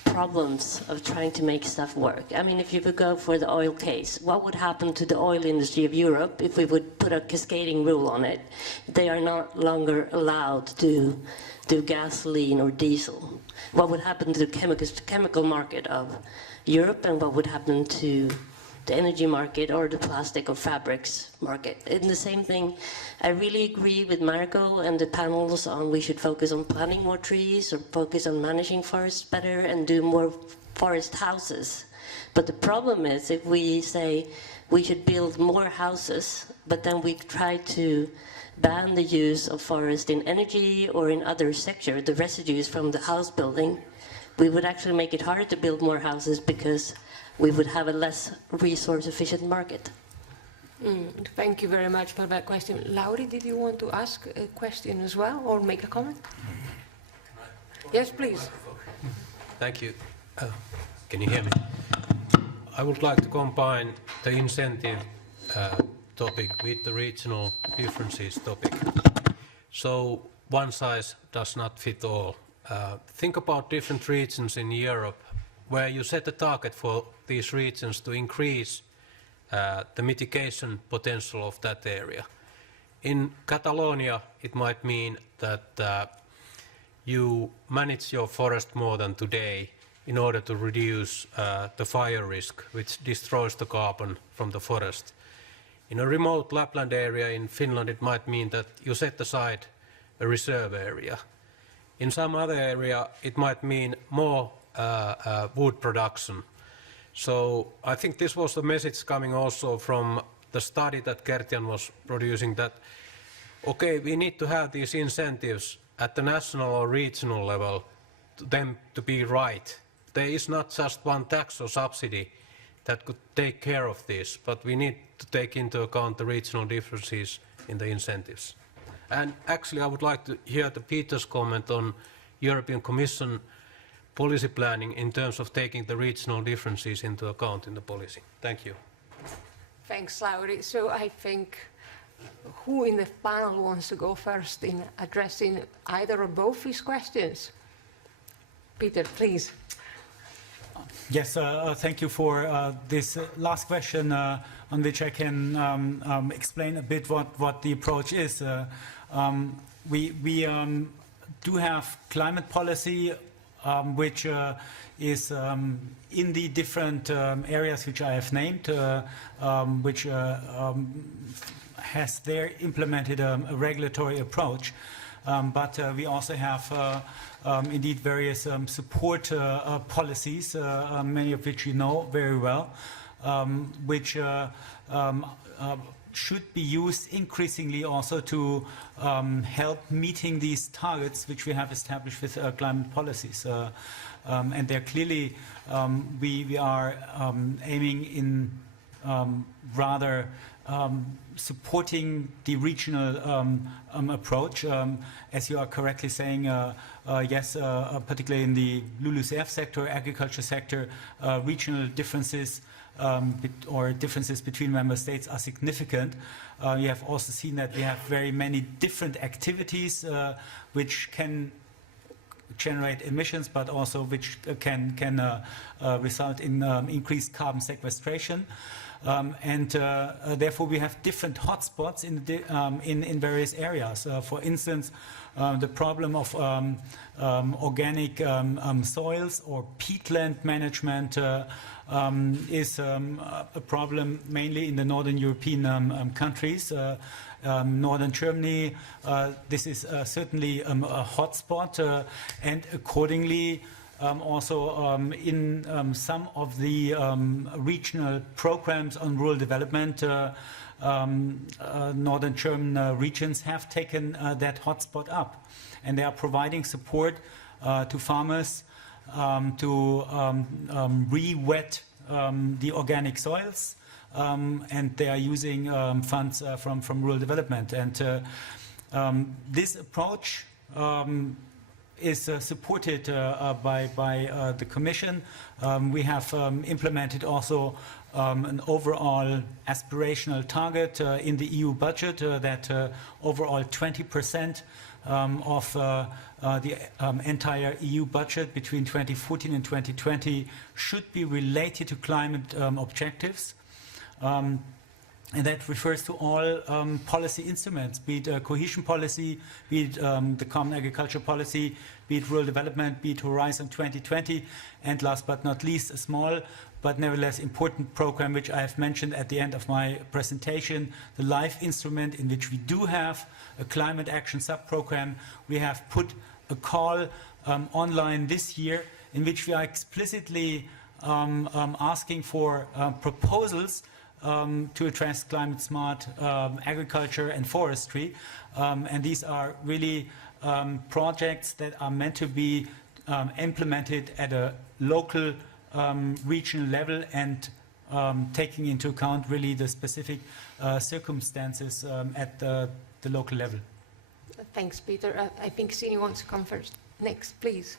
problems of trying to make stuff work. I mean, if you would go for the oil case, what would happen to the oil industry of Europe if we would put a cascading rule on it? They are not longer allowed to do gasoline or diesel. What would happen to the chemical market of Europe, and what would happen to the energy market or the plastic or fabrics market? And the same thing, I really agree with Marco and the panels on we should focus on planting more trees or focus on managing forests better and do more forest houses. But the problem is if we say we should build more houses, but then we try to ban the use of forest in energy or in other sectors, the residues from the house building, we would actually make it harder to build more houses because we would have a less resource-efficient market. Thank you very much for that question. Lauri, did you want to ask a question as well or make a comment? Yes, please. Thank you. Can you hear me? I would like to combine the incentive topic with the regional differences topic. So one size does not fit all. Think about different regions in Europe where you set a target for these regions to increase the mitigation potential of that area. In Catalonia, it might mean that you manage your forest more than today in order to reduce the fire risk, which destroys the carbon from the forest. In a remote Lapland area in Finland, it might mean that you set aside a reserve area. In some other area, it might mean more wood production. So I think this was the message coming also from the study that Gert-Jan was producing, that, okay, we need to have these incentives at the national or regional level to them to be right. There is not just one tax or subsidy that could take care of this, but we need to take into account the regional differences in the incentives. And actually, I would like to hear Peter's comment on European Commission policy planning in terms of taking the regional differences into account in the policy. Thank you. Thanks, Lauri. So I think who in the panel wants to go first in addressing either or both these questions? Peter, please. Yes, thank you for this last question, on which I can explain a bit what the approach is. We do have climate policy, which is in the different areas which I have named, which has there implemented a regulatory approach. But we also have indeed various support policies, many of which you know very well, which should be used increasingly also to help meeting these targets which we have established with climate policies. And they're clearly, we are aiming in rather supporting the regional approach. As you are correctly saying, yes, particularly in the LULUCF sector, agriculture sector, regional differences or differences between member states are significant. You have also seen that we have very many different activities which can generate emissions, but also which can result in increased carbon sequestration. And therefore we have different hotspots in various areas. For instance, the problem of organic soils or peatland management is a problem mainly in the northern European countries. Northern Germany, this is certainly a hotspot, and accordingly also in some of the regional programs on rural development, northern German regions have taken that hotspot up, and they are providing support to farmers to re-wet the organic soils, and they are using funds from rural development. And this approach is supported by the Commission. We have implemented also an overall aspirational target in the EU budget that overall 20% of the entire EU budget between 2014 and 2020 should be related to climate objectives. And that refers to all policy instruments, be it cohesion policy, be it the common agriculture policy, be it rural development, be it Horizon 2020, and last but not least, a small but nevertheless important program which I have mentioned at the end of my presentation, the LIFE instrument, in which we do have a climate action sub-program. We have put a call online this year in which we are explicitly asking for proposals to address climate smart agriculture and forestry. And these are really projects that are meant to be implemented at a local, regional level and taking into account really the specific circumstances at the local level. Thanks, Peter. I think Sini wants to come first. Next, please.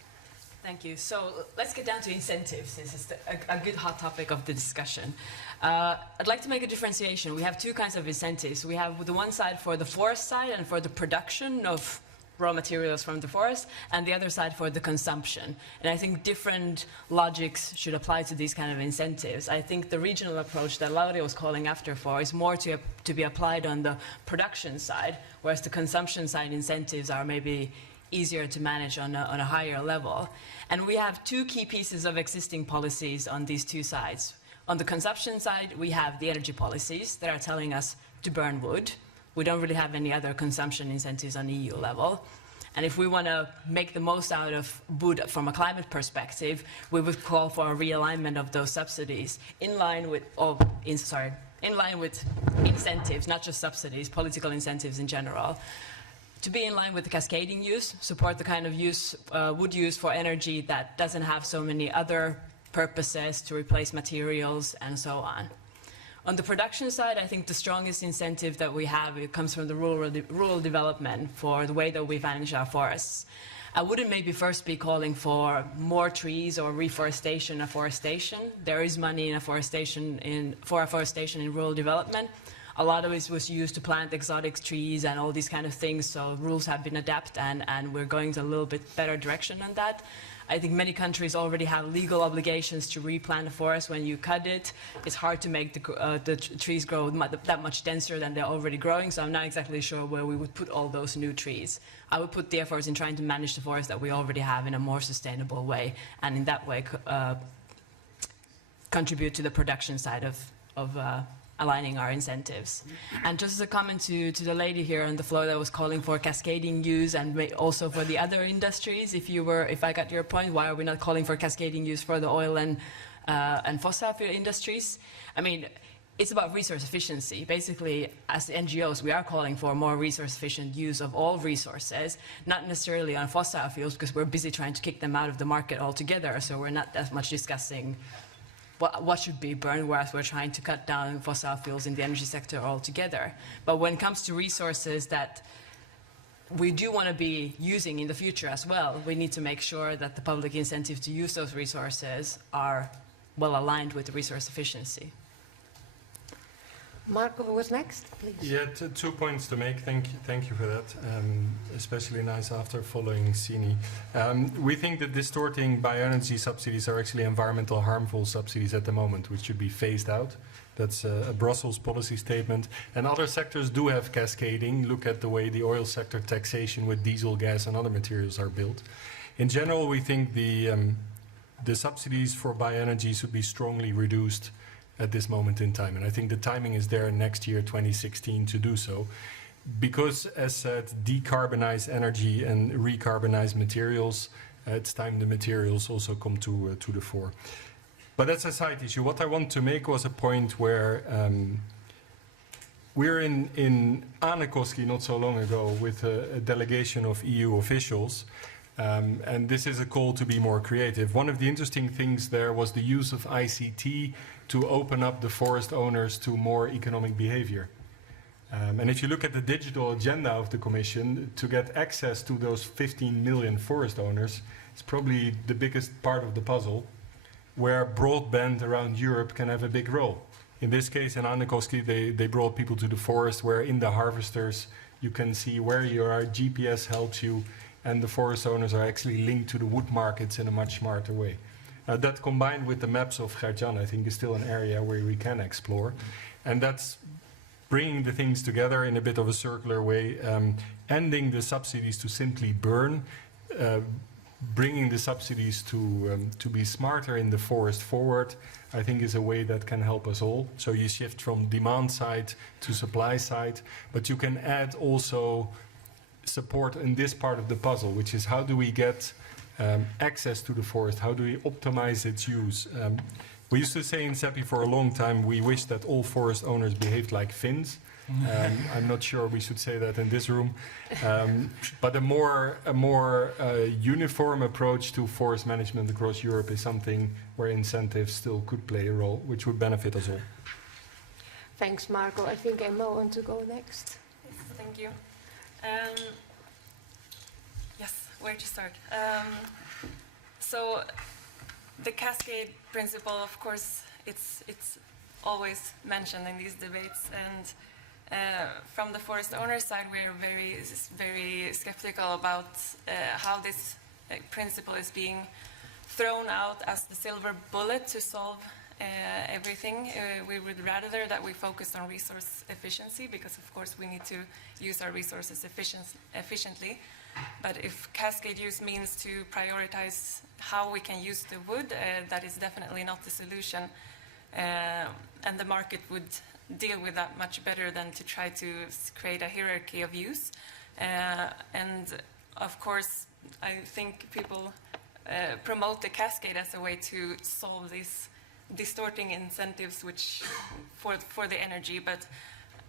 Thank you. So let's get down to incentives. This is a good hot topic of the discussion. I'd like to make a differentiation. We have two kinds of incentives. We have the one side for the forest side and for the production of raw materials from the forest, and the other side for the consumption. And I think different logics should apply to these kind of incentives. I think the regional approach that Lauri was calling after for is more to be applied on the production side, whereas the consumption side incentives are maybe easier to manage on a higher level. And we have two key pieces of existing policies on these two sides. On the consumption side, we have the energy policies that are telling us to burn wood. We don't really have any other consumption incentives on EU level. And if we want to make the most out of wood from a climate perspective, we would call for a realignment of those subsidies in line with incentives, not just subsidies, political incentives in general. To be in line with the cascading use, support the kind of use, wood use for energy that doesn't have so many other purposes to replace materials and so on. On the production side, I think the strongest incentive that we have, it comes from the rural development for the way that we manage our forests. I wouldn't maybe first be calling for more trees or reforestation or forestation. There is money in afforestation in rural development. A lot of it was used to plant exotic trees and all these kind of things, so rules have been adapted and we're going to a little bit better direction on that. I think many countries already have legal obligations to replant a forest when you cut it. It's hard to make the trees grow that much denser than they're already growing, so I'm not exactly sure where we would put all those new trees. I would put the efforts in trying to manage the forest that we already have in a more sustainable way, and in that way contribute to the production side of aligning our incentives. And just as a comment to the lady here on the floor that was calling for cascading use and also for the other industries, if I got your point, why are we not calling for cascading use for the oil and fossil fuel industries? I mean, it's about resource efficiency. Basically, as NGOs, we are calling for more resource efficient use of all resources, not necessarily on fossil fuels, because we're busy trying to kick them out of the market altogether, so we're not that much discussing what should be burned, whereas we're trying to cut down fossil fuels in the energy sector altogether. But when it comes to resources that we do want to be using in the future as well, we need to make sure that the public incentives to use those resources are well aligned with the resource efficiency. Marco, who was next, please? Yeah, 2 points to make. Thank you for that. Especially nice after following Sini. We think that distorting bioenergy subsidies are actually environmental harmful subsidies at the moment, which should be phased out. That's a Brussels policy statement. And other sectors do have cascading. Look at the way the oil sector taxation with diesel, gas and other materials are built. In general, we think the subsidies for bioenergy should be strongly reduced at this moment in time. And I think the timing is there next year, 2016, to do so. Because, as said, decarbonize energy and recarbonize materials, it's time the materials also come to the fore. But that's a side issue. What I want to make was a point where we're in Äänekoski not so long ago with a delegation of EU officials. And this is a call to be more creative. One of the interesting things there was the use of ICT to open up the forest owners to more economic behavior. And if you look at the digital agenda of the Commission, to get access to those 15 million forest owners is probably the biggest part of the puzzle, where broadband around Europe can have a big role. In this case, in Äänekoski, they brought people to the forest where in the harvesters you can see where you are, GPS helps you, and the forest owners are actually linked to the wood markets in a much smarter way. That combined with the maps of Gert-Jan, I think is still an area where we can explore. And that's bringing the things together in a bit of a circular way, ending the subsidies to simply burn, bringing the subsidies to be smarter in the forest forward, I think is a way that can help us all. So you shift from demand side to supply side, but you can add also support in this part of the puzzle, which is how do we get access to the forest, how do we optimize its use. We used to say in SEPI for a long time, we wish that all forest owners behaved like Finns. I'm not sure we should say that in this room, but a more uniform approach to forest management across Europe is something where incentives still could play a role, which would benefit us all. Thanks, Marco. I think Emma wants to go next. Yes, thank you. Yes, where to start? So the cascade principle, of course, it's always mentioned in these debates, and from the forest owner side, we're very skeptical about how this principle is being thrown out as the silver bullet to solve everything. We would rather that we focus on resource efficiency, because of course we need to use our resources efficiently. But if cascade use means to prioritize how we can use the wood, that is definitely not the solution. And the market would deal with that much better than to try to create a hierarchy of use. And of course, I think people promote the cascade as a way to solve these distorting incentives which for the energy, but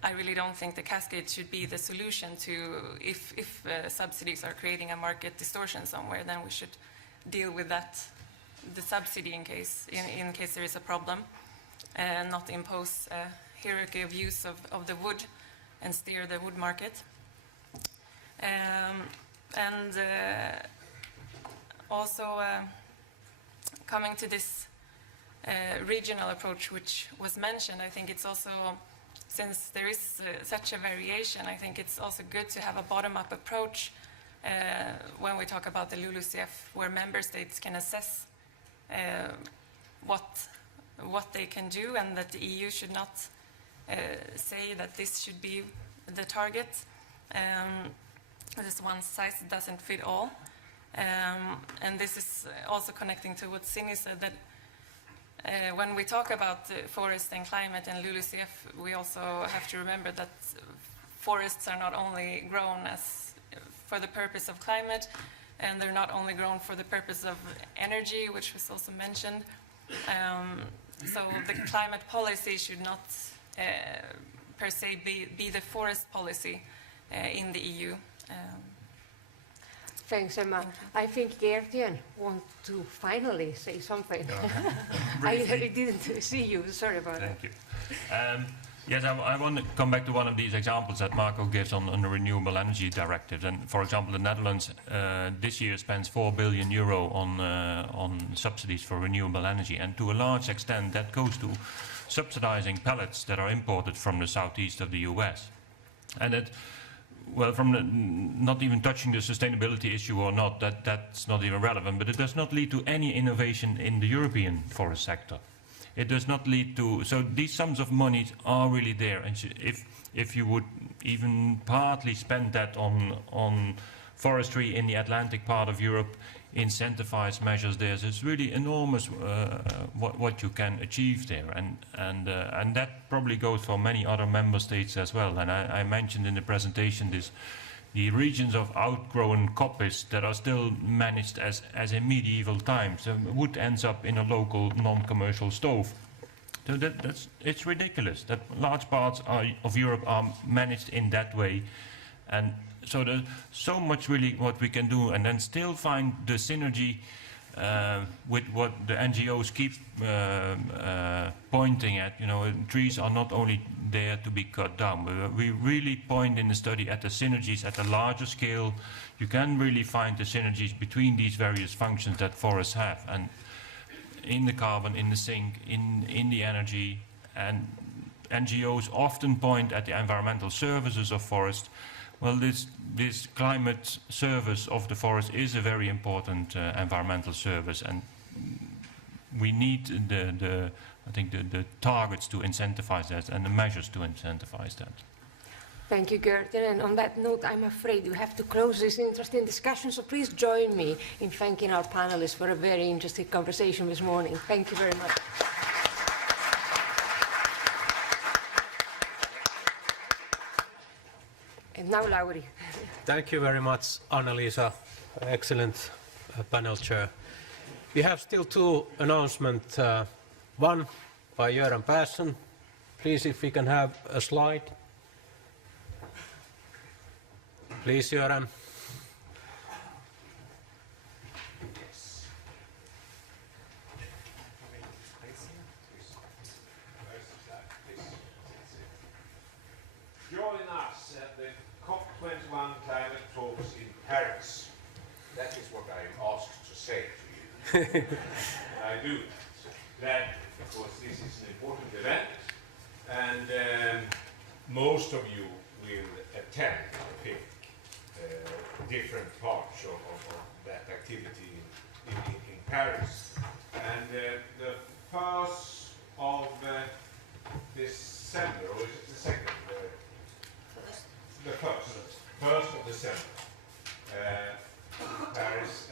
I really don't think the cascade should be the solution to if subsidies are creating a market distortion somewhere, then we should deal with that, the subsidy in case there is a problem, and not impose a hierarchy of use of the wood and steer the wood market. Also coming to this regional approach which was mentioned, I think it's also, since there is such a variation, I think it's also good to have a bottom-up approach when we talk about the LULUCF, where member states can assess what they can do, and that the EU should not say that this should be the target. This one size doesn't fit all. And this is also connecting to what Sini said, that when we talk about forest and climate and LULUCF, we also have to remember that forests are not only grown as for the purpose of climate, and they're not only grown for the purpose of energy, which was also mentioned. So the climate policy should not per se be the forest policy in the EU. Thanks, Emma. I think Gert-Jan wants to finally say something. I didn't see you. Sorry about that. Thank you. Yes, I want to come back to one of these examples that Marco gives on the Renewable Energy Directive. And for example, the Netherlands this year spends €4 billion on subsidies for renewable energy, and to a large extent that goes to subsidizing pellets that are imported from the southeast of the US. And it, well, not even touching the sustainability issue or not, that's not even relevant, but it does not lead to any innovation in the European forest sector. It does not lead to, so these sums of money are really there, and if you would even partly spend that on forestry in the Atlantic part of Europe, incentivize measures there, it's really enormous what you can achieve there, and that probably goes for many other member states as well. And I mentioned in the presentation the regions of outgrown coppice that are still managed as in medieval times. Wood ends up in a local non-commercial stove. So it's ridiculous that large parts of Europe are managed in that way. And so there's so much really what we can do, and then still find the synergy with what the NGOs keep pointing at, trees are not only there to be cut down, but we really point in the study at the synergies at a larger scale. You can really find the synergies between these various functions that forests have, and in the carbon, in the sink, in the energy. And NGOs often point at the environmental services of forest. Well, this climate service of the forest is a very important environmental service, and we need the targets to incentivize that and the measures to incentivize that. Thank you, Gert-Jan. And on that note, I'm afraid we have to close this interesting discussion, so please join me in thanking our panelists for a very interesting conversation this morning. Thank you very much. And now, Lauri. Thank you very much, Anna-Liisa. Excellent panel chair. We have still two announcements. One by Göran Persson. Please, if we can have a slide. Please, Göran. Join us at the COP21 climate talks in Paris. That is what I am asked to say to you. I do that because this is an important event, and most of you will attend, I think, different parts of that activity in Paris. And the 1st of December, or is it the 2nd? The 1st of December, Paris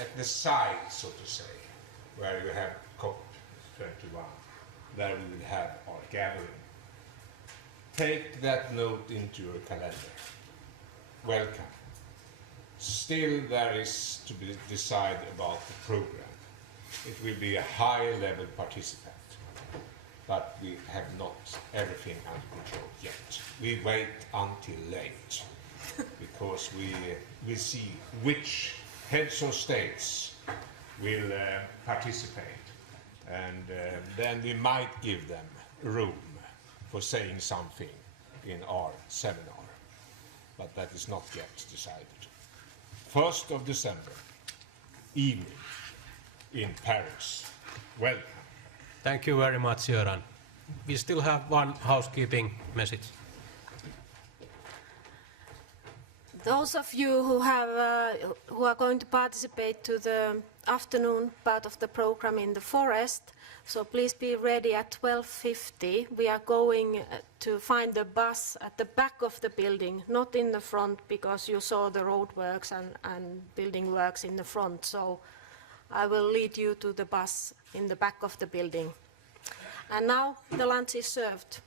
at the site, so to say, where we have COP21, there we will have our gathering. Take that note into your calendar. Welcome. Still, there is to be decided about the program. It will be a high-level participant, but we have not everything under control yet. We wait until late, because we see which heads of states will participate, and then we might give them room for saying something in our seminar. But that is not yet decided. 1st of December, evening, in Paris. Welcome. Thank you very much, Göran. We still have one housekeeping message. Those of you who are going to participate to the afternoon part of the program in the forest, so please be ready at 12:50. We are going to find the bus at the back of the building, not in the front, because you saw the roadworks and building works in the front. So I will lead you to the bus in the back of the building. And now the lunch is served.